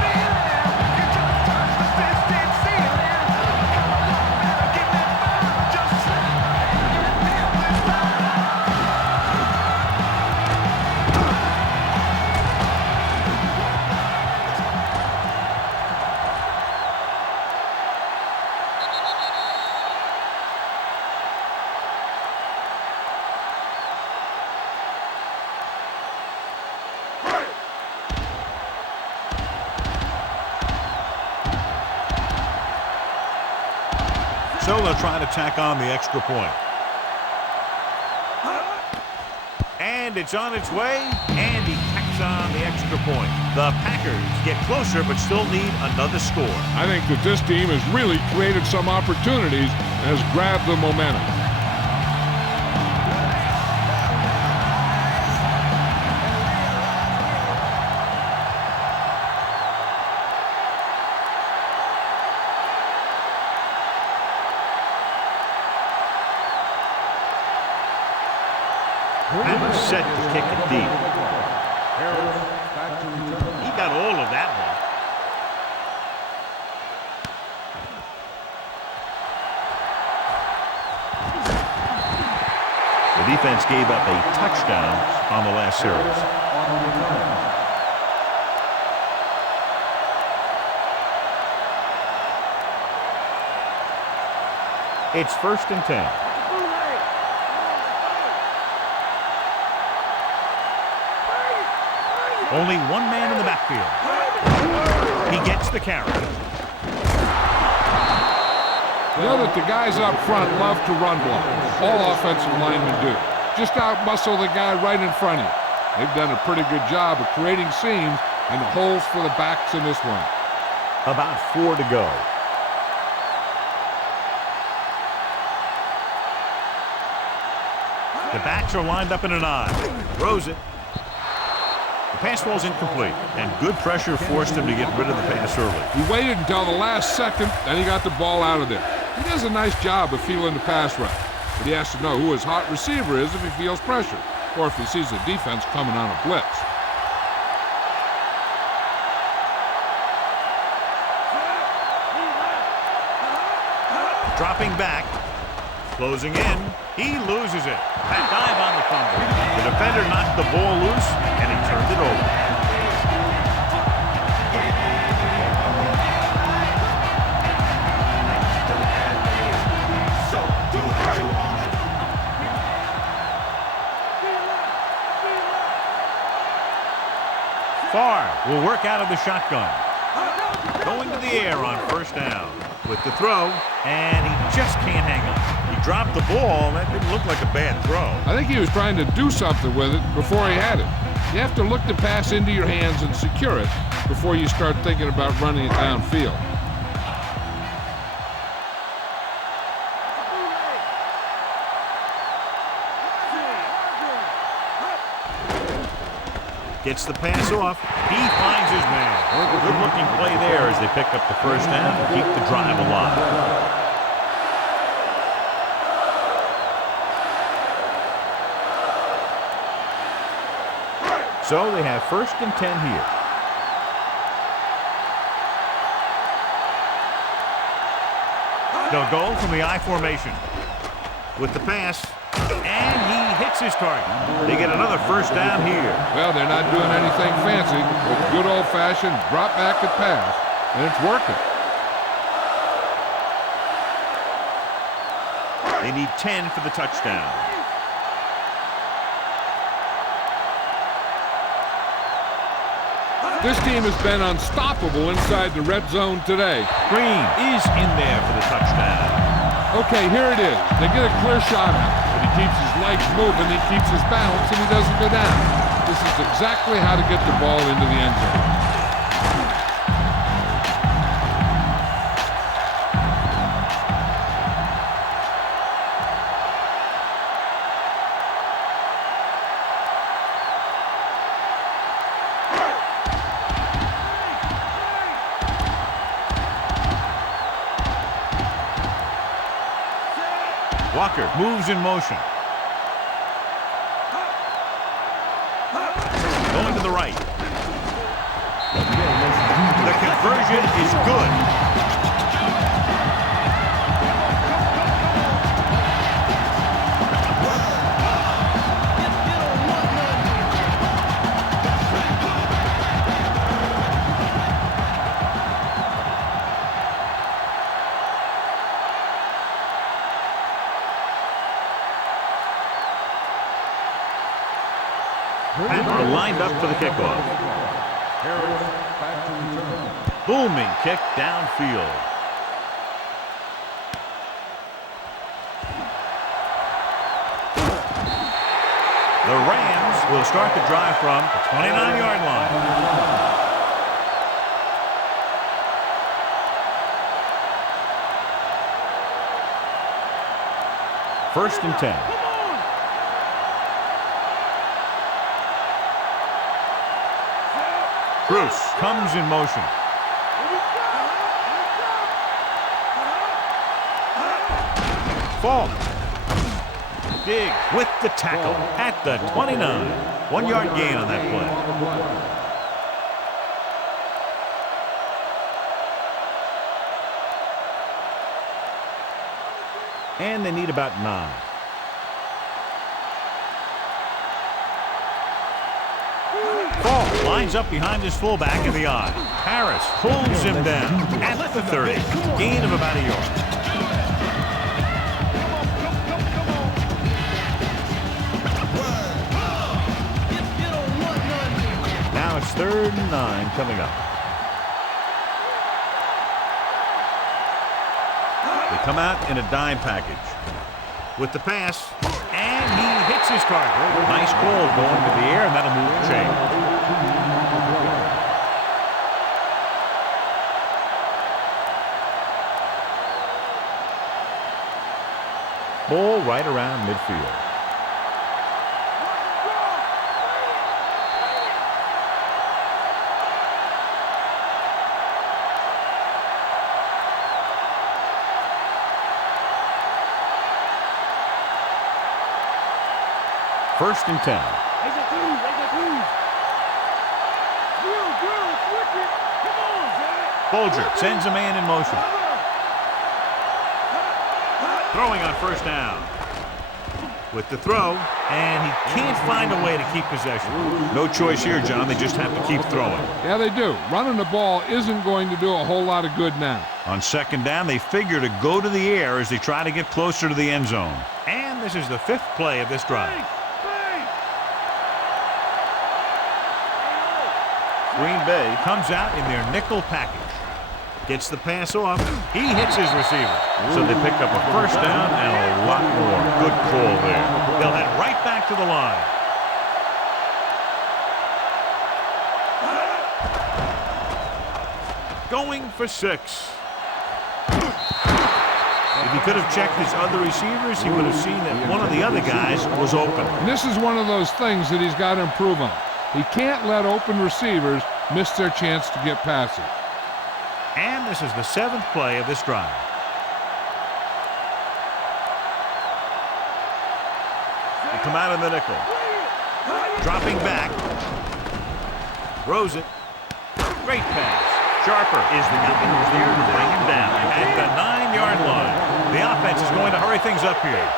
So they'll try to tack on the extra point. And it's on its way, and he tacks on the extra point. The Packers get closer but still need another score. I think that this team has really created some opportunities and has grabbed the momentum. And set to kick it deep. He got all of that one. The defense gave up a touchdown on the last series. It's first and 10. Only one man in the backfield. He gets the carry. You know that the guys up front love to run block. All offensive linemen do. Just out-muscle the guy right in front of you. They've done a pretty good job of creating seams and holes for the backs in this one. About 4 to go. The backs are lined up in an I. Throws it. The pass ball's incomplete, and good pressure forced him to get rid of the pass early. He waited until the last second, then he got the ball out of there. He does a nice job of feeling the pass rush. but he has to know who his hot receiver is if he feels pressure, or if he sees the defense coming on a blitz. Dropping back, closing in, he loses it. That dive on the fumble. The defender knocked the ball loose, and he turned it over. Farr will work out of the shotgun. Going to the air on first down. With the throw, and he just can't hang on. He dropped the ball. That didn't look like a bad throw. I think he was trying to do something with it before he had it. You have to look the pass into your hands and secure it before you start thinking about running it downfield. Gets the pass off. He finds his man. Good-looking play there as they pick up the first down to keep the drive alive. So they have 1st and 10 here. They'll go from the I formation. With the pass. And he hits his target. They get another first down here. Well, they're not doing anything fancy, but good old-fashioned drop back and pass, and it's working. They need 10 for the touchdown. This team has been unstoppable inside the red zone today. Green is in there for the touchdown. Okay, here it is. They get a clear shot at him, but he keeps his legs moving, he keeps his balance, and he doesn't go down. This is exactly how to get the ball into the end zone. Walker moves in motion. Going to the right. The conversion is good. Panther lined up for the kickoff. Booming kick downfield. The Rams will start the drive from the 29-yard line. First and 10. Bruce comes in motion. Fall. Dig with the tackle at the 29. 1 yard gain on that play. And they need about 9. Ball lines up behind his fullback in the I. Harris pulls him down at the 30. Gain of about a yard. Now it's 3rd and 9 coming up. They come out in a dime package. With the pass, and he hits his target. Nice call going to the air, and that'll move the chain. Ball right around midfield. 1st and 10. Bolger sends a man in motion. Throwing on 1st down. With the throw, and he can't find a way to keep possession. No choice here, John. They just have to keep throwing. Yeah, they do. Running the ball isn't going to do a whole lot of good now. On 2nd down, they figure to go to the air as they try to get closer to the end zone. And this is the 5th play of this drive. Green Bay comes out in their nickel package. Gets the pass off. He hits his receiver. So they pick up a 1st down and a lot more. Good call there. They'll head right back to the line. Going for 6. If he could have checked his other receivers, he would have seen that one of the other guys was open. And this is one of those things that he's got to improve on. He can't let open receivers miss their chance to get passes. And this is the 7th play of this drive. They come out in the nickel. Dropping back. Throws it. Great pass. Sharper is the guy who's there to bring him down at the 9-yard line. The offense is going to hurry things up here.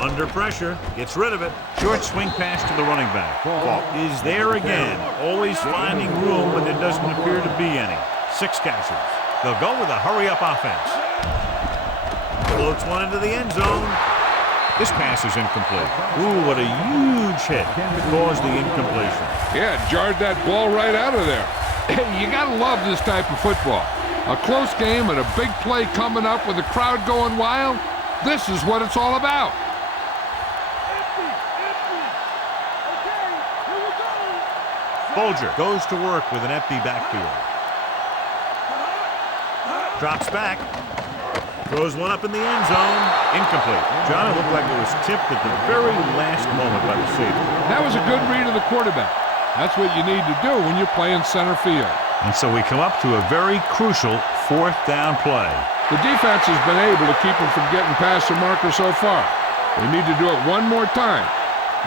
Under pressure, gets rid of it. Short swing pass to the running back. Ball is there again. Always finding room when there doesn't appear to be any. 6 catches. They'll go with a hurry-up offense. Floats one into the end zone. This pass is incomplete. Ooh, what a huge hit to cause the incompletion. Yeah, jarred that ball right out of there. You got to love this type of football. A close game and a big play coming up with the crowd going wild. This is what it's all about. Bolger goes to work with an empty backfield. Drops back. Throws one up in the end zone. Incomplete. John, it looked like it was tipped at the very last moment by the safety. That was a good read of the quarterback. That's what you need to do when you're playing center field. And so we come up to a very crucial 4th down play. The defense has been able to keep them from getting past the marker so far. They need to do it one more time.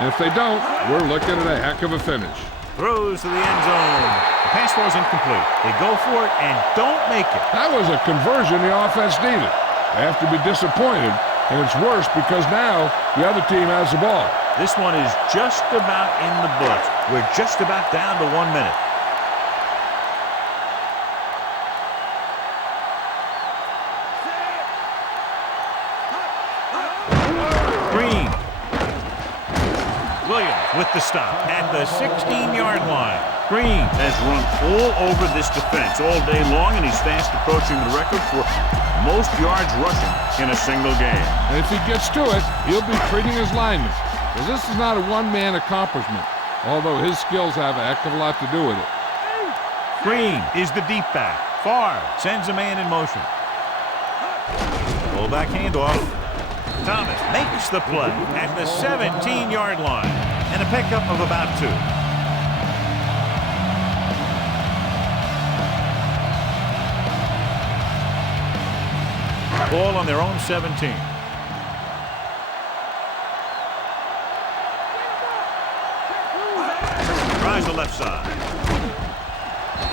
And if they don't, we're looking at a heck of a finish. Throws to the end zone. The pass was incomplete. They go for it and don't make it. That was a conversion the offense needed. They have to be disappointed, and it's worse because now the other team has the ball. This one is just about in the books. We're just about down to 1 minute. Green. Williams with the stop at the 16-yard line. Green has run all over this defense all day long, and he's fast approaching the record for most yards rushing in a single game. And if he gets to it, he'll be treating his linemen, because this is not a one-man accomplishment, although his skills have a heck of a lot to do with it. Green is the deep back. Favre sends a man in motion. Fullback handoff. Thomas makes the play at the 17-yard line and a pickup of about 2. Ball on their own 17. Tries the left side.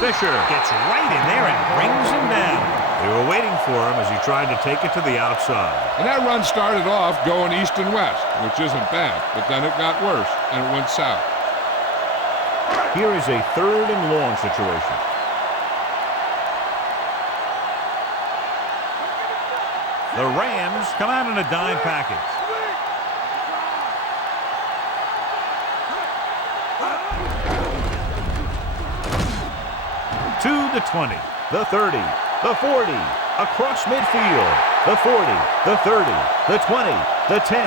Fisher gets right in there and brings him down. They were waiting for him as he tried to take it to the outside. And that run started off going east and west, which isn't bad, but then it got worse and it went south. Here is a 3rd and long situation. The Rams come out in a dime package. To the 20, the 30, the 40, across midfield, the 40, the 30, the 20, the 10.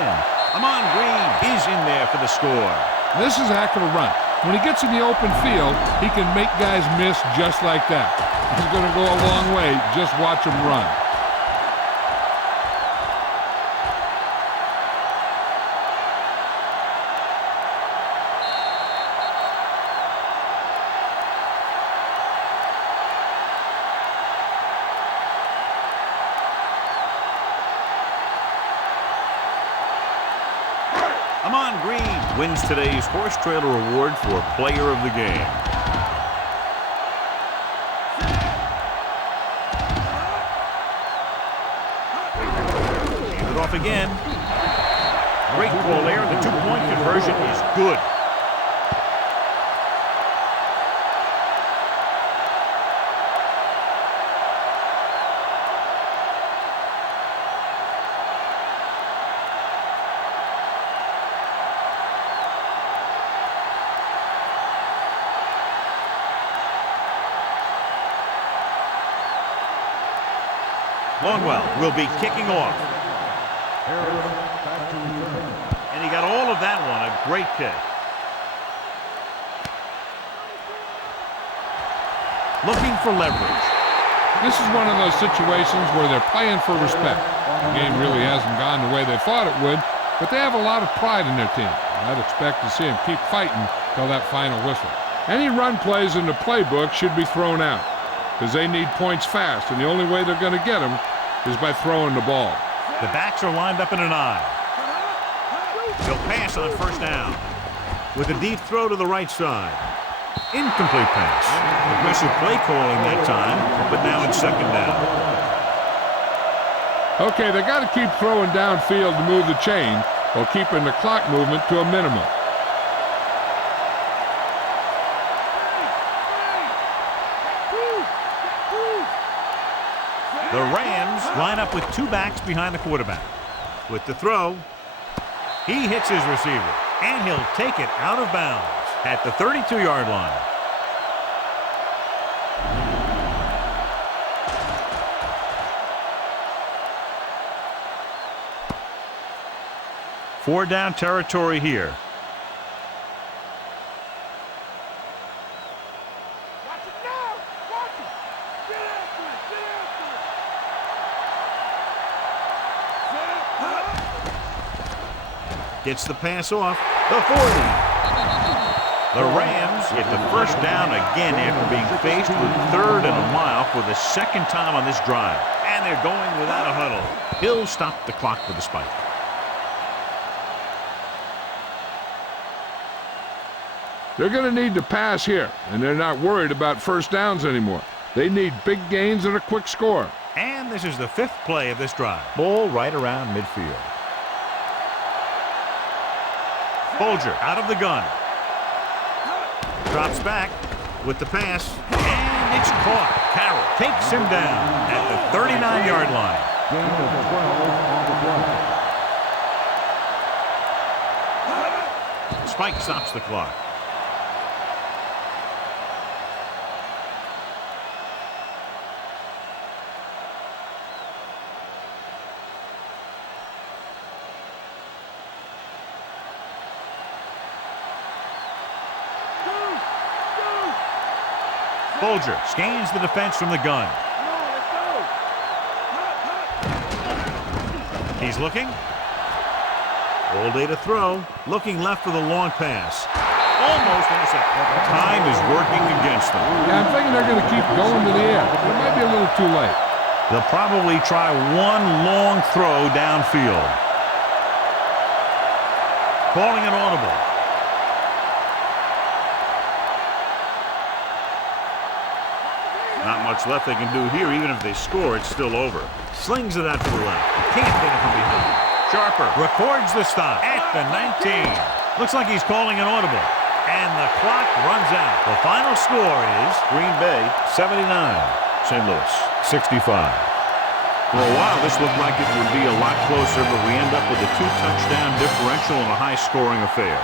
Amon Green is in there for the score. This is a heck of a run. When he gets in the open field, he can make guys miss just like that. He's going to go a long way. Just watch him run. Amon Green Wins today's Horse Trailer Award for Player of the Game. Hand it off again. Great ball there. The two-point conversion is good. Longwell will be kicking off. And he got all of that one. A great kick. Looking for leverage. This is one of those situations where they're playing for respect. The game really hasn't gone the way they thought it would, but they have a lot of pride in their team. I'd expect to see them keep fighting till that final whistle. Any run plays in the playbook should be thrown out, because they need points fast, and the only way they're going to get them is by throwing the ball. The backs are lined up in an I. He'll pass on first down. With a deep throw to the right side. Incomplete pass. Aggressive play calling that time, but now it's second down. Okay, they got to keep throwing downfield to move the chain while keeping the clock movement to a minimum. The Rams line up with two backs behind the quarterback. With the throw, he hits his receiver, and he'll take it out of bounds at the 32-yard line. Four down territory here. Gets the pass off. The 40. The Rams get the first down again after being faced with 3rd and a mile for the second time on this drive. And they're going without a huddle. He'll stop the clock with a spike. They're going to need to pass here, and they're not worried about first downs anymore. They need big gains and a quick score. And this is the 5th play of this drive. Ball right around midfield. Bolger out of the gun. Drops back with the pass. And it's caught. Carroll takes him down at the 39-yard line. Spike stops the clock. Bolger scans the defense from the gun. He's looking. All day to throw. Looking left for the long pass. Almost intercepted. Time is working against them. Yeah, I'm thinking they're going to keep going to the air. It might be a little too late. They'll probably try one long throw downfield. Calling an audible. Not much left they can do here. Even if they score, it's still over. Slings it out to the left. Can't get it from behind. Sharper records the stop at the 19. Looks like he's calling an audible. And the clock runs out. The final score is Green Bay 79, St. Louis 65. For a while, this looked like it would be a lot closer, but we end up with a 2-touchdown differential and a high-scoring affair.